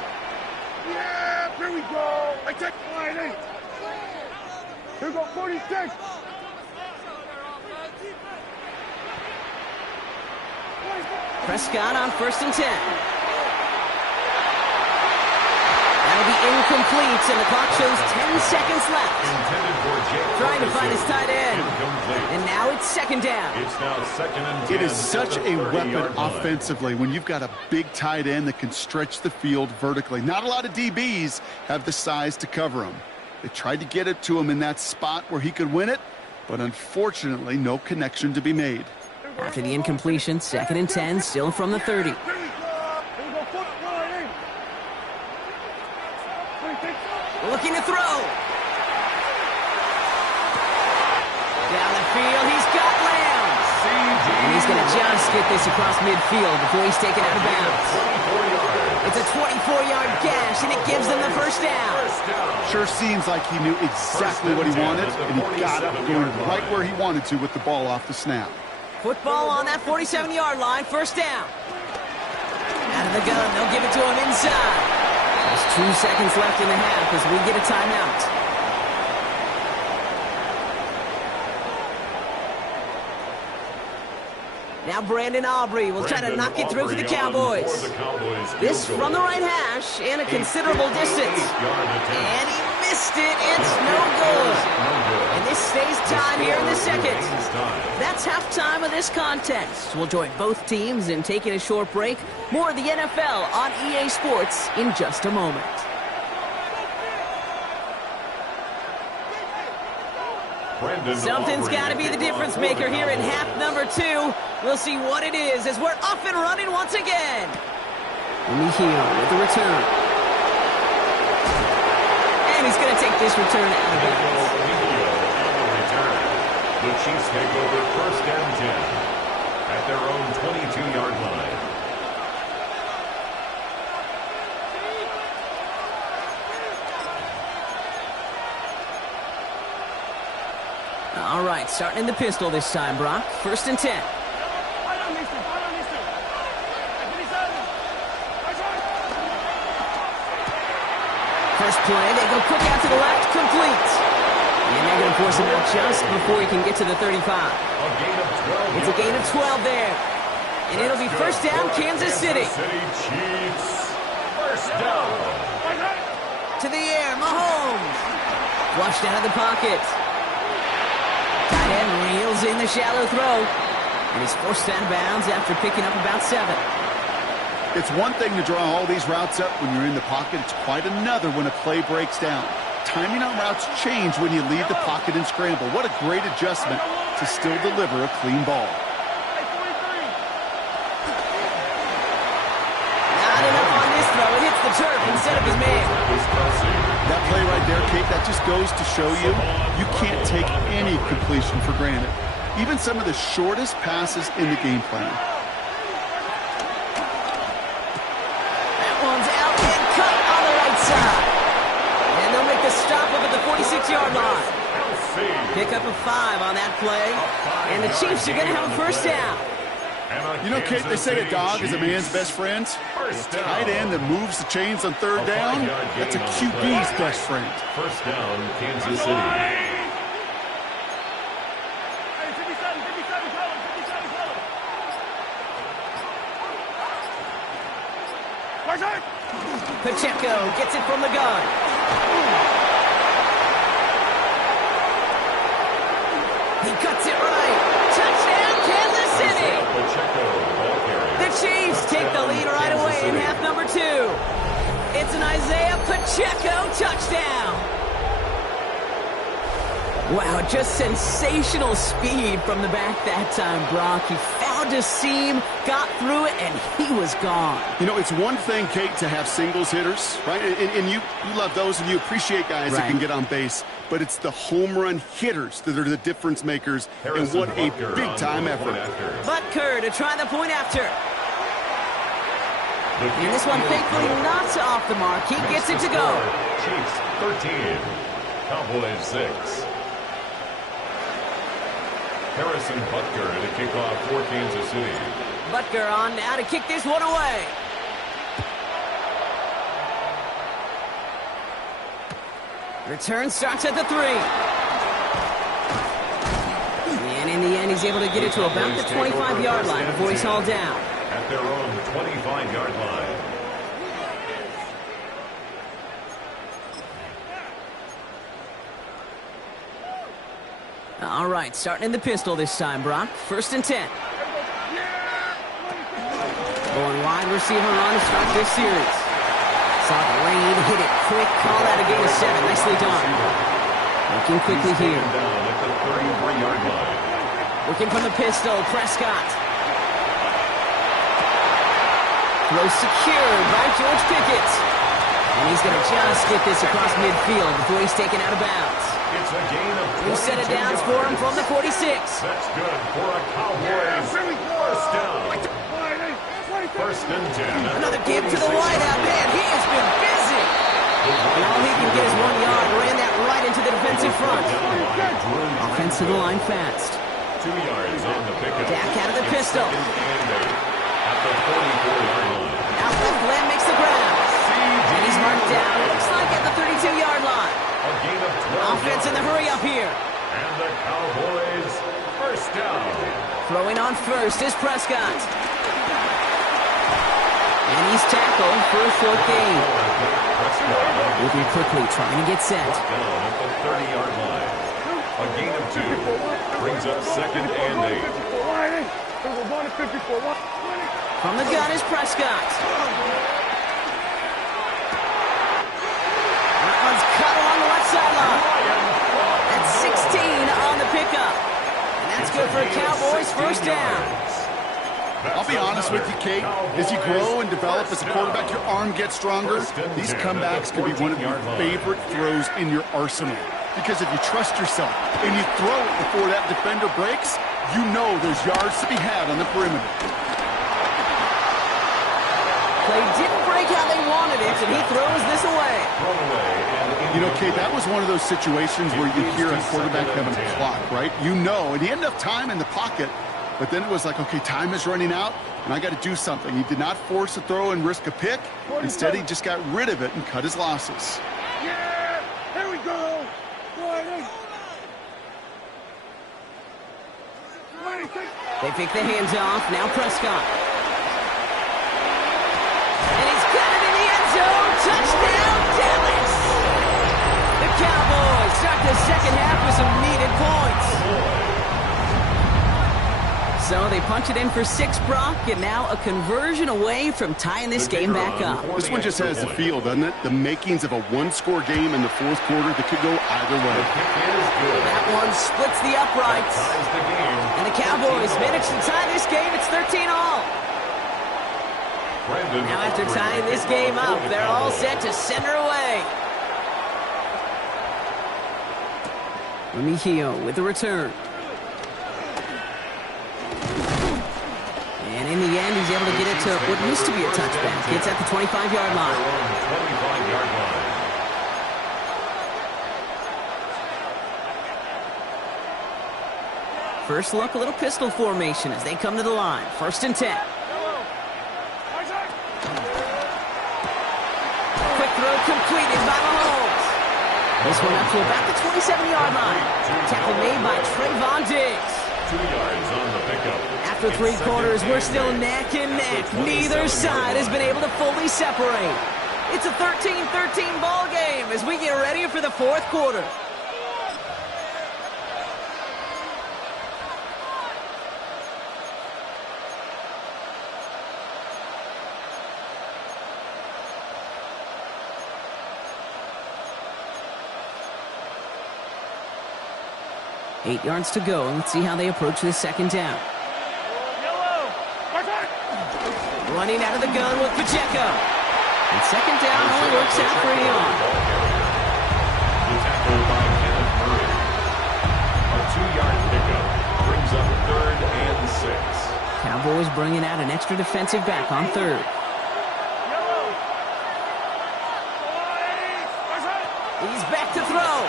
Yeah, here we go. I take line 8. Here we go, 46. Prescott on 1st and 10. That'll be incomplete, and the clock shows 10 seconds left. Trying to find his tight end. And now it's 2nd down. It's now 2nd and 10. It is such a weapon offensively when you've got a big tight end that can stretch the field vertically. Not a lot of DBs have the size to cover him. They tried to get it to him in that spot where he could win it, but unfortunately, no connection to be made. After the incompletion, 2nd and 10, still from the 30. Looking to throw. Down the field, he's got Lamb. And he's going to just get this across midfield before he's taken out of bounds. It's a 24-yard gash, and it gives them the first down. Sure seems like he knew exactly what he wanted, and he got it going right where he wanted to with the ball off the snap. Football on that 47-yard line, first down. Out of the gun, they'll give it to him inside. There's 2 seconds left in the half as we get a timeout. Now Brandon Aubrey will try to knock it through for the Cowboys. This from the right hash and a considerable distance. And he missed it. It's no good. And this stays tied here in the second. That's halftime of this contest. We'll join both teams in taking a short break. More of the NFL on EA Sports in just a moment. Something's got to be the difference maker here in half number 2. We'll see what it is as we're off and running once again. And here with the return. And he's going to take this return out of bounds. The The Chiefs take over 1st and 10 at their own 22-yard line. All right, starting in the pistol this time, Brock. 1st and 10. First play, they go quick out to the left, complete. And they're going to force him out just before he can get to the 35. It's a gain of 12 there. And it'll be 1st down, Kansas City. Chiefs. 1st down. To the air, Mahomes. Flushed out of the pocket. Tight end reels in the shallow throw. And he's forced out of bounds after picking up about 7. It's one thing to draw all these routes up when you're in the pocket. It's quite another when a play breaks down. Timing on routes change when you leave the pocket and scramble. What a great adjustment to still deliver a clean ball. Not enough on this throw. It hits the turf instead of his man. That play right there, Kate, that just goes to show you can't take any completion for granted. Even some of the shortest passes in the game plan. Stop up at the 46-yard line. Pick up a 5 on that play. And the Chiefs are going to have a 1st down. You know, Kate, they say a dog is a man's best friend. Tight end that moves the chains on 3rd down, that's a QB's best friend. 1st down, Kansas City. Pacheco gets it from the gun. He cuts it right. Touchdown, Kansas City. The Chiefs take the lead right away in half number 2. It's an Isaiah Pacheco touchdown. Wow, just sensational speed from the back that time, Brock. He found a seam, got through it, and he was gone. You know, it's one thing, Kate, to have singles hitters, right? And you love those, and you appreciate guys that can get on base. But it's the home run hitters that are the difference makers, and what a big-time effort. Butker to try the point after. And this one thankfully not off the mark. He gets it to go. Chiefs 13, Cowboys 6. Harrison Butker to kick off for Kansas City. Butker on now to kick this one away. Return starts at the 3. And in the end, he's able to get it to about the 25-yard line before he's hauled down. At their own 25-yard line. All right, starting in the pistol this time, Brock. 1st and 10. Going wide receiver run to start this series. Saw the lane, hit it quick, call out a gain of 7. Nicely done. Looking quickly here. Down at the 33-yard line. Working from the pistol, Prescott. Throw secured by George Pickett. And he's going to just get this across midfield before he's taken out of bounds. It's a gain of 2 set of downs for him from the 46. That's good for a Cowboys 1st down. 1st and 10. Another give to the wideout. Man, he has been busy. And all he can get is 1 yard. Ran that right into the defensive front. Offense to the line fast. 2 yards on the pickup. Dak out of the pistol. At the 44-yard line. Out left, Lamb makes the grab. And he's marked down, looks like at the 32-yard line. A gain of 12. Offense in the hurry up here. And the Cowboys 1st down. Throwing on first is Prescott. And he's tackled for a 4th gain. Moving quickly, trying to get set. Down at the 30-yard line. A gain of 2. Brings up 2nd and 8. From the gun is Prescott. That one's cut along the left sideline. That's 16 on the pickup. And that's good for a Cowboys 1st down. I'll be honest with you, Kate. As you grow and develop as a quarterback, your arm gets stronger. These comebacks can be one of your favorite throws in your arsenal. Because if you trust yourself and you throw it before that defender breaks, you know there's yards to be had on the perimeter. Play didn't break how they wanted it, and he throws this away. You know, Kate, that was one of those situations where you hear a quarterback having a clock, right? You know, and he had enough time in the pocket, but then it was like, okay, time is running out, and I got to do something. He did not force a throw and risk a pick. Instead, he just got rid of it and cut his losses. Yeah! Here we go! 26. They pick the hands off. Now Prescott. And he's got it in the end zone. Touchdown, Dallas! The Cowboys start the second half with some needed points. So they punch it in for 6, Brock, and now a conversion away from tying this game back up. This one just has the feel, doesn't it? The makings of a one-score game in the fourth quarter that could go either way. That one splits the uprights. And the Cowboys manage to tie this game. It's 13-all. Now after tying this game up, they're all set to send her away. Remigio with the return. And in the end, he's able to get it to what used to be a touchback. It's at the 25-yard line. First look, a little pistol formation as they come to the line. 1st and 10. Quick throw completed by Mahomes. This one up to about the 27-yard line. Tackle made by Trayvon Diggs. 2 yards on the pickup. After 3 quarters, we're still neck and neck. Neither side has been able to fully separate. It's a 13-13 ball game as we get ready for the fourth quarter. Eight yards to go. Let's see how they approach this second down. Running out of the gun with Pacheco. And second down only works out for a yard. The tackle by Kenneth Murray. A 2-yard pickup brings up 3rd and 6. Cowboys bringing out an extra defensive back on 3rd. He's back to throw.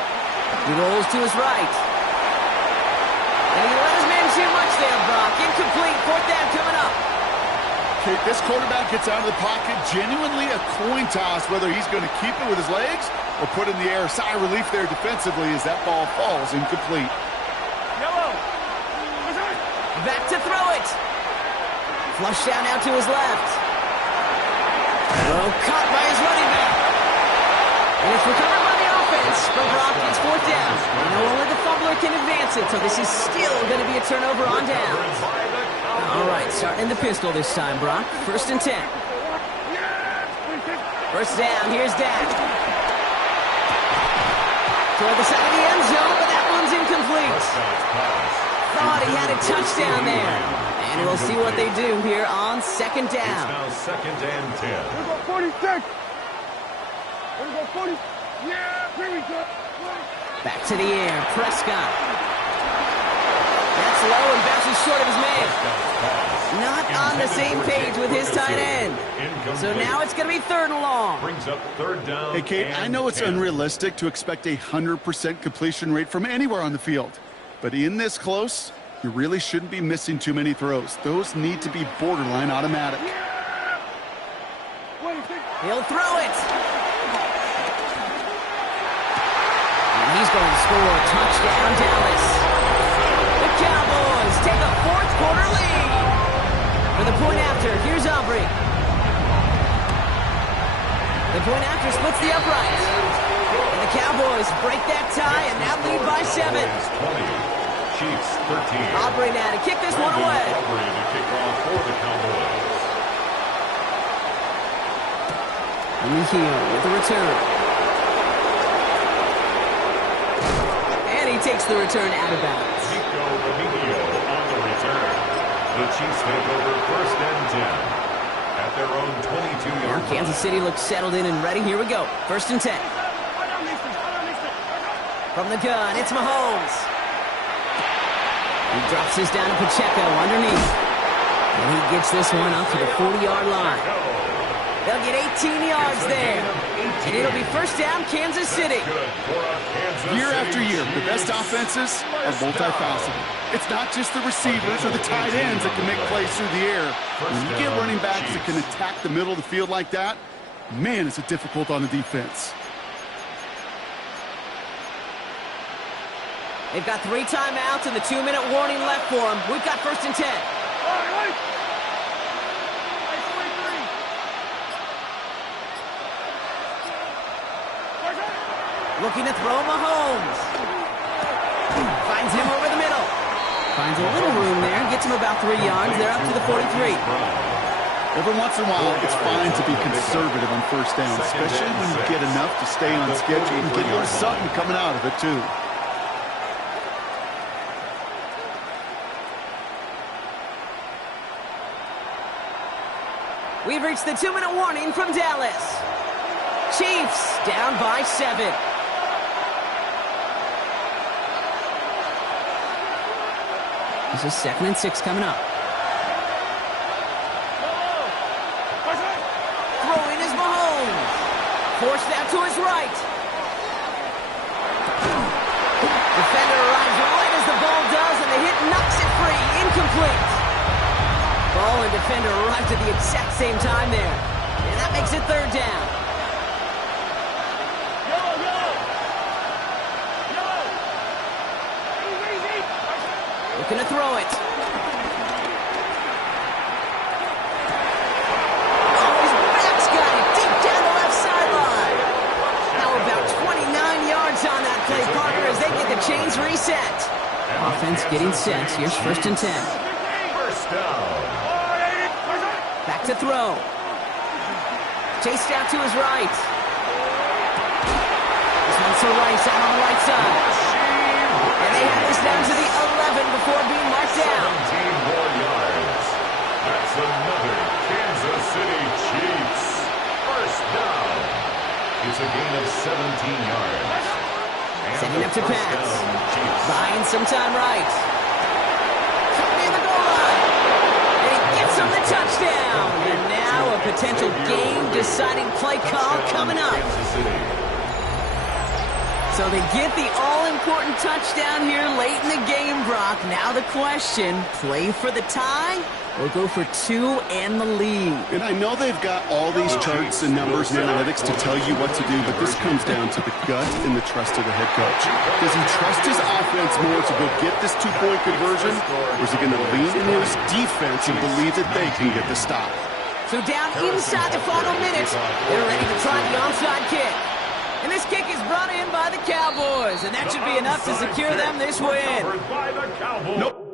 He rolls to his right. And he let his man too much there, Brock. Incomplete. 4th down coming up. Okay, this quarterback gets out of the pocket. Genuinely a coin toss whether he's going to keep it with his legs or put it in the air. Sigh of relief there defensively as that ball falls incomplete. Back to throw it. Flush down out to his left. Oh, caught by his running back. And it's recovered by the offense. But Brock gets 4th down. And only the fumbler can advance it, so this is still going to be a turnover on downs. All right, starting in the pistol this time, Brock. 1st and 10. 1st down, here's Dak. Toward the side of the end zone, but that one's incomplete. Thought he had a touchdown there. And we'll see what they do here on 2nd down. It's now 2nd and 10. Here we go, 46. Here we go, 40. Yeah, here we go. Back to the air, Prescott. That's low and bounces short of his man. Not on the same page with his tight end. So now it's going to be 3rd and long. Brings up 3rd down. Hey, Kate, I know it's unrealistic to expect a 100% completion rate from anywhere on the field. But in this close, you really shouldn't be missing too many throws. Those need to be borderline automatic. He'll throw it. And he's going to score a touchdown, Dallas. The Cowboys take a 4th quarter lead. For the point after, here's Aubrey. The point after splits the uprights. And the Cowboys break that tie and now lead by 7. 20, Chiefs 13. Aubrey now to kick this one away. Aubrey to kick off for the Cowboys. Remigio with the return. And he takes the return out of bounds. Nico Remigio on the return. The Chiefs take over 1st and 10 at their own 22-yard line. Kansas City looks settled in and ready. Here we go. 1st and 10. From the gun, it's Mahomes. He drops this down to Pacheco underneath. And he gets this one up to the 40-yard line. They'll get 18 yards there. And it'll be first down, Kansas City. Year after year, the best offenses are multifaceted. It's not just the receivers or the tight ends that can make plays through the air. When you get running backs that can attack the middle of the field like that, man, it's difficult on the defense. They've got 3 timeouts and the 2-minute warning left for them. We've got first and 10. Looking to throw Mahomes. Finds him over the middle. Finds a little room there. Gets him about 3 yards. They're up to the 43. Every once in a while, it's fine to be conservative on first down, especially when you get enough to stay on schedule and get a little something coming out of it, too. We've reached the 2-minute warning from Dallas. Chiefs down by 7. This is 2nd and 6 coming up. Throwing is Mahomes. Forced out to his right. Defender arrives right as the ball does, and the hit knocks it free. Incomplete. Ball and defender arrived at the exact same time there. And that makes it 3rd down. Looking to throw it. Oh, his back's got it deep down the left sideline. Now about 29 yards on that play, Parker, as they get the chains reset. Offense getting set. Here's first and 10. First down. Back to throw. Chased out to his right. This one's to Rice out on the right side. And they have this down to the 11 before being marked down. 17 more yards. That's another Kansas City Chiefs. First down. It's a gain of 17 yards. Setting up to pass. Buying some time right. Coming in the goal line. And he gets him the touchdown. And now a potential game-deciding play call coming up. So they get the all-important touchdown here late in the game, Brock. Now the question, play for the tie or go for 2 and the lead? And I know they've got all these charts and numbers and analytics to tell you what to do, but this comes down to the gut and the trust of the head coach. Does he trust his offense more to go get this 2-point conversion, or is he going to lean in his defense and believe that they can get the stop? So down inside the final minutes, they're ready to try the onside kick. And this kick is brought in by the Cowboys, and that should be enough to secure them this win. Nope.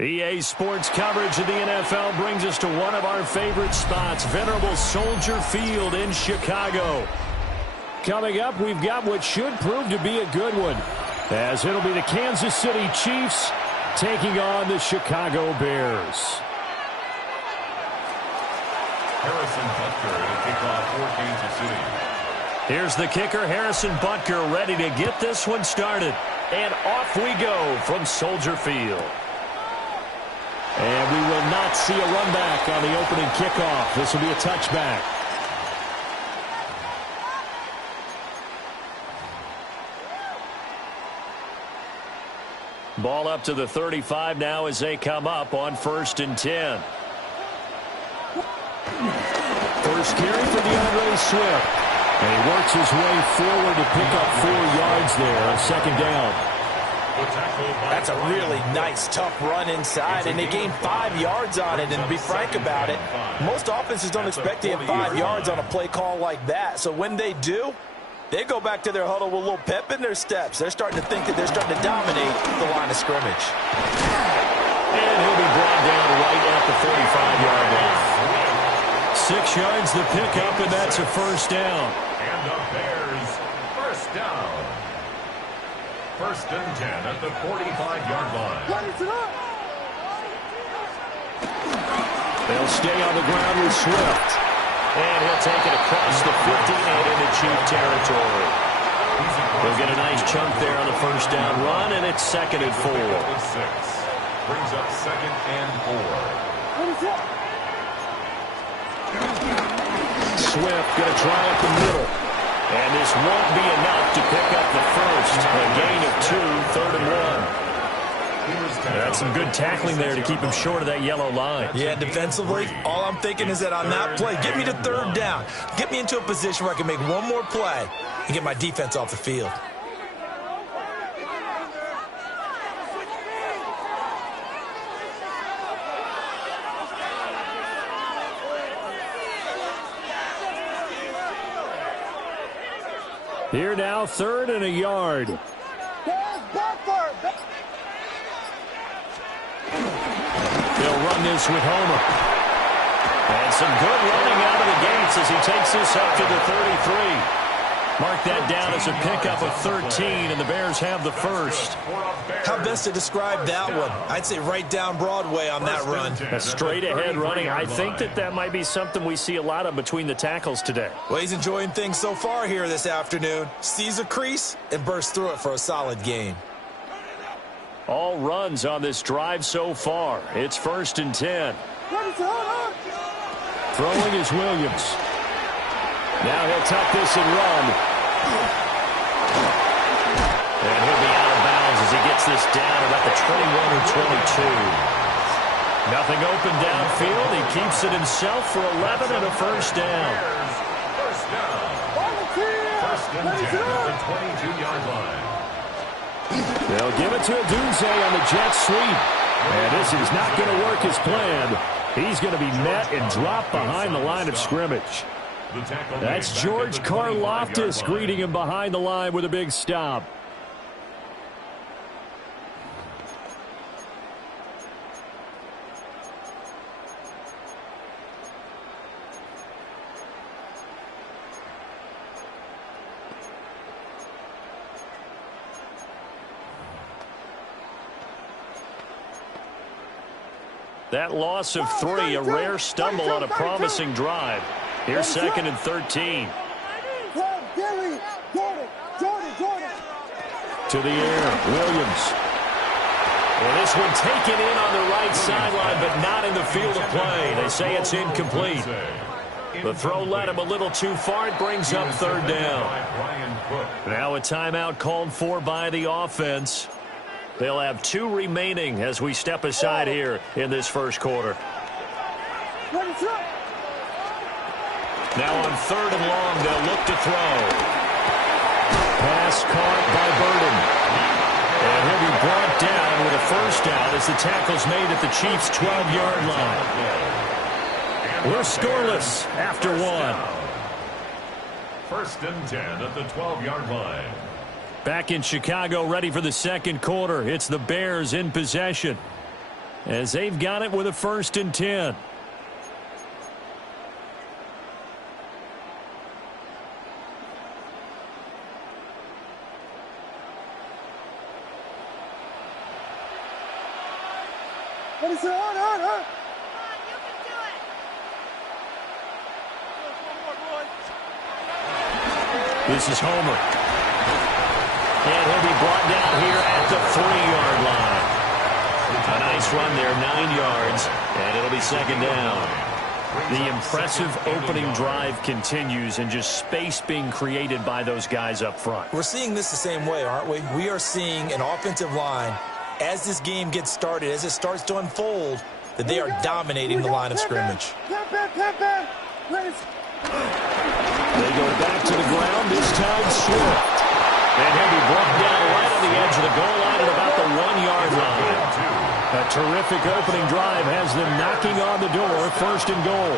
EA Sports coverage of the NFL brings us to one of our favorite spots, venerable Soldier Field in Chicago. Coming up, we've got what should prove to be a good one, as it'll be the Kansas City Chiefs taking on the Chicago Bears. Harrison Butker to kick off for Kansas City. Here's the kicker, Harrison Butker, ready to get this one started. And off we go from Soldier Field. And we will not see a run back on the opening kickoff. This will be a touchback. Ball up to the 35 now as they come up on 1st and 10. First carry for DeAndre Swift. And he works his way forward to pick up 4 yards there on 2nd down. That's a really nice, tough run inside, and they gained 5 yards on it. And to be frank about it, most offenses don't expect to get 5 yards on a play call like that. So when they do, they go back to their huddle with a little pep in their steps. They're starting to think that they're starting to dominate the line of scrimmage. And he'll be brought down right at the 45-yard line. 6 yards the pickup, and that's a 1st down. And the Bears, 1st down. 1st and 10 at the 45-yard line. They'll stay on the ground with Swift. And he'll take it across the 50 and into Chief territory. They'll get a nice chunk there on the 1st down run, and it's 2nd and 4. Brings up 2nd and 4. Swift going to try up the middle. And this won't be enough to pick up the first. A gain of 2, 3rd and 1. That's some good tackling there to keep him short of that yellow line. Yeah, defensively, all I'm thinking is that on that play, get me to 3rd down. Get me into a position where I can make one more play and get my defense off the field. Here now, 3rd and a yard. They'll run this with Homer. And some good running out of the gates as he takes this up to the 33. Mark that down as a pickup of 13, and the Bears have the first. How best to describe that one? I'd say right down Broadway on that run. A straight-ahead running. I think that might be something we see a lot of between the tackles today. Well, he's enjoying things so far here this afternoon. Sees a crease and bursts through it for a solid gain. All runs on this drive so far. It's 1st and 10. Throwing is Williams. Now he'll tuck this and run. And he'll be out of bounds as he gets this down about the 21 or 22. Nothing open downfield. He keeps it himself for 11 and a 1st down. 1st down. 1st and 10 at the 22-yard line. They'll give it to Adunze on the jet sweep. And this is not going to work as planned. He's going to be met and dropped behind the line of scrimmage. That's George Karlaftis greeting him behind the line with a big stop. That loss of 3, a rare stumble on a promising drive. Here's 2nd and 13. To the air, Williams. Well, this one taken in on the right sideline, but not in the field of play. They say it's incomplete. The throw led him a little too far. It brings up 3rd down. Now a timeout called for by the offense. They'll have 2 remaining as we step aside here in this 1st quarter. Now on 3rd and long, they'll look to throw. Pass caught by Burden. And he'll be brought down with a 1st down as the tackle's made at the Chiefs' 12-yard line. We're scoreless after 1. 1st and 10 at the 12-yard line. Back in Chicago, ready for the 2nd quarter. It's the Bears in possession. as they've got it with a 1st and 10. This is Homer. And he'll be brought down here at the 3-yard line. A nice run there, 9 yards, and it'll be 2nd down. The impressive opening drive continues, and just space being created by those guys up front. We're seeing this the same way, aren't we? We are seeing an offensive line, as this game gets started, as it starts to unfold, that they are dominating the line of scrimmage. They go back to the ground, this time Swift. And he'll be brought down right on the edge of the goal line at about the 1-yard line. A terrific opening drive has them knocking on the door, 1st and goal.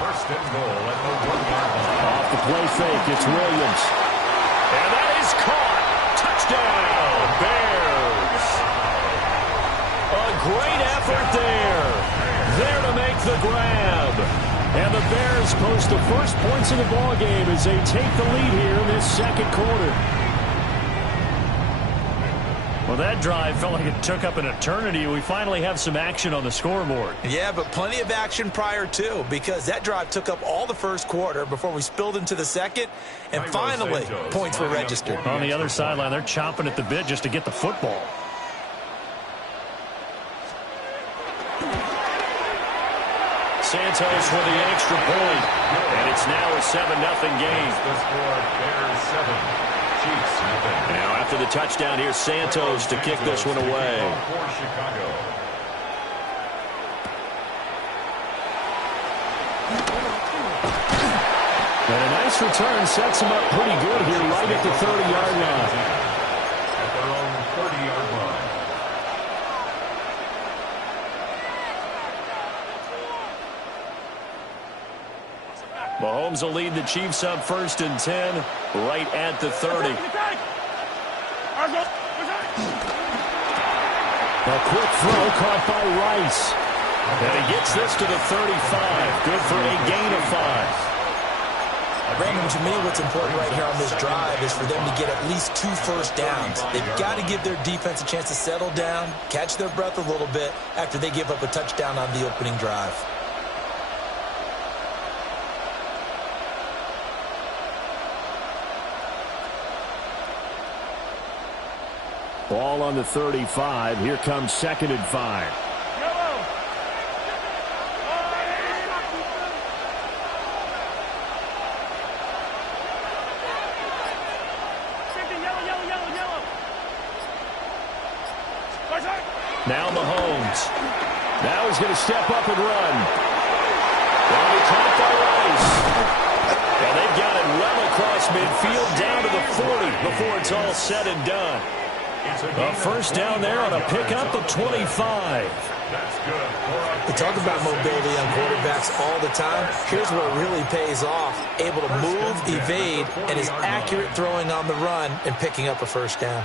1st and goal at the 1-yard line. Off the play fake, it's Williams. And that is caught. Touchdown, Bears. A great effort there. There to make the grab. And the Bears post the first points in the ballgame as they take the lead here in this 2nd quarter. Well, that drive felt like it took up an eternity. We finally have some action on the scoreboard. Yeah, but plenty of action prior to, because that drive took up all the 1st quarter before we spilled into the 2nd, and finally, points were registered. On the other sideline, they're chomping at the bit just to get the football. Santos with the extra point, and it's now a 7-0 game. The score, Bears 7, Chiefs nothing. Now after the touchdown, here's Santos to kick this one away. For Chicago. And a nice return sets him up pretty good here right at the 30-yard line. At their own 30-yard line. Mahomes will lead the Chiefs up 1st and 10 right at the 30. A quick throw caught by Rice. And he gets this to the 35. Good for a gain of 5. Brandon, to me, what's important right here on this drive is for them to get at least 2 first downs. They've got to give their defense a chance to settle down, catch their breath a little bit after they give up a touchdown on the opening drive. Ball on the 35. Here comes 2nd and 5. Now Mahomes. Now he's going to step up and run. That'll be caught by Rice. And they've got it well across midfield down to the 40 before it's all said and done. A 1st down there on a pickup of 25. That's good. We talk about mobility on quarterbacks all the time. Here's where it really pays off. Able to move, evade, and is accurate throwing on the run and picking up a 1st down.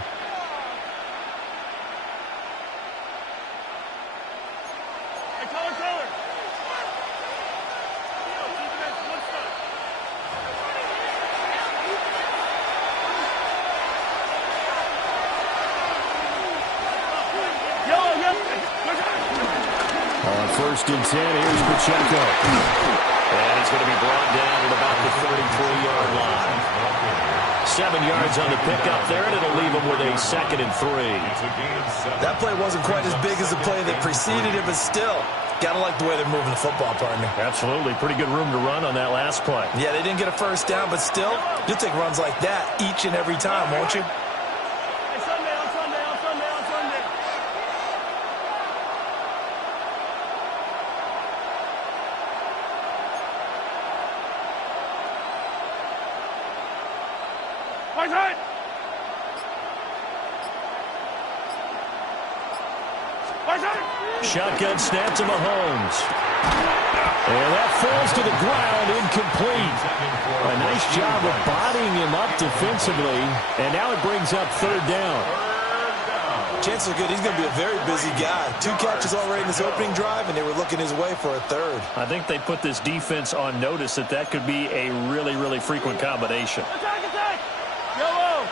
On 1st and 10, here's Pacheco. And he's going to be brought down at about the 33-yard line. 7 yards on the pickup there, and it'll leave him with a 2nd and 3. That play wasn't quite as big as the play that preceded it, but still, got to like the way they're moving the football, partner. Absolutely. Pretty good room to run on that last play. Yeah, they didn't get a 1st down, but still, you'll take runs like that each and every time, won't you? Shotgun snap to Mahomes. And that falls to the ground, incomplete. A nice job of bodying him up defensively. And now it brings up 3rd down. Chances are good he's going to be a very busy guy. 2 catches already in this opening drive, and they were looking his way for a third. I think they put this defense on notice that that could be a really, really frequent combination. Attack, attack! Yellow!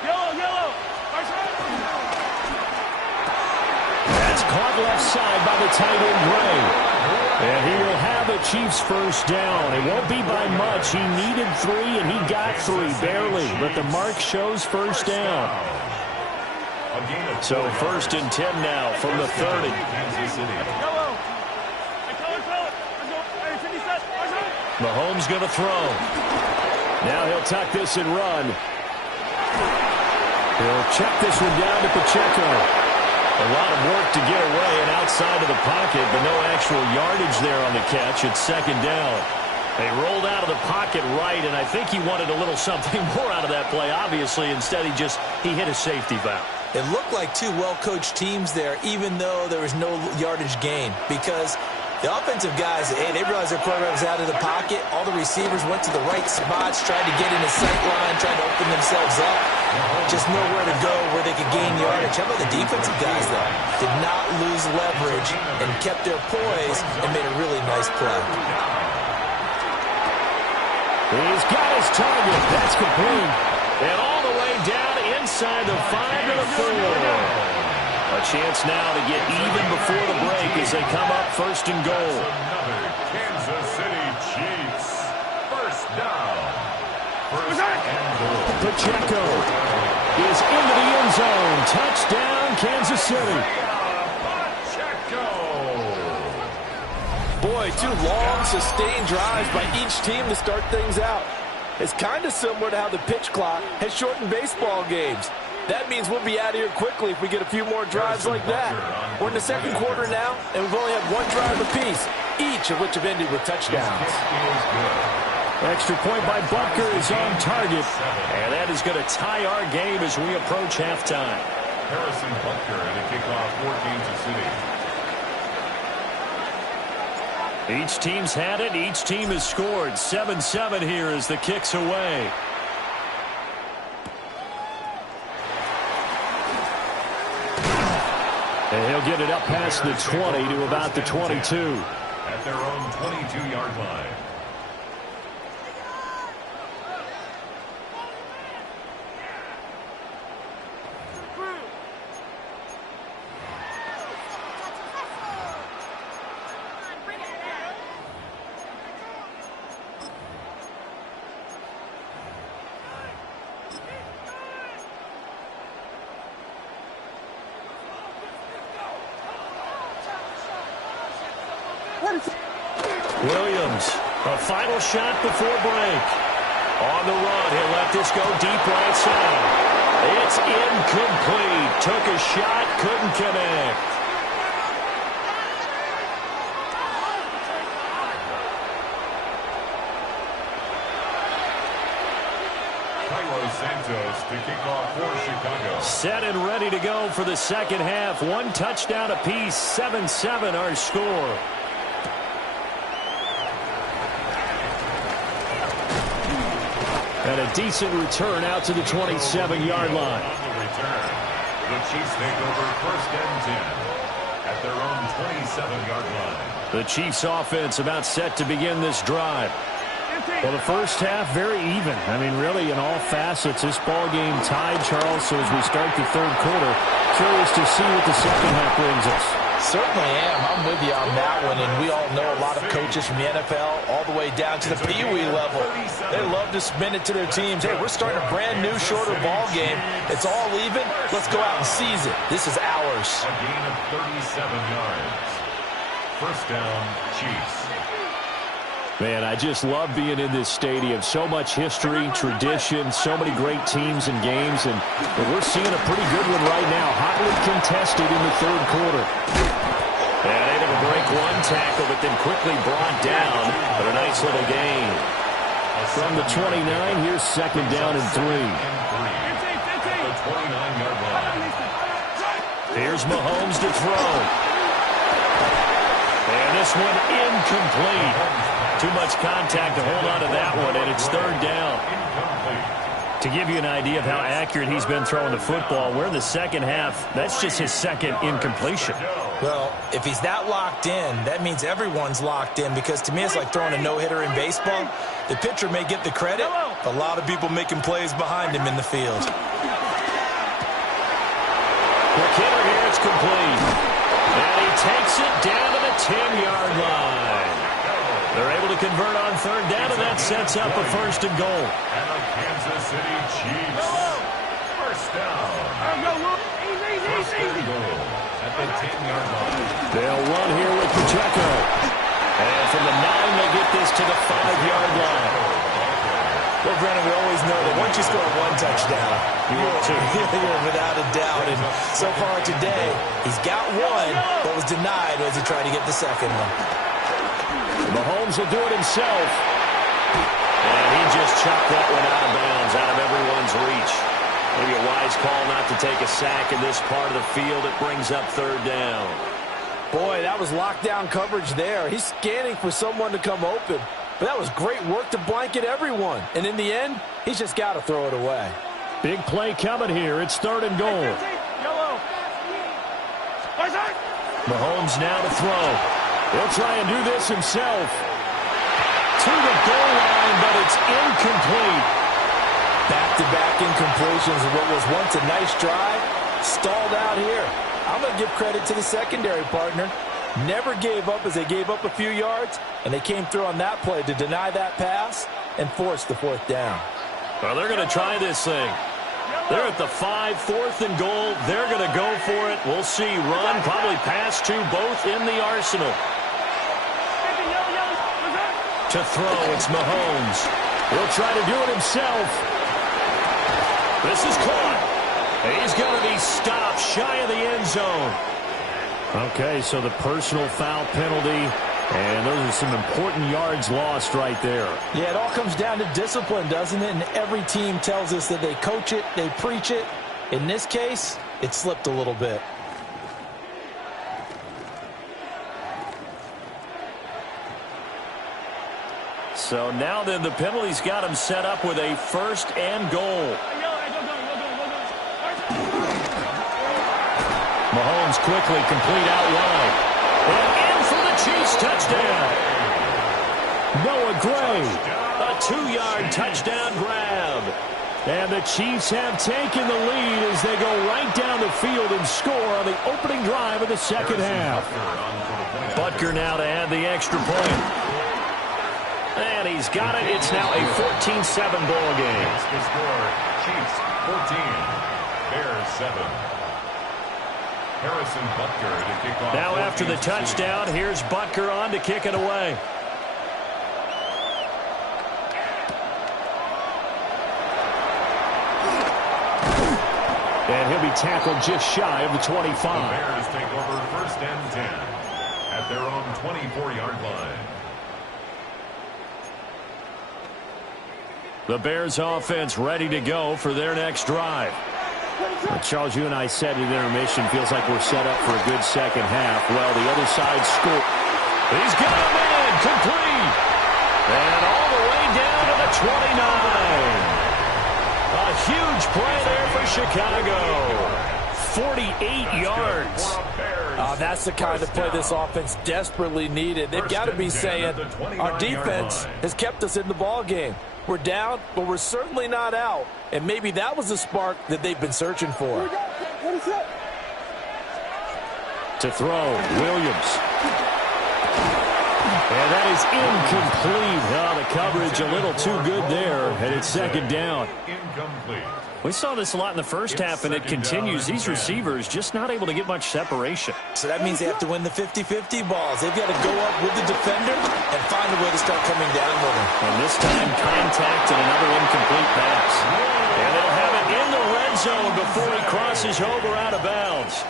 Yellow, yellow! That's caught left side by the tight end, Gray. And he will have a Chiefs first down. It won't be by much. He needed 3, and he got 3, barely. But the mark shows first down. So 1st and 10 now from the 30. Mahomes going to throw. Now he'll tuck this and run. He'll check this one down to Pacheco. A lot of work to get away and outside of the pocket, but no actual yardage there on the catch. It's 2nd down. They rolled out of the pocket right, and I think he wanted a little something more out of that play, obviously. Instead, he hit a safety valve. It looked like 2 well-coached teams there, even though there was no yardage gain, because the offensive guys, they realized their quarterback was out of the pocket. All the receivers went to the right spots, tried to get in his sight line, tried to open themselves up. Just nowhere to go where they could gain yardage. How about the defensive guys, though? Did not lose leverage and kept their poise and made a really nice play. He's got his target. That's complete. And all the way down inside the 5 to the 4. A chance now to get even before the break as they come up 1st and goal. Another Kansas City Chiefs. First down. First and goal. Pacheco is into the end zone. Touchdown, Kansas City. Pacheco. Boy, 2 long, sustained drives by each team to start things out. It's kind of similar to how the pitch clock has shortened baseball games. That means we'll be out of here quickly if we get a few more drives like that. We're in the 2nd quarter now, and we've only had 1 drive apiece, each of which have ended with touchdowns. Extra point by Butker is on target. And that is going to tie our game as we approach halftime. Harrison Butker and a kickoff for Kansas City. Each team's had it. Each team has scored. 7-7 here as the kick's away. And he'll get it up past the 20 to about the 22. At their own 22-yard line. Williams, a final shot before break. On the run, he'll let this go deep right side. It's incomplete. Took a shot, couldn't connect. Santos to kick off for Chicago. Set and ready to go for the 2nd half. 1 touchdown apiece. 7-7 our score. And a decent return out to the 27-yard line. On the return, the Chiefs take over 1st and 10 at their own 27-yard line. The Chiefs offense about set to begin this drive. Well, the first half, very even. I mean, really, in all facets, this ball game tied, Charles. So as we start the 3rd quarter, curious to see what the 2nd half brings us. Certainly am. I'm with you on that one. And we all know a lot of coaches from the NFL all the way down to the Pee-wee level. They love to spin it to their teams. Hey, we're starting a brand new, shorter ball game. It's all even. Let's go out and seize it. This is ours. A gain of 37 yards. First down, Chiefs. Man, I just love being in this stadium. So much history, tradition, so many great teams and games, and we're seeing a pretty good one right now. Hotly contested in the 3rd quarter. And able to break 1 tackle, but then quickly brought down. But a nice little gain. From the 29, here's 2nd down and 3. The 29-yard line. Here's Mahomes to throw. And this one incomplete. Too much contact to hold on to that one, and it's 3rd down. To give you an idea of how accurate he's been throwing the football, we're in the second half. That's just his second incompletion. Well, if he's that locked in, that means everyone's locked in, because to me it's like throwing a no-hitter in baseball. The pitcher may get the credit, but a lot of people making plays behind him in the field. McKinnon here, it's complete. And he takes it down to the 10-yard line. They're able to convert on third down, and that sets up a first and goal. And the Kansas City Chiefs. First down. First and goal at the 10-yard line. They'll run here with Pacheco. And from the 9, they get this to the 5-yard line. Well, Brennan, we always know that once you score one touchdown, you're without a doubt. And so far today, he's got one, but was denied as he tried to get the second one. Mahomes will do it himself. And he just chopped that one out of bounds, out of everyone's reach. Maybe a wise call not to take a sack in this part of the field. It brings up third down. Boy, that was lockdown coverage there. He's scanning for someone to come open. But that was great work to blanket everyone. And in the end, he's just got to throw it away. Big play coming here. It's third and goal. Mahomes now to throw. He'll try and do this himself. To the goal line, but it's incomplete. Back-to-back incompletions of what was once a nice drive. Stalled out here. I'm going to give credit to the secondary partner. Never gave up as they gave up a few yards, and they came through on that play to deny that pass and force the fourth down. Well, they're going to try this thing. They're at the 5, 4th and goal. They're going to go for it. We'll see. Run, probably pass to both in the arsenal. To throw, it's Mahomes. He'll try to do it himself. This is caught. He's going to be stopped shy of the end zone. Okay, so the personal foul penalty, and those are some important yards lost right there. Yeah, it all comes down to discipline, doesn't it? And every team tells us that they coach it, they preach it. In this case, it slipped a little bit. So now then the penalty's got him set up with a first and goal. Mahomes quickly complete out wide. And in for the Chiefs touchdown. Noah Gray, a 2-yard touchdown grab. And the Chiefs have taken the lead as they go right down the field and score on the opening drive of the second half. Butker now to add the extra point. And he's got it. It's now a 14-7 ball game. The score, Chiefs 14, Bears 7. Harrison Butker to kick off. Now after the touchdown, here's Butker on to kick it away. And he'll be tackled just shy of the 25. The Bears take over first and 10 at their own 24-yard line. The Bears offense ready to go for their next drive. Charles, you and I said at intermission, feels like we're set up for a good second half. Well, the other side scored. He's got a man, complete. And all the way down to the 29. A huge play there for Chicago. 48 yards. That's the kind of play this offense desperately needed. They've got to be saying, our defense has kept us in the ball game. We're down, but we're certainly not out. And maybe that was the spark that they've been searching for. To throw, Williams. And that is incomplete. Oh, the coverage a little too good there, and it's second down. Incomplete. We saw this a lot in the first half, and it continues. These receivers just not able to get much separation. So that means they have to win the 50-50 balls. They've got to go up with the defender and find a way to start coming down with him. And this time, contact and another incomplete pass. And they'll have it in the red zone before he crosses over out of bounds.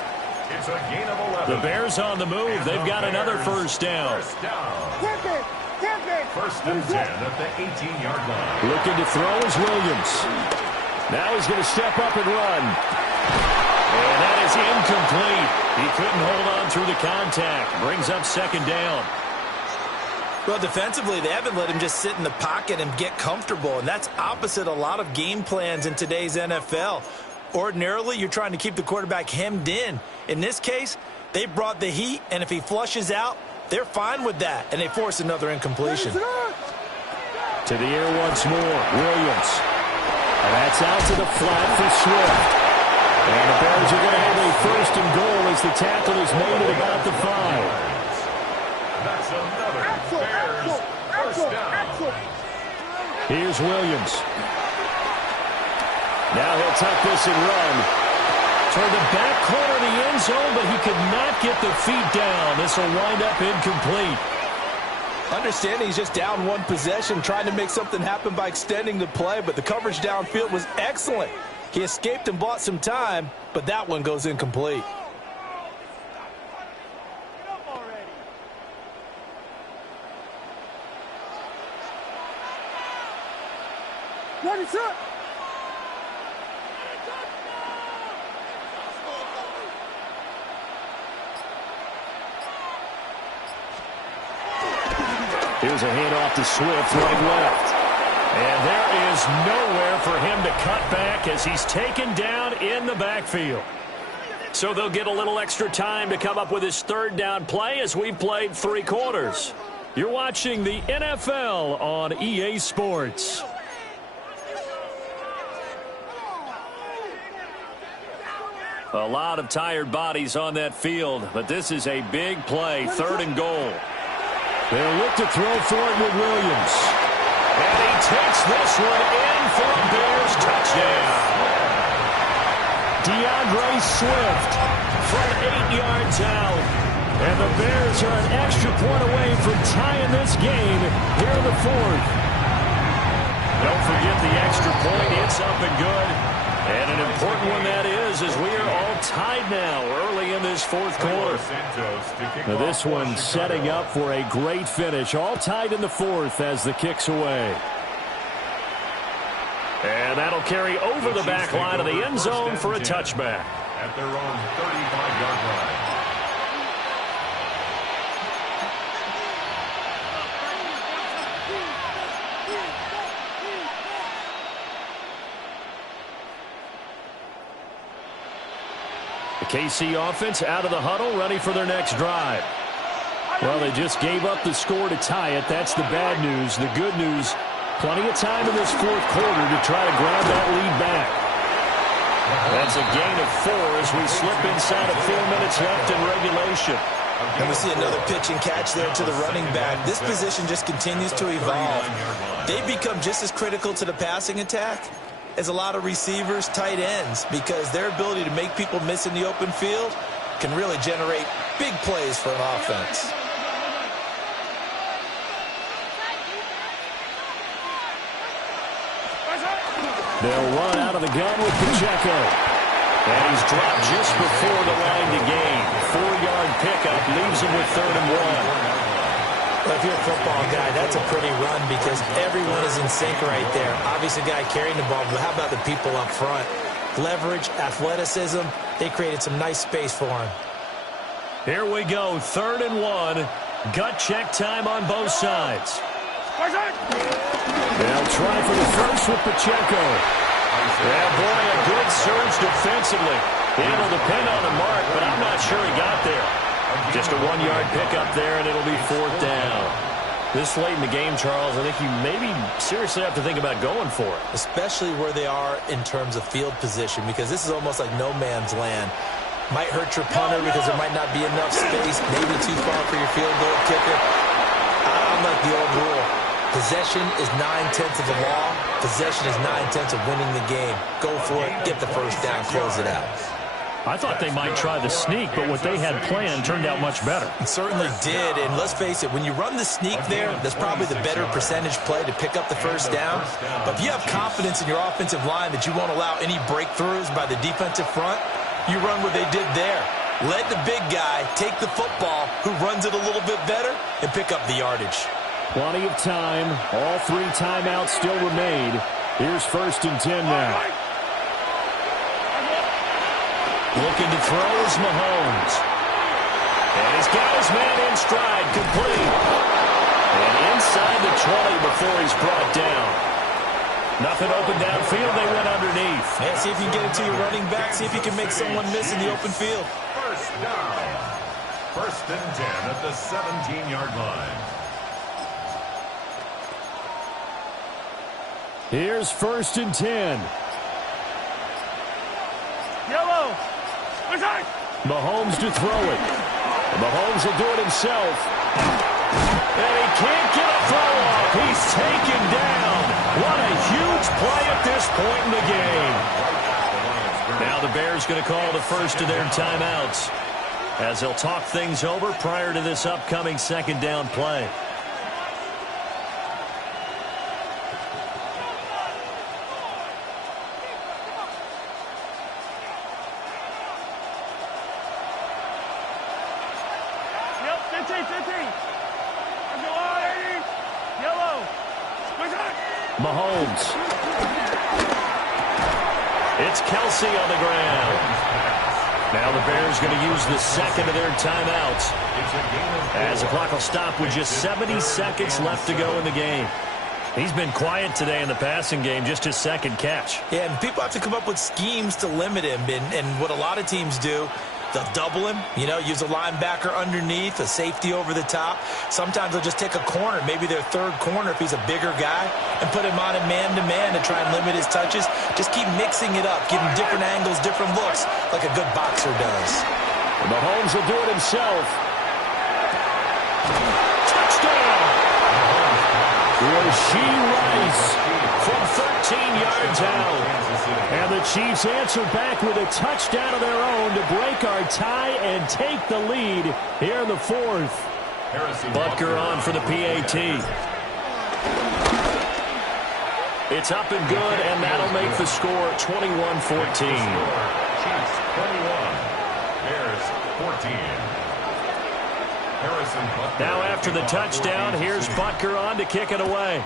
It's a gain of 11. The Bears on the move. They've got another first down. First and 10 at the 18-yard line. Looking to throw is Williams. Now he's going to step up and run. And that is incomplete. He couldn't hold on through the contact. Brings up second down. Well, defensively, they haven't let him just sit in the pocket and get comfortable, and that's opposite a lot of game plans in today's NFL. Ordinarily, you're trying to keep the quarterback hemmed in. In this case, they brought the heat, and if he flushes out, they're fine with that, and they force another incompletion. To the air once more, Williams. And that's out to the flat for Swift. And the Bears are going to have a first and goal as the tackle is made at about the 5. That's another Bears first down. Here's Williams. Now he'll tuck this and run. Toward the back corner of the end zone, but he could not get the feet down. This will wind up incomplete. Understanding he's just down one possession, trying to make something happen by extending the play, but the coverage downfield was excellent. He escaped and bought some time, but that one goes incomplete. Here's a handoff to Swift, right left. And there is nowhere for him to cut back as he's taken down in the backfield. So they'll get a little extra time to come up with his third down play as we played 3 quarters. You're watching the NFL on EA Sports. A lot of tired bodies on that field, but this is a big play, 3rd and goal. They'll look to throw for it with Williams. And he takes this one in for a Bears touchdown. DeAndre Swift from 8 yards out. And the Bears are an extra point away from tying this game here in the 4th. Don't forget the extra point. It's up and good. And an important one that is, as we are all tied now early in this 4th quarter. Now this one setting up for a great finish. All tied in the 4th as the kick's away. And that'll carry over the back line of the end zone for a touchback. At their own 35-yard line. The KC offense out of the huddle, ready for their next drive. Well, they just gave up the score to tie it. That's the bad news. The good news, plenty of time in this 4th quarter to try to grab that lead back. That's a gain of 4 as we slip inside of 4 minutes left in regulation. And we see another pitch and catch there to the running back. This position just continues to evolve. They become just as critical to the passing attack as a lot of receivers, tight ends, because their ability to make people miss in the open field can really generate big plays for an offense. They'll run out of the gun with Pacheco. And he's dropped just before the line to gain. 4-yard pickup leaves him with 3rd and 1. Well, if you're a football guy, that's a pretty run because everyone is in sync right there. Obviously, the guy carrying the ball, but how about the people up front? Leverage, athleticism, they created some nice space for him. Here we go, 3rd and 1. Gut check time on both sides. They'll try for the first with Pacheco. Yeah, boy, a good surge defensively. It'll depend on the mark, but I'm not sure he got there. Just a 1-yard pickup there, and it'll be 4th down. This late in the game, Charles, I think you maybe seriously have to think about going for it. Especially where they are in terms of field position, because this is almost like no man's land. Might hurt your punter because there might not be enough space, maybe too far for your field goal kicker. I like the old rule. Possession is 9/10 of the law. Possession is 9/10 of winning the game. Go for it, get the first down, close it out. I thought they might try the sneak, but what they had planned turned out much better. It certainly did, and let's face it, when you run the sneak there, that's probably the better percentage play to pick up the first down. But if you have confidence in your offensive line that you won't allow any breakthroughs by the defensive front, you run what they did there. Let the big guy take the football, who runs it a little bit better, and pick up the yardage. Plenty of time. All 3 timeouts still remain. Here's 1st and 10 now. Looking to throw is Mahomes. And he's got his man in stride, complete. And 20 before he's brought down. Nothing open downfield. They went underneath. Yeah, see if you can get it to your running back. See if you can make someone miss in the open field. First down. 1st and 10 at the 17-yard line. Here's 1st and 10. Yellow. Mahomes to throw it. Mahomes will do it himself. And he can't get a throw off. He's taken down. What a huge play at this point in the game. Now the Bears going to call the first of their timeouts as they'll talk things over prior to this upcoming 2nd down play. Yep, 15. Yellow. Mahomes. It's Kelsey on the ground. Now the Bears going to use the 2nd of their timeouts as the clock will stop with just 70 seconds left to go in the game. He's been quiet today in the passing game, just his 2nd catch. Yeah, and people have to come up with schemes to limit him. And what a lot of teams do, they'll double him, use a linebacker underneath, a safety over the top. Sometimes they'll just take a corner, maybe their 3rd corner if he's a bigger guy, and put him on a man-to-man to try and limit his touches. Just keep mixing it up, give him different angles, different looks, like a good boxer does. And Mahomes will do it himself. Touchdown! Rashee Rice from 13 yards out. And the Chiefs answer back with a touchdown of their own to break our tie and take the lead here in the 4th. Butker on for the PAT. It's up and good, and that'll make the score 21-14. Chiefs 21, Bears 14. Now after the touchdown, here's Butker on to kick it away.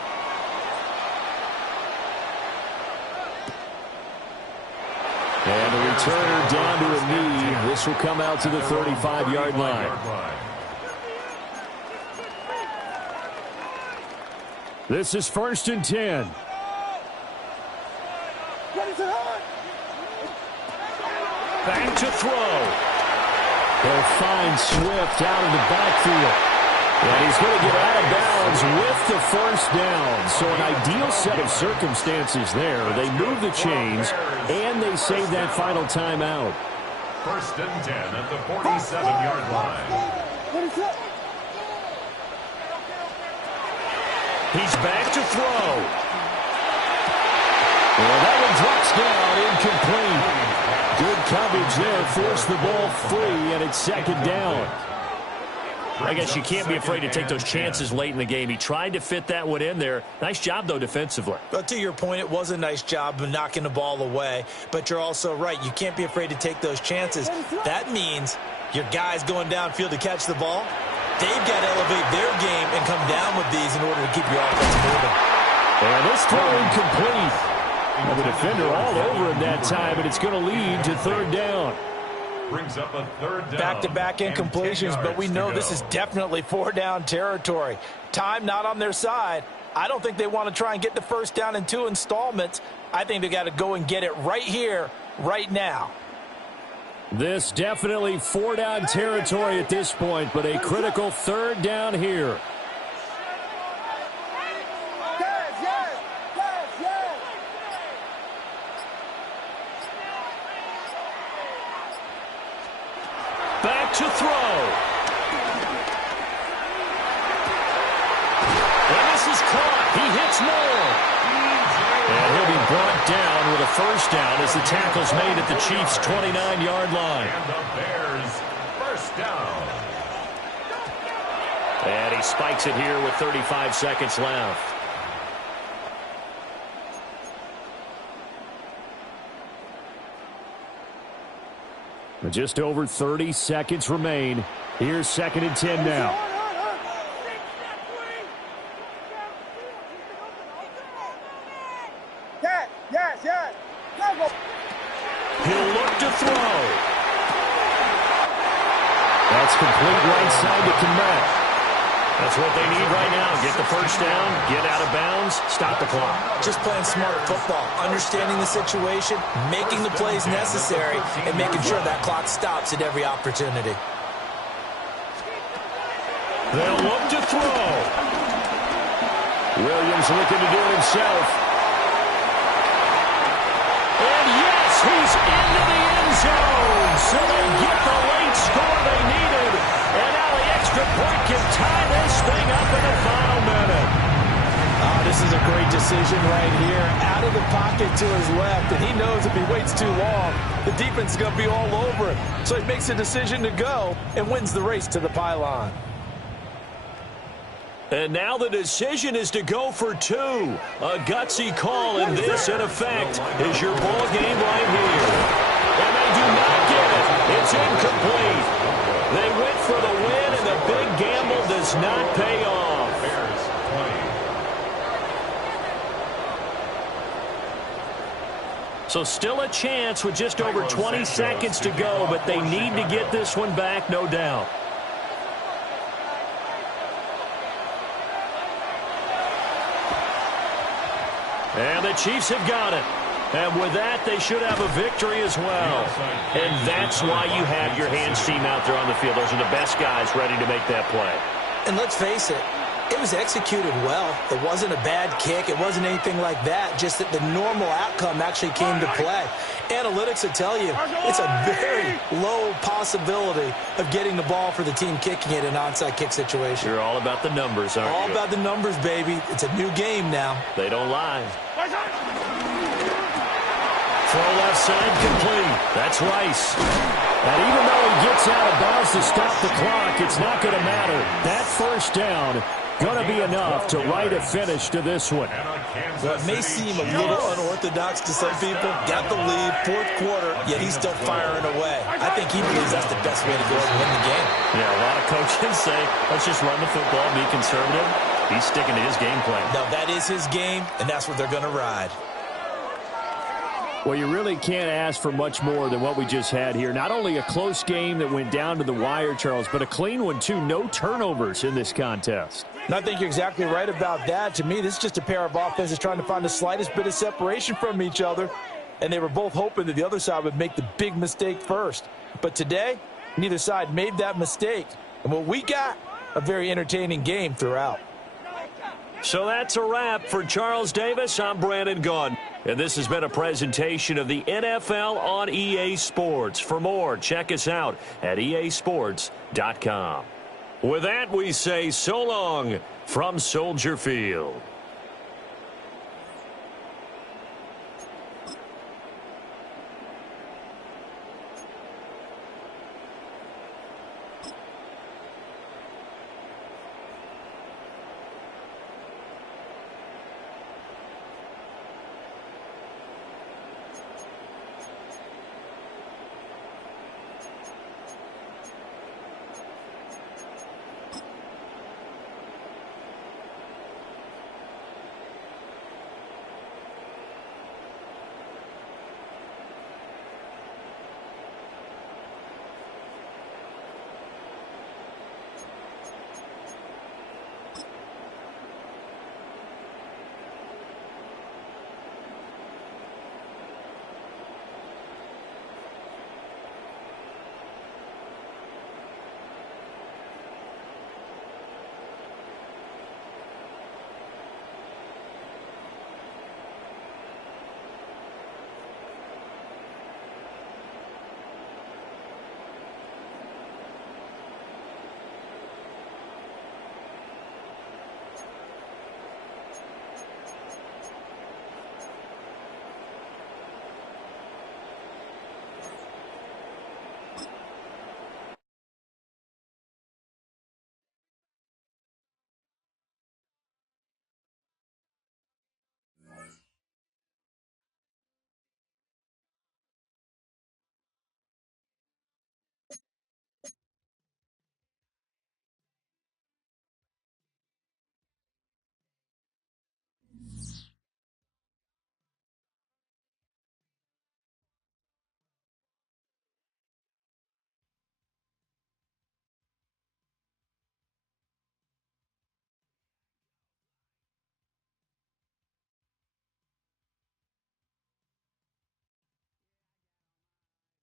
And the returner down to a knee. This will come out to the 35-yard line. This is 1st and 10. Back to throw. They'll find Swift out of the backfield. And he's going to get out of bounds with the 1st down. So an ideal set of circumstances there. They move the chains, and they save that final timeout. 1st and 10 at the 47-yard line. He's back to throw. Well, that one drops down, incomplete. Good coverage there, forced the ball free, and it's 2nd down. I guess you can't be afraid to take those chances late in the game. He tried to fit that one in there. Nice job, though, defensively. But to your point, it was a nice job of knocking the ball away. But you're also right. You can't be afraid to take those chances. That means your guys going downfield to catch the ball, they've got to elevate their game and come down with these in order to keep your offense moving. And this throw incomplete. And the defender all over him that time, and it's going to lead to 3rd down. Brings up a 3rd down. Back-to-back incompletions, but we know this is definitely 4-down territory. Time not on their side. I don't think they want to try and get the 1st down in 2 installments. I think they got to go and get it right here, right now. This definitely 4-down territory at this point, but a critical 3rd down here. Back to throw. And this is caught. He hits more. And he'll be brought down with a 1st down as the tackle's made at the Chiefs' 29-yard line. And the Bears 1st down. And he spikes it here with 35 seconds left. Just over 30 seconds remain. Here's 2nd and 10 now. Yes. He'll look to throw. That's complete right side to Komet. That's what they need right now. Get the first down, get out of bounds, stop the clock. Just playing smart football, understanding the situation, making the plays necessary, and making sure that clock stops at every opportunity. They'll look to throw. Williams looking to do it himself. And yes, he's into the end zone. So they get the late score they needed. And now the extra point can tie this thing up in the final minute. Oh, this is a great decision right here. Out of the pocket to his left, and he knows if he waits too long, the defense is going to be all over him. So he makes a decision to go and wins the race to the pylon. And now the decision is to go for two. A gutsy call, and this, in effect, is your ball game right here. And they do not get it. It's incomplete. They went for the win, and the big gamble does not pay off. So still a chance with just over 20 seconds to go, but they need to get this one back, no doubt. And the Chiefs have got it. And with that, they should have a victory as well. And that's why you have your hands team out there on the field. Those are the best guys ready to make that play. And let's face it, it was executed well. It wasn't a bad kick. It wasn't anything like that. Just that the normal outcome actually came to play. Analytics will tell you it's a very low possibility of getting the ball for the team kicking it in an onside kick situation. You're all about the numbers, aren't you? All about the numbers, baby. It's a new game now. They don't lie. Throw left side complete. That's Rice. And even though he gets out of bounds to stop the clock, it's not going to matter. That first down going to be enough to write a finish to this one. Well, it may seem a little unorthodox to some people. Got the lead, fourth quarter, yet he's still firing away. I think he believes that's the best way to go and win the game. Yeah, a lot of coaches say, let's just run the football, be conservative. He's sticking to his game plan. No, that is his game, and that's what they're going to ride. Well, you really can't ask for much more than what we just had here. Not only a close game that went down to the wire, Charles, but a clean one, too. No turnovers in this contest. And I think you're exactly right about that. To me, this is just a pair of offenses trying to find the slightest bit of separation from each other. And they were both hoping that the other side would make the big mistake first. But today, neither side made that mistake. And what we got, a very entertaining game throughout. So that's a wrap for Charles Davis. I'm Brandon Gunn. And this has been a presentation of the NFL on EA Sports. For more, check us out at easports.com. With that, we say so long from Soldier Field.